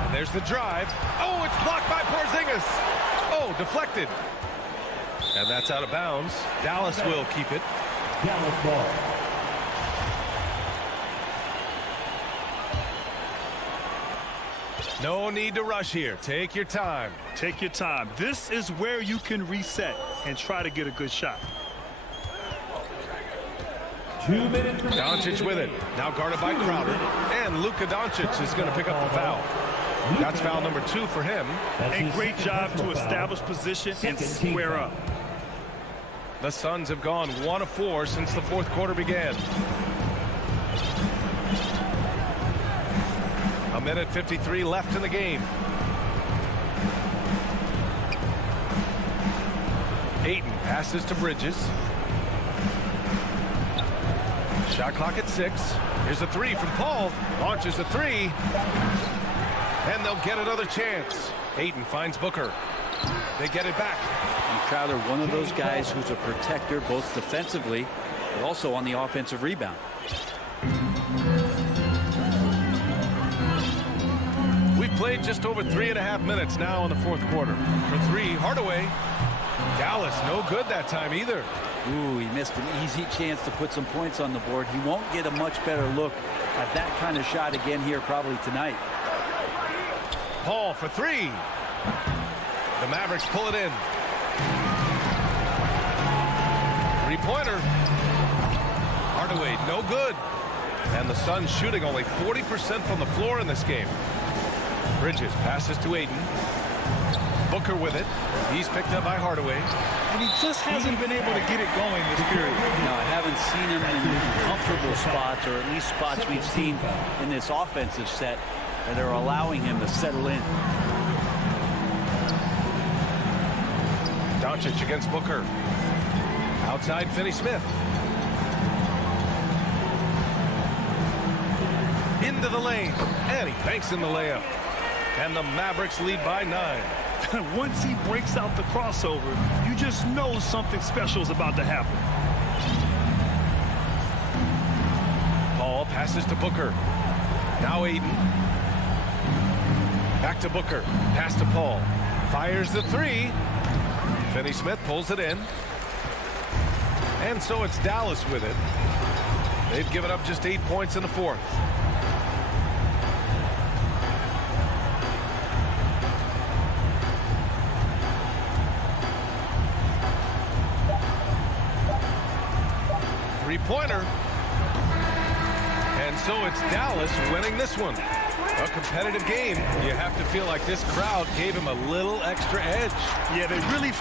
And there's the drive. Oh, it's blocked by Porzingis. Oh, deflected. And that's out of bounds. Dallas will keep it. Dallas ball. No need to rush here. Take your time. Take your time. This is where you can reset and try to get a good shot. 2 minutes. Doncic with it. Now guarded by Crowder. And Luka Doncic is going to pick up the foul. That's foul number 2 for him. A great job to establish position and square up. The Suns have gone 1 of 4 since the fourth quarter began. A minute 53 left in the game. Ayton passes to Bridges. Shot clock at 6. Here's a 3 from Paul. Launches a 3. And they'll get another chance. Ayton finds Booker. They get it back. And Crowder, one of those guys who's a protector both defensively but also on the offensive rebound. We've played just over 3.5 minutes now in the fourth quarter. For 3, Hardaway. Dallas, no good that time either. Ooh, he missed an easy chance to put some points on the board. He won't get a much better look at that kind of shot again here probably tonight. Paul for three. The Mavericks pull it in. Three-pointer. Hardaway, no good. And the Suns shooting only 40% from the floor in this game. Bridges passes to Ayton. Booker with it. He's picked up by Hardaway. And he just hasn't been able to get it going this period. No, I haven't seen him in comfortable spots, or at least spots we've seen in this offensive set that are allowing him to settle in. Doncic against Booker. Outside Finney Smith. Into the lane. And he banks in the layup. And the Mavericks lead by 9. Once he breaks out the crossover, you just know something special is about to happen. Paul passes to Booker. Now Ayton. Back to Booker. Pass to Paul. Fires the three. Finney Smith pulls it in. And so it's Dallas with it. They've given up just 8 points in the fourth. Three-pointer. And so it's Dallas winning this one. A competitive game. You have to feel like this crowd gave him a little extra edge. Yeah, they really...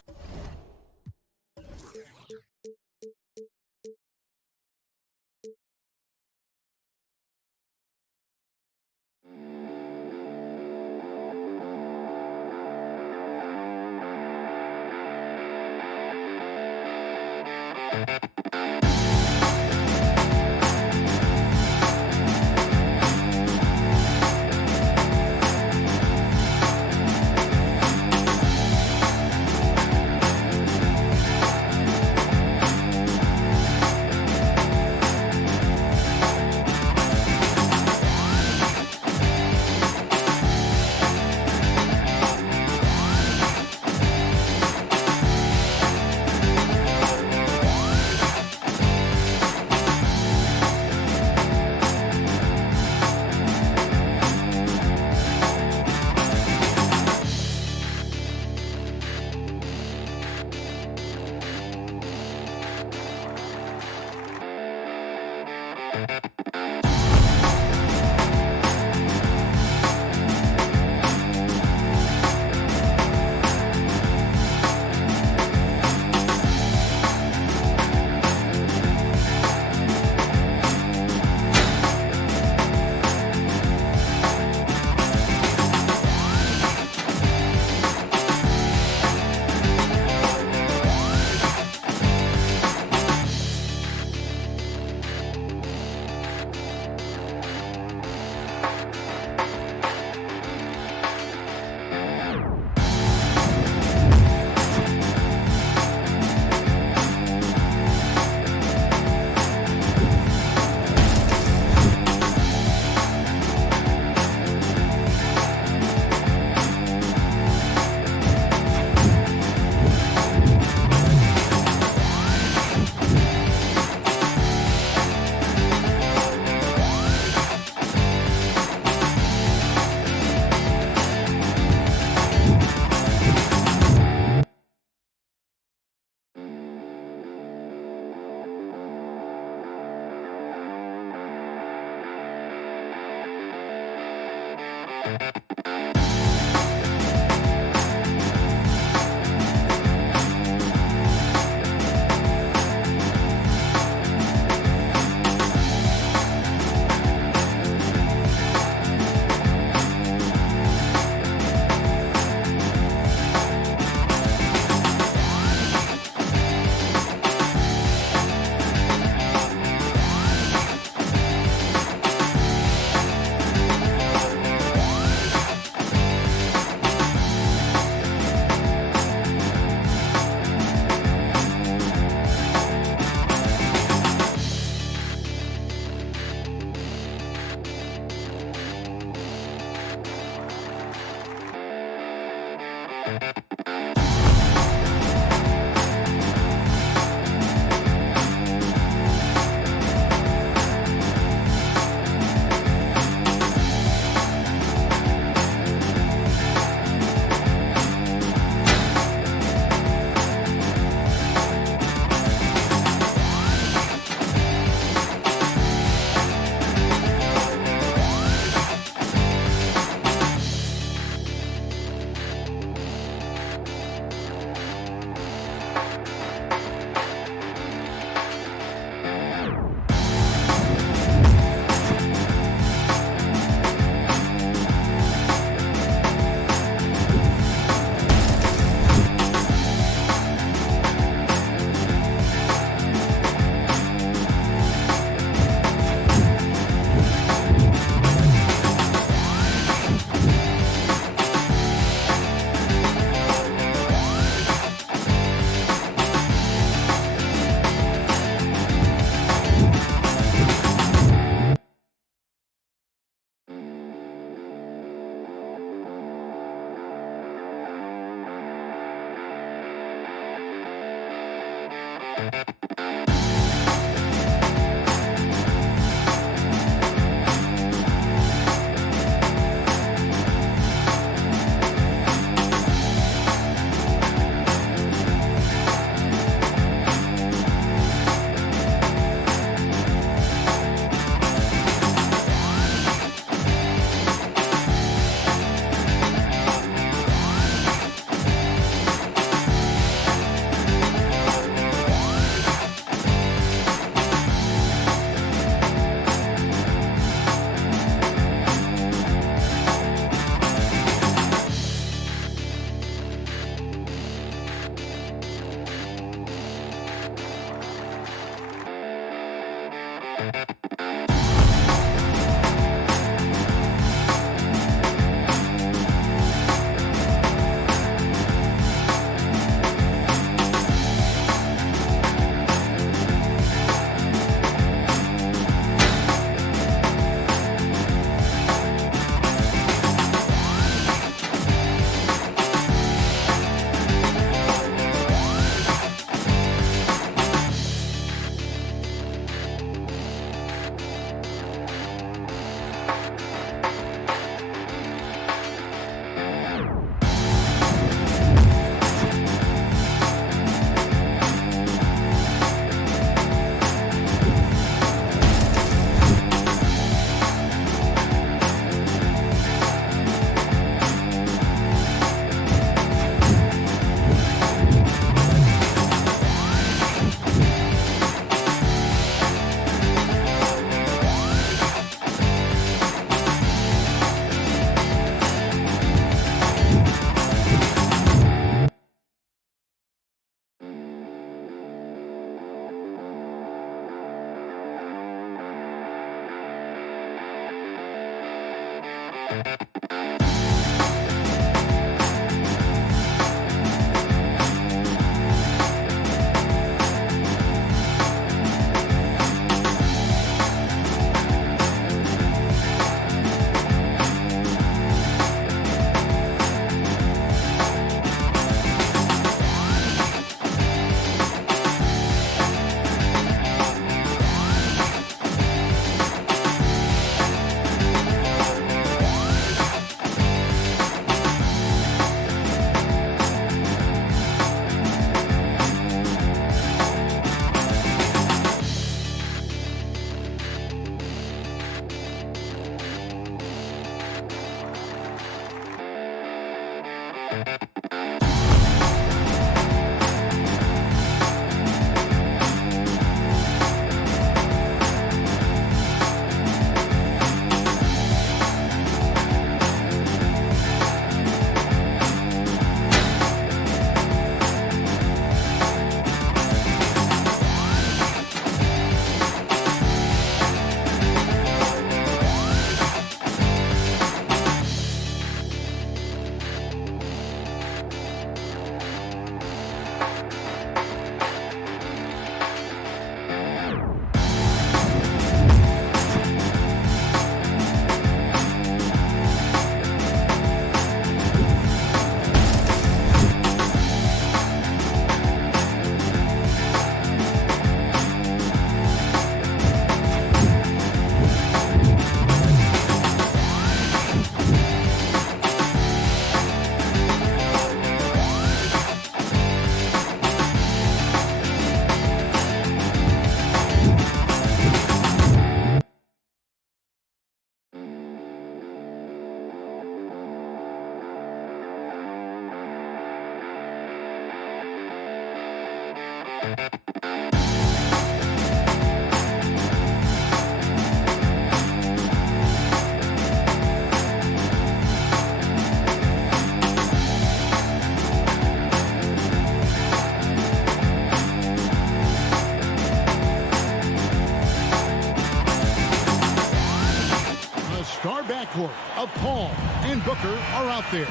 backcourt of Paul and Booker are out there.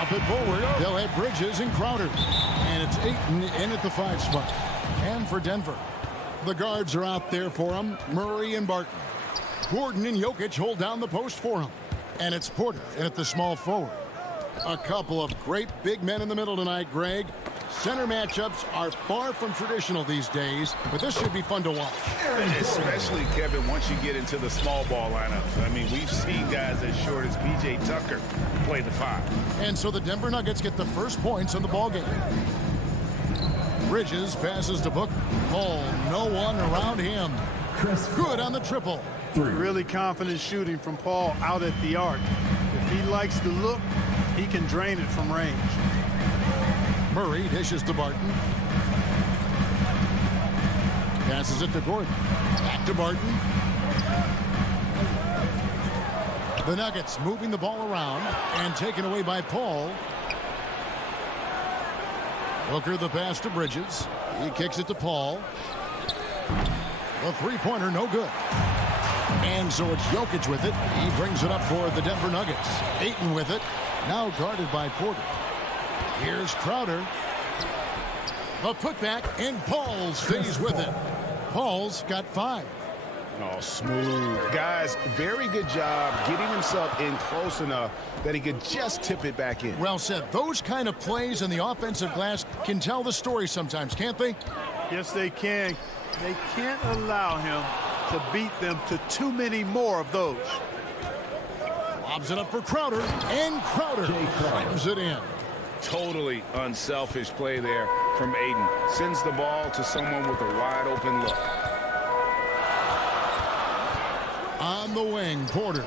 Up and forward, they'll have Bridges and Crowder. And it's Ayton in at the 5 spot. And for Denver, the guards are out there for him, Murray and Barton. Gordon and Jokic hold down the post for him. And it's Porter in at the small forward. A couple of great big men in the middle tonight, Greg. Center matchups are far from traditional these days, but this should be fun to watch. Especially, Kevin, once you get into the small ball lineups. I mean, we've seen guys as short as P.J. Tucker play the 5. And so the Denver Nuggets get the first points in the ballgame. Bridges passes to Booker. Oh, no one around him. Good on the triple. Really confident shooting from Paul out at the arc. If he likes the look, he can drain it from range. Murray dishes to Barton. Passes it to Gordon. Back to Barton. The Nuggets moving the ball around and taken away by Paul. Booker the pass to Bridges. He kicks it to Paul. The three-pointer no good. And so it's Jokic with it. He brings it up for the Denver Nuggets. Ayton with it. Now guarded by Porter. Here's Crowder. A putback, and Paul stays with it. Paul's got 5. Oh, smooth. Guys, very good job getting himself in close enough that he could just tip it back in. Well said. Those kind of plays in the offensive glass can tell the story sometimes, can't they? Yes, they can. They can't allow him to beat them to too many more of those. Lobs it up for Crowder, and Crowder slams it in. Totally unselfish play there from Ayton. Sends the ball to someone with a wide open look. On the wing, Porter.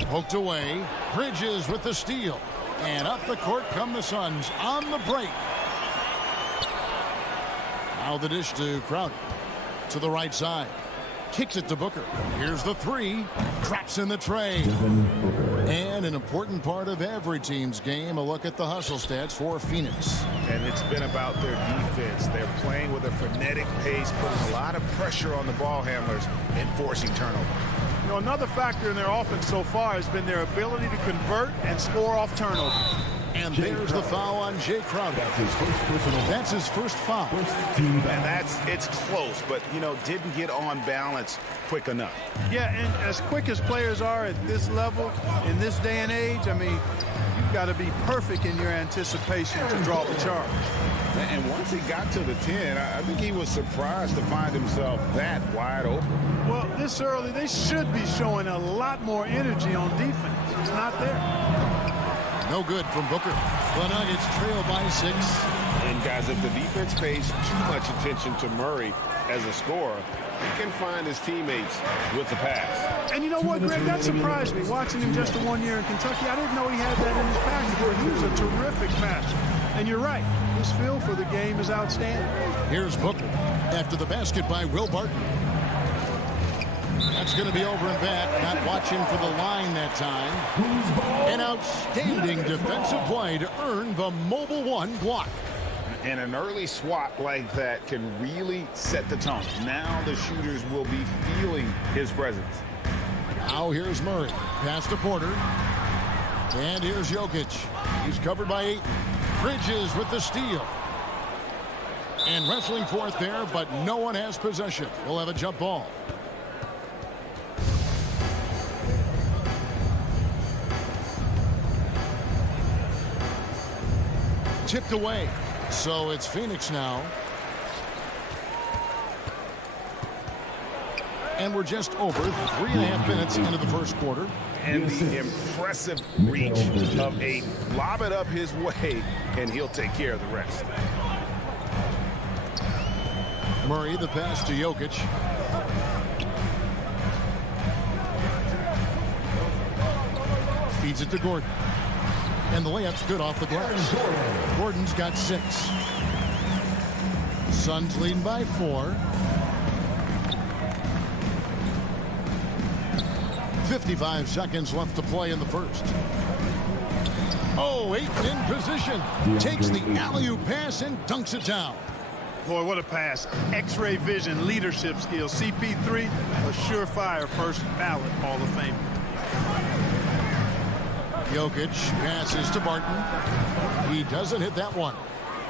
Poked away. Bridges with the steal. And up the court come the Suns on the break. Now the dish to Crowder. To the right side. Kicks it to Booker. Here's the 3. Drops in the tray. And an important part of every team's game, a look at the hustle stats for Phoenix. And it's been about their defense. They're playing with a frenetic pace, putting a lot of pressure on the ball handlers and forcing turnover. You know, another factor in their offense so far has been their ability to convert and score off turnovers. And there's the foul on Jay Crowder. That's his first foul. And it's close, but, you know, didn't get on balance quick enough. Yeah, and as quick as players are at this level, in this day and age, I mean, you've got to be perfect in your anticipation to draw the charge. And once he got to the 10, I think he was surprised to find himself that wide open. Well, this early, they should be showing a lot more energy on defense. It's not there. No good from Booker. The Nuggets trail by 6. And guys, if the defense pays too much attention to Murray as a scorer, he can find his teammates with the pass. And you know what, Greg? That surprised me. Watching him just 1 year in Kentucky, I didn't know he had that in his package, but he was a terrific passer. And you're right, his feel for the game is outstanding. Here's Booker after the basket by Will Barton. That's going to be over and back. Not watching for the line that time. An outstanding defensive play to earn the Mobile One block. And an early swat like that can really set the tone. Now the shooters will be feeling his presence. Now here's Murray. Pass to Porter. And here's Jokic. He's covered by 8. Bridges with the steal. And wrestling for it there, but no one has possession. We'll have a jump ball. Tipped away. So it's Phoenix now. And we're just over 3.5 minutes into the first quarter. And the impressive reach of Ayton. Lob it up his way, and he'll take care of the rest. Murray, the pass to Jokic. Feeds it to Gordon. And the layup's good off the glass. Gordon's got 6. Suns leading by 4. 55 seconds left to play in the first. Oh, Ayton in position. Takes the alley-oop pass and dunks it down. Boy, what a pass. X-ray vision, leadership skills. CP3, a surefire first ballot Hall of Fame. Jokic passes to Barton. He doesn't hit that one.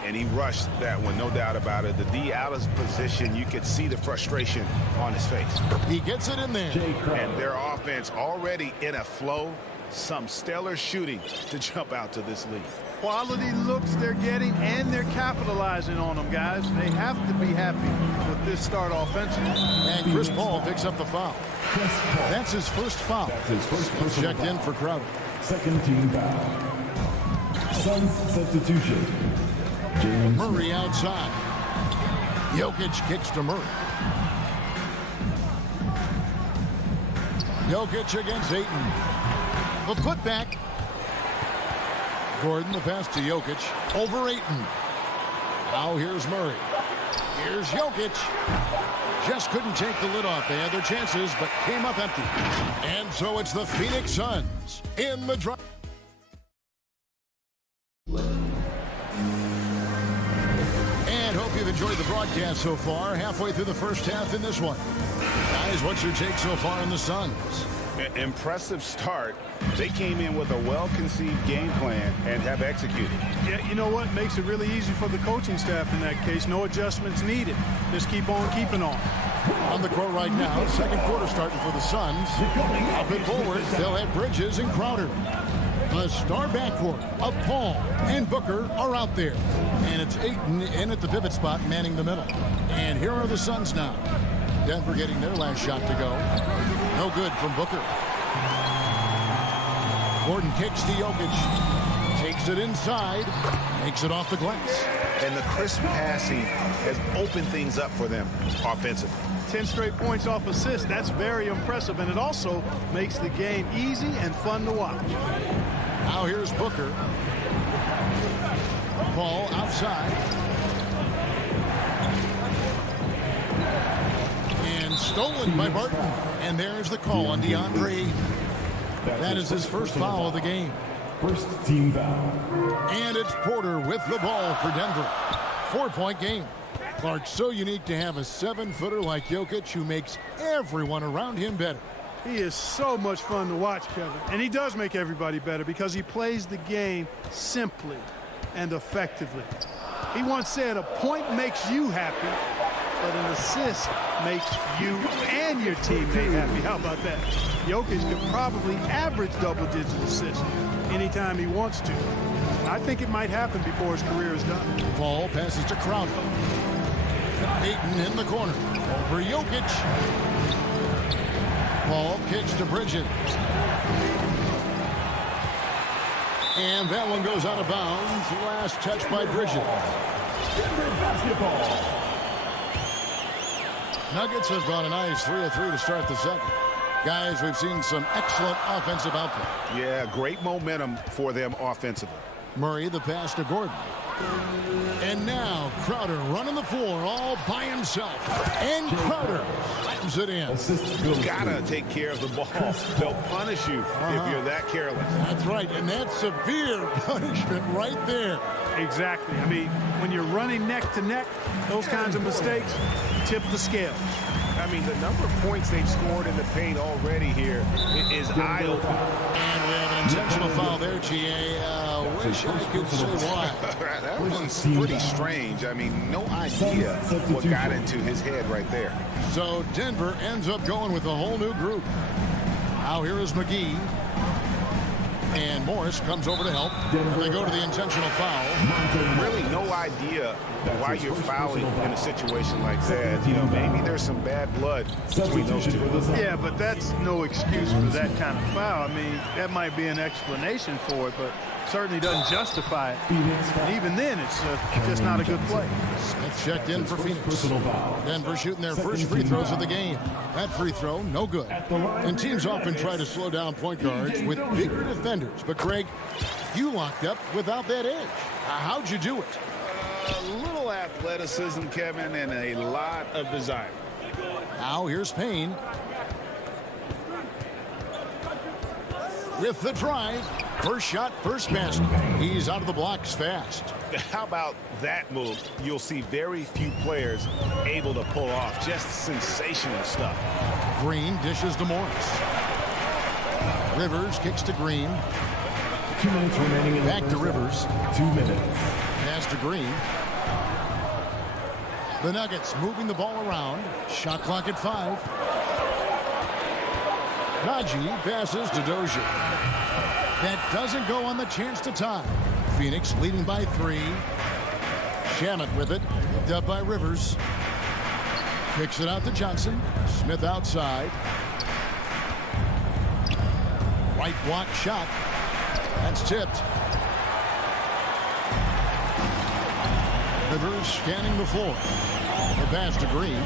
And he rushed that one, no doubt about it. The D out of position, you could see the frustration on his face. He gets it in there. And their offense already in a flow. some stellar shooting to jump out to this lead. Quality looks they're getting, and they're capitalizing on them, guys. They have to be happy with this start offensively. And Chris Paul picks up the foul. That's his first foul. Checked in for Crowder. Second team foul. Suns substitution. James Murray outside. Jokic kicks to Murray. Jokic against Ayton. The putback. Gordon, the pass to Jokic. Over Ayton. Now here's Murray. Here's Jokic. Just couldn't take the lid off. They had their chances, but came up empty. And so it's the Phoenix Suns in the drive. And hope you've enjoyed the broadcast so far. Halfway through the first half in this one. Guys, what's your take so far on the Suns? Impressive start. They came in with a well-conceived game plan and have executed. Yeah, you know what? Makes it really easy for the coaching staff in that case. No adjustments needed. Just keep on keeping on. On the court right now, second quarter starting for the Suns. Up and forward, they'll have Bridges and Crowder. The star backcourt of Paul and Booker are out there. And it's Ayton in at the pivot spot, manning the middle. And here are the Suns now. Denver getting their last shot to go. No good from Booker. Gordon kicks to Jokic. Takes it inside. Makes it off the glass. And the crisp passing has opened things up for them offensively. 10 straight points off assists. That's very impressive. And it also makes the game easy and fun to watch. Now here's Booker. Paul outside. And stolen by Barton. And there's the call on DeAndre Ayton. That is his first foul of the game. First team foul. And it's Porter with the ball for Denver. 4-point game. Clark, so unique to have a 7-footer like Jokic who makes everyone around him better. He is so much fun to watch, Kevin. And he does make everybody better because he plays the game simply and effectively. He once said a point makes you happy, but an assist makes you and your teammate happy. How about that? Jokic could probably average double-digit assists anytime he wants to. I think it might happen before his career is done. Paul passes to Crowder. Ayton in the corner. Over Jokic. Paul kicks to Bridges. And that one goes out of bounds. Last touch by Bridges. Denver basketball. Nuggets have gone a nice 3 of 3 to start the second. Guys, we've seen some excellent offensive output. Yeah, great momentum for them offensively. Murray, the pass to Gordon. And now Crowder running the floor all by himself. And Crowder slams it in. You gotta take care of the ball. They'll punish you if you're that careless. That's right, and that's severe punishment right there. Exactly. I mean, when you're running neck to neck, those kinds of mistakes tip the scale. I mean, the number of points they've scored in the paint already here is eye-opening. And we have an intentional foul there, GA. Wish I could say why. That was pretty strange. I mean, no idea what got into his head right there. So Denver ends up going with a whole new group. Now here is McGee. And Morris comes over to help. They go to the intentional foul. Really no idea why you're fouling in a situation like that. You know, maybe there's some bad blood between those two. Yeah, but that's no excuse for that kind of foul. I mean, that might be an explanation for it, but certainly doesn't justify it. And even then, it's just not a good play. Smith checked in for Phoenix. Denver shooting their first free throws of the game. That free throw, no good. And teams often try to slow down point guards with bigger defenders. But, Greg, you locked up without that edge. How'd you do it? A little athleticism, Kevin, and a lot of desire. Now here's Payne. With the drive. First shot, first basket. He's out of the blocks fast. How about that move? You'll see very few players able to pull off just sensational stuff. Green dishes to Morris. Rivers kicks to Green. 2 minutes remaining in back to Rivers. 2 minutes. Pass to Green. The Nuggets moving the ball around. Shot clock at 5. Najee passes to Dozier. That doesn't go on the chance to tie. Phoenix leading by 3. Shamet with it. Picked up by Rivers. Kicks it out to Johnson. Smith outside. Right block shot. That's tipped. Rivers scanning the floor. The pass to Green.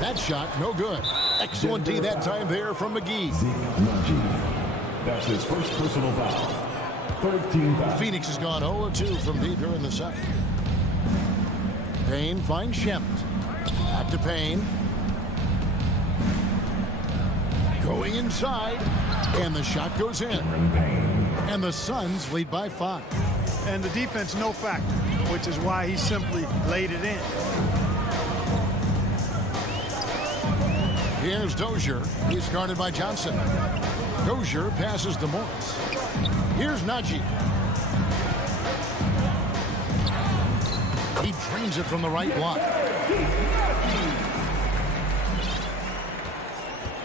That shot, no good. Excellent D that time there from McGee. That's his first personal foul. 13 fouls. Phoenix has gone 0-2 from deep here in the second. Payne finds Shamet. Back to Payne. Going inside. And the shot goes in. And the Suns lead by 5. And the defense no factor, which is why he simply laid it in. Here's Dozier. He's guarded by Johnson. Dozier passes to Morris. Here's Najee. He drains it from the right block.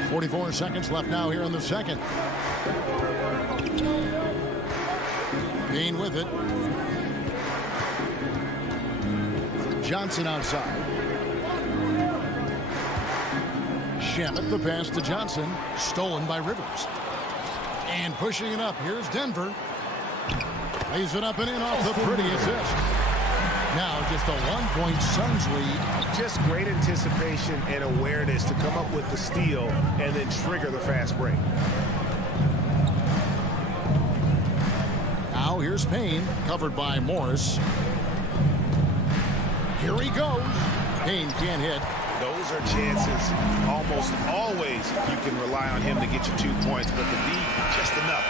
44 seconds left now here in the second. Payne with it. Johnson outside. Shamet, the pass to Johnson, stolen by Rivers. And pushing it up, here's Denver. Lays it up and in off the pretty assist. Now just a 1-point Suns lead. Just great anticipation and awareness to come up with the steal and then trigger the fast break. Now here's Payne, covered by Morris. Here he goes. Payne can't hit. Those are chances. Almost always you can rely on him to get you 2 points, but the D just enough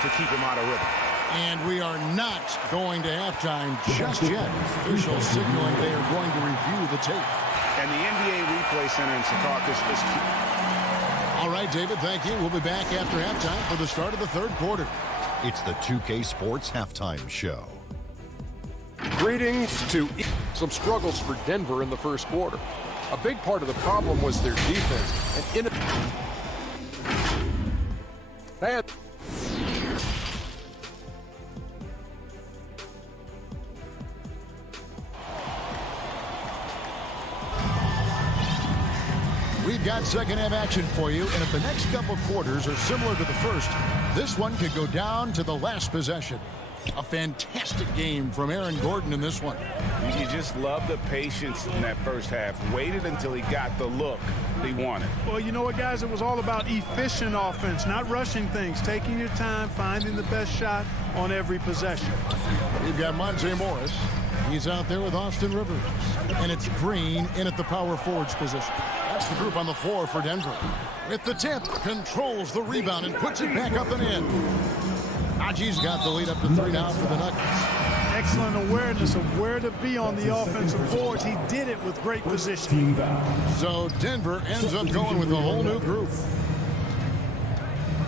to keep him out of rhythm. And we are not going to halftime just yet. Officials signaling they are going to review the tape. And the NBA Replay Center in Secaucus is key. All right, David, thank you. We'll be back after halftime for the start of the third quarter. It's the 2K Sports Halftime Show. Greetings to some struggles for Denver in the first quarter. A big part of the problem was their defense. And bad. We've got second half action for you, and if the next couple quarters are similar to the first, this one could go down to the last possession. A fantastic game from Aaron Gordon in this one. You just love the patience in that first half. Waited until he got the look he wanted. Well, you know what, guys? It was all about efficient offense, not rushing things, taking your time, finding the best shot on every possession. We've got Monte Morris. He's out there with Austin Rivers. And it's Green in at the power forwards position. That's the group on the floor for Denver. With the tip, controls the rebound and puts it back up and in. Najee's got the lead up to 3 now for the Nuggets. Excellent awareness of where to be on the offensive boards. He did it with great position. So Denver ends up going with a whole new group.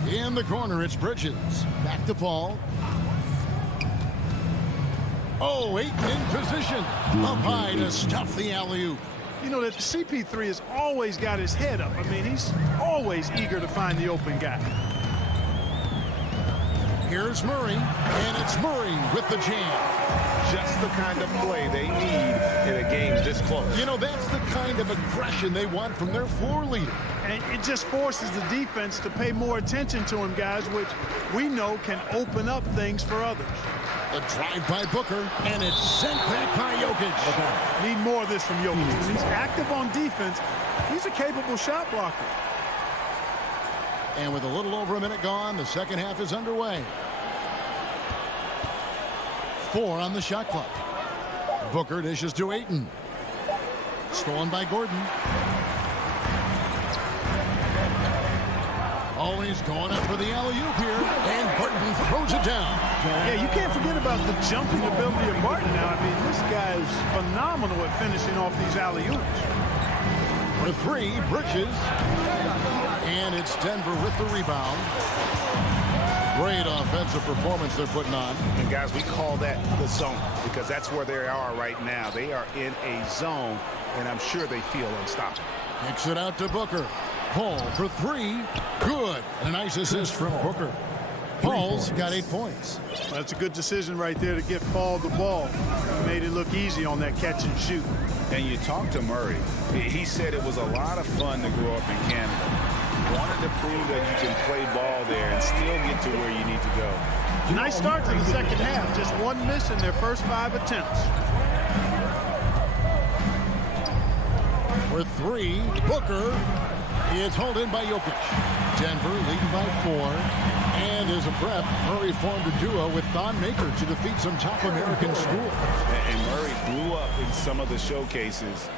In the corner, it's Bridges. Back to Paul. Oh, Ayton in position. Up high to stuff the alley-oop. You know that CP3 has always got his head up. I mean, he's always eager to find the open guy. Here's Murray, and it's Murray with the jam. Just the kind of play they need in a game this close. You know, that's the kind of aggression they want from their floor leader. And it just forces the defense to pay more attention to him, guys, which we know can open up things for others. The drive by Booker, and it's sent back by Jokic. Need more of this from Jokic. When he's active on defense, he's a capable shot blocker. And with a little over a minute gone, the second half is underway. 4 on the shot clock. Booker dishes to Ayton. Stolen by Gordon. Always going up for the alley-oop here. And Barton throws it down. Yeah, you can't forget about the jumping ability of Barton now. I mean, this guy is phenomenal at finishing off these alley-oops. For 3, Bridges. And it's Denver with the rebound. Great offensive performance they're putting on. And guys, we call that the zone because that's where they are right now. They are in a zone, and I'm sure they feel unstoppable. Kicks it out to Booker. Paul for three. Good. And a nice assist from Booker. Paul's got 8 points. That's a good decision right there to get Paul the ball. Made it look easy on that catch and shoot. And you talk to Murray. He said it was a lot of fun to grow up in Canada. Wanted to prove that you can play ball there and still get to where you need to go. Nice start to the second half. Just one miss in their first 5 attempts. For three, Booker is hauled in by Jokic. Denver leading by 4. And as a prep, Murray formed a duo with Thon Maker to defeat some top American schools. And Murray blew up in some of the showcases.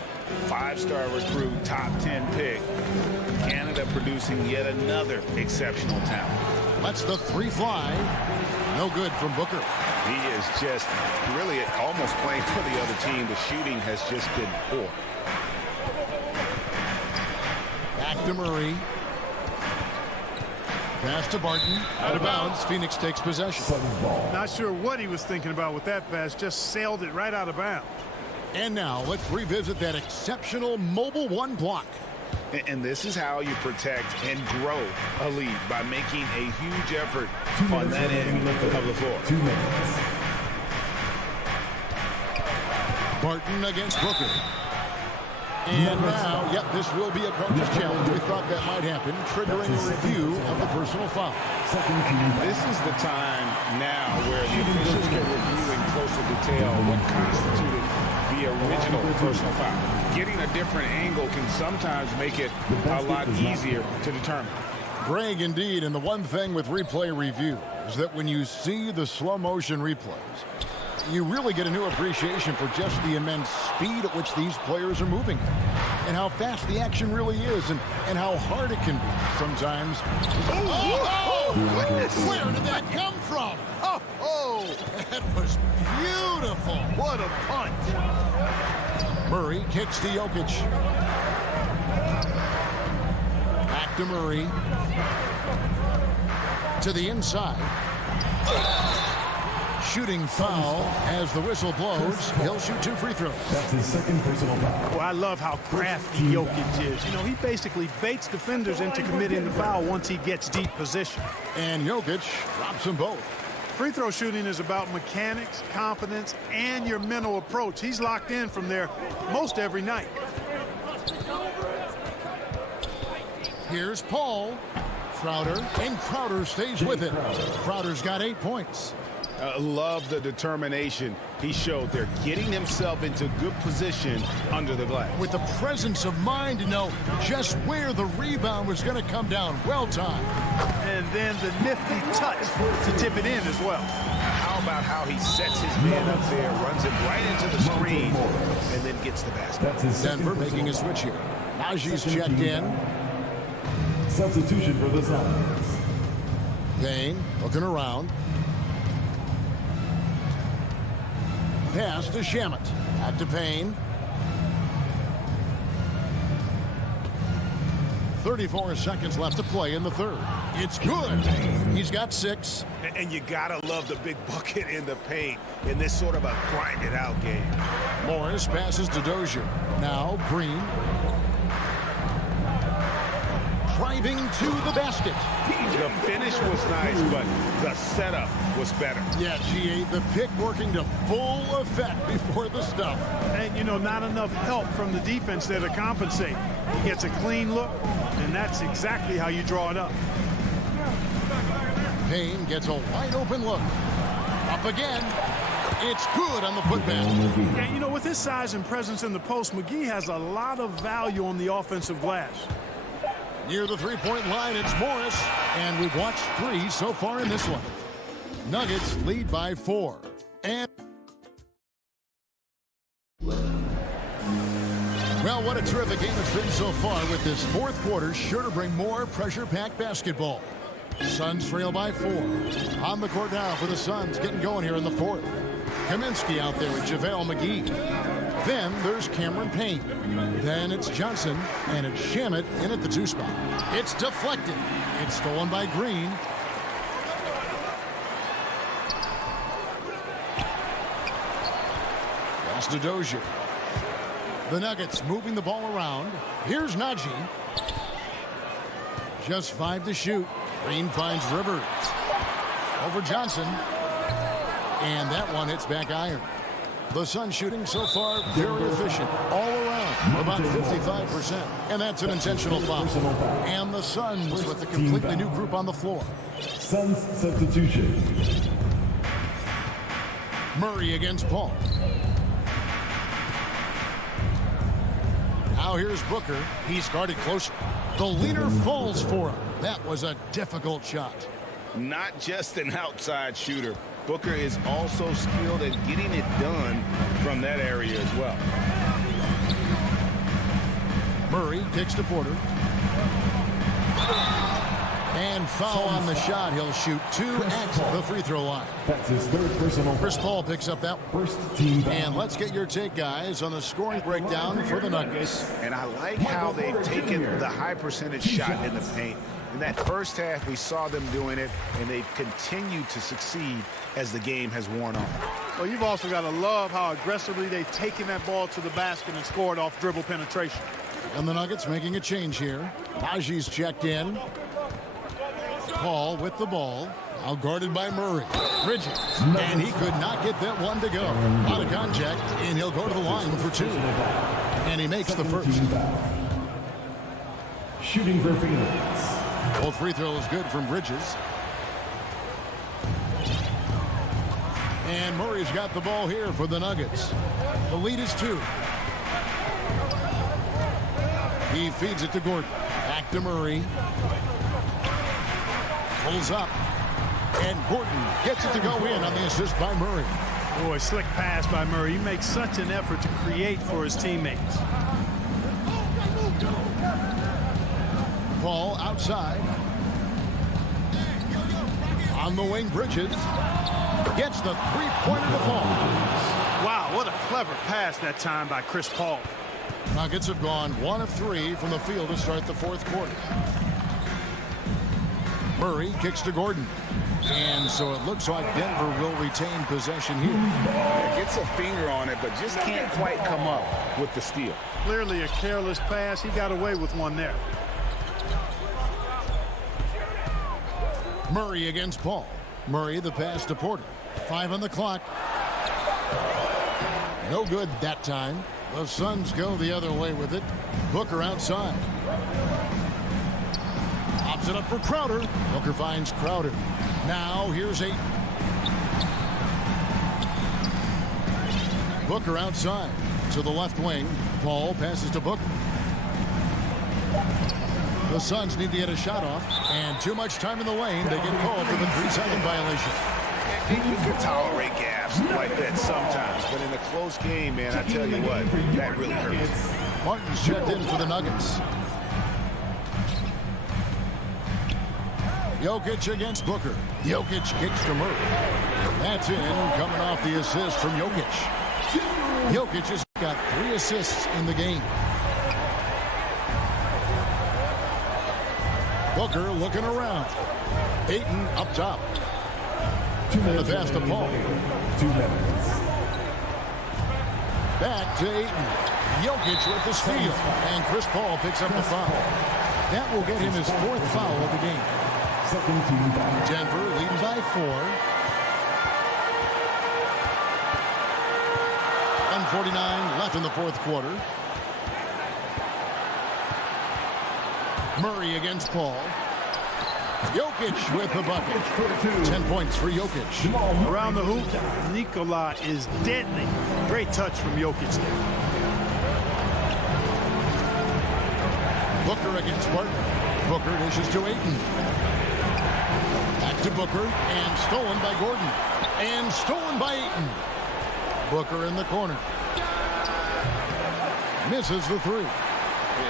5-star recruit, top 10 pick. Canada producing yet another exceptional talent. Lets the three fly. No good from Booker. He is just really almost playing for the other team. The shooting has just been poor. Back to Murray. Pass to Barton. Out of bounds. Phoenix takes possession. Not sure what he was thinking about with that pass. Just sailed it right out of bounds. And now let's revisit that exceptional mobile one block. And this is how you protect and grow a lead, by making a huge effort on that end of the floor. 2 minutes. Barton against Booker. And now, yep, this will be a coach's challenge. We thought that might happen, triggering a review of the personal foul. This is the time now where the officials can review in closer detail what constituted the original personal foul. Getting a different angle can sometimes make it a lot easier to determine. Greg, indeed, and the one thing with replay review is that when you see the slow motion replays, you really get a new appreciation for just the immense speed at which these players are moving and how fast the action really is and how hard it can be sometimes. Oh, goodness. Where did that come from? Oh, that was beautiful. What a punch. Murray kicks to Jokic. Back to Murray. To the inside. Shooting foul as the whistle blows. He'll shoot 2 free throws. That's his second personal foul. Well, I love how crafty Jokic is. You know, he basically baits defenders into committing the foul once he gets deep position. And Jokic drops them both. Free throw shooting is about mechanics, confidence, and your mental approach. He's locked in from there most every night. Here's Paul. Crowder, and Crowder stays with it. Crowder's got 8 points. Love the determination he showed there, getting himself into good position under the glass. With the presence of mind to know just where the rebound was going to come down. Well timed. And then the nifty touch to tip it in as well. How about how he sets his man up there, runs it right into the screen, and then gets the basket. Denver making a switch here. Najee's checked in. Substitution for the Suns. Payne looking around. Pass to Shamet. Back to Payne. 34 seconds left to play in the third. It's good. He's got 6. And you gotta love the big bucket in the paint in this sort of a grinded out game. Morris passes to Dozier. Now Green. Driving to the basket. The finish was nice, but the setup was better. Yeah, GA, the pick working to full effect before the stuff. And, you know, not enough help from the defense there to compensate. He gets a clean look, and that's exactly how you draw it up. Payne gets a wide open look. Up again. It's good on the putback. Yeah, you know, with his size and presence in the post, McGee has a lot of value on the offensive glass. Near the three-point line, it's Morris. And we've watched 3 so far in this one. Nuggets lead by 4. And well, what a terrific game it's been so far, with this fourth quarter sure to bring more pressure-packed basketball. Suns trail by 4. On the court now for the Suns, getting going here in the fourth. Kaminsky out there with JaVale McGee. Then there's Cameron Payne. Then it's Johnson, and it's Shamet in at the 2 spot. It's deflected. It's stolen by Green. Pass to Dozier. The Nuggets moving the ball around. Here's Najee. Just 5 to shoot. Green finds Rivers. Over Johnson. And that one hits back iron. The Suns shooting so far very efficient all around, about 55%. And that's an intentional foul. And the Suns with a completely new group on the floor. Suns substitution. Murray against Paul. Now here's Booker. He's guarded closer. The leader falls for him. That was a difficult shot. Not just an outside shooter. Booker is also skilled at getting it done from that area as well. Murray kicks to Porter. And foul on the shot. He'll shoot 2 at the free throw line. That's his 3rd personal. Chris Paul picks up that first team. And let's get your take, guys, on the scoring breakdown for the Nuggets. And I like how they've taken the high percentage shot in the paint. In that first half, we saw them doing it, and they've continued to succeed as the game has worn on. Well, you've also got to love how aggressively they've taken that ball to the basket and scored off dribble penetration. And the Nuggets making a change here. Najee's checked in. Paul with the ball. Now guarded by Murray. Bridges. And he could not get that one to go. Out of contact, and he'll go to the line for 2. And he makes the first. Shooting for Phoenix. Both free throws good from Bridges. And Murray's got the ball here for the Nuggets. The lead is 2. He feeds it to Gordon. Back to Murray. Pulls up. And Gordon gets it to go in on the assist by Murray. Boy, slick pass by Murray. He makes such an effort to create for his teammates. Paul outside. On the wing, Bridges. Gets the three-pointer to fall. Wow, what a clever pass that time by Chris Paul. Nuggets have gone 1 of 3 from the field to start the 4th quarter. Murray kicks to Gordon. And so it looks like Denver will retain possession here. Gets a finger on it, but just can't quite come up with the steal. Clearly a careless pass. He got away with one there. Murray against Paul. Murray the pass to Porter. 5 on the clock. No good that time. The Suns go the other way with it. Booker outside. Pops it up for Crowder. Booker finds Crowder. Now here's Ayton. Booker outside to the left wing. Paul passes to Booker. The Suns need to get a shot off, and too much time in the lane. They get called for the 3-second violation. You can tolerate gaps like that sometimes, but in a close game, man, I tell you what, that really hurts. Martin's checked in for the Nuggets. Jokic against Booker. Jokic kicks to Murray. That's in, coming off the assist from Jokic. Jokic has got 3 assists in the game. Booker looking around. Ayton up top. 2 And the minutes. pass to Paul. 2 minutes. Back to Ayton. Jokic with the steal. And Chris Paul picks up the foul. That will get him his 4th foul of the game. Second team foul. Denver leading by 4. 1:49 left in the 4th quarter. Murray against Paul. Jokic with the bucket. 10 points for Jokic. Around the hoop, Nikola is deadly. Great touch from Jokic there. Booker against Martin. Booker dishes to Ayton. Back to Booker, and stolen by Gordon. And stolen by Ayton. Booker in the corner. Misses the 3.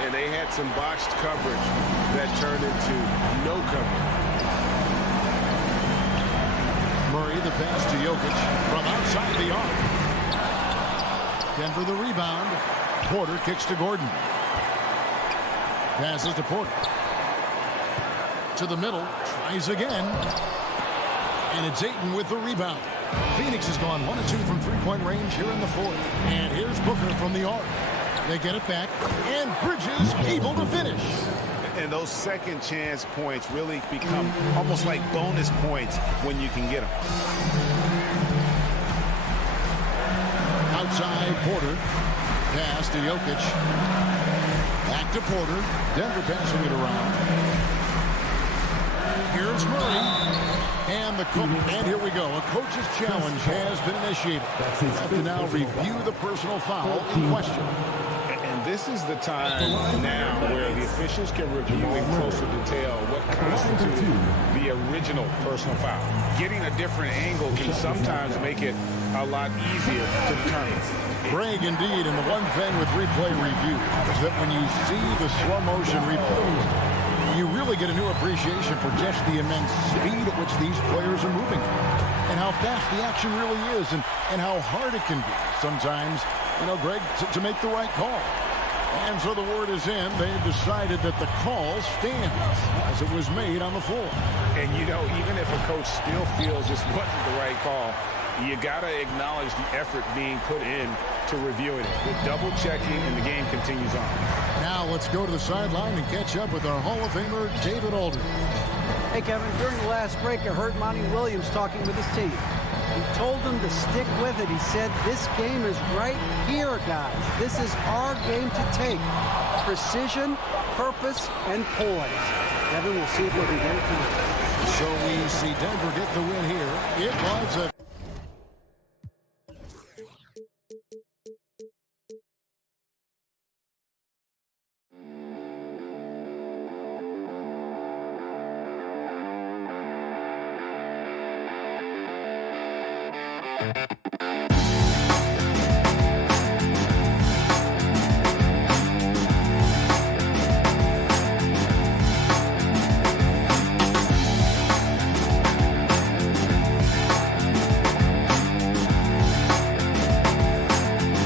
And they had some botched coverage that turned into no coverage. Murray the pass to Jokic from outside the arc. Denver the rebound. Porter kicks to Gordon. Passes to Porter. To the middle. Tries again. And it's Ayton with the rebound. Phoenix has gone 1 of 2 from 3-point range here in the 4th. And here's Booker from the arc. They get it back. And Bridges able to finish. And those second chance points really become almost like bonus points when you can get them. Outside, Porter. Pass to Jokic. Back to Porter. Denver passing it around. Here's Murray. And here we go. A coach's challenge has been initiated. Have to now review the personal foul in question. And this is the time now where the officials can review in closer detail what constituted the original personal foul. Getting a different angle can sometimes make it a lot easier to determine. Greg, indeed, and the one thing with replay review is that when you see the slow motion replays, you really get a new appreciation for just the immense speed at which these players are moving and how fast the action really is and how hard it can be sometimes, Greg, to make the right call. And so the word is in. They've decided that the call stands as it was made on the floor. And, even if a coach still feels this wasn't the right call, you got to acknowledge the effort being put in to reviewing it. The double checking and the game continues on. Now let's go to the sideline and catch up with our Hall of Famer, David Aldridge. Hey, Kevin, during the last break, I heard Monty Williams talking with his team. He told them to stick with it. He said, this game is right here, guys. This is our game to take. Precision, purpose, and poise. Kevin, we'll see if we can get it tonight. So we see Denver get the win here. It was a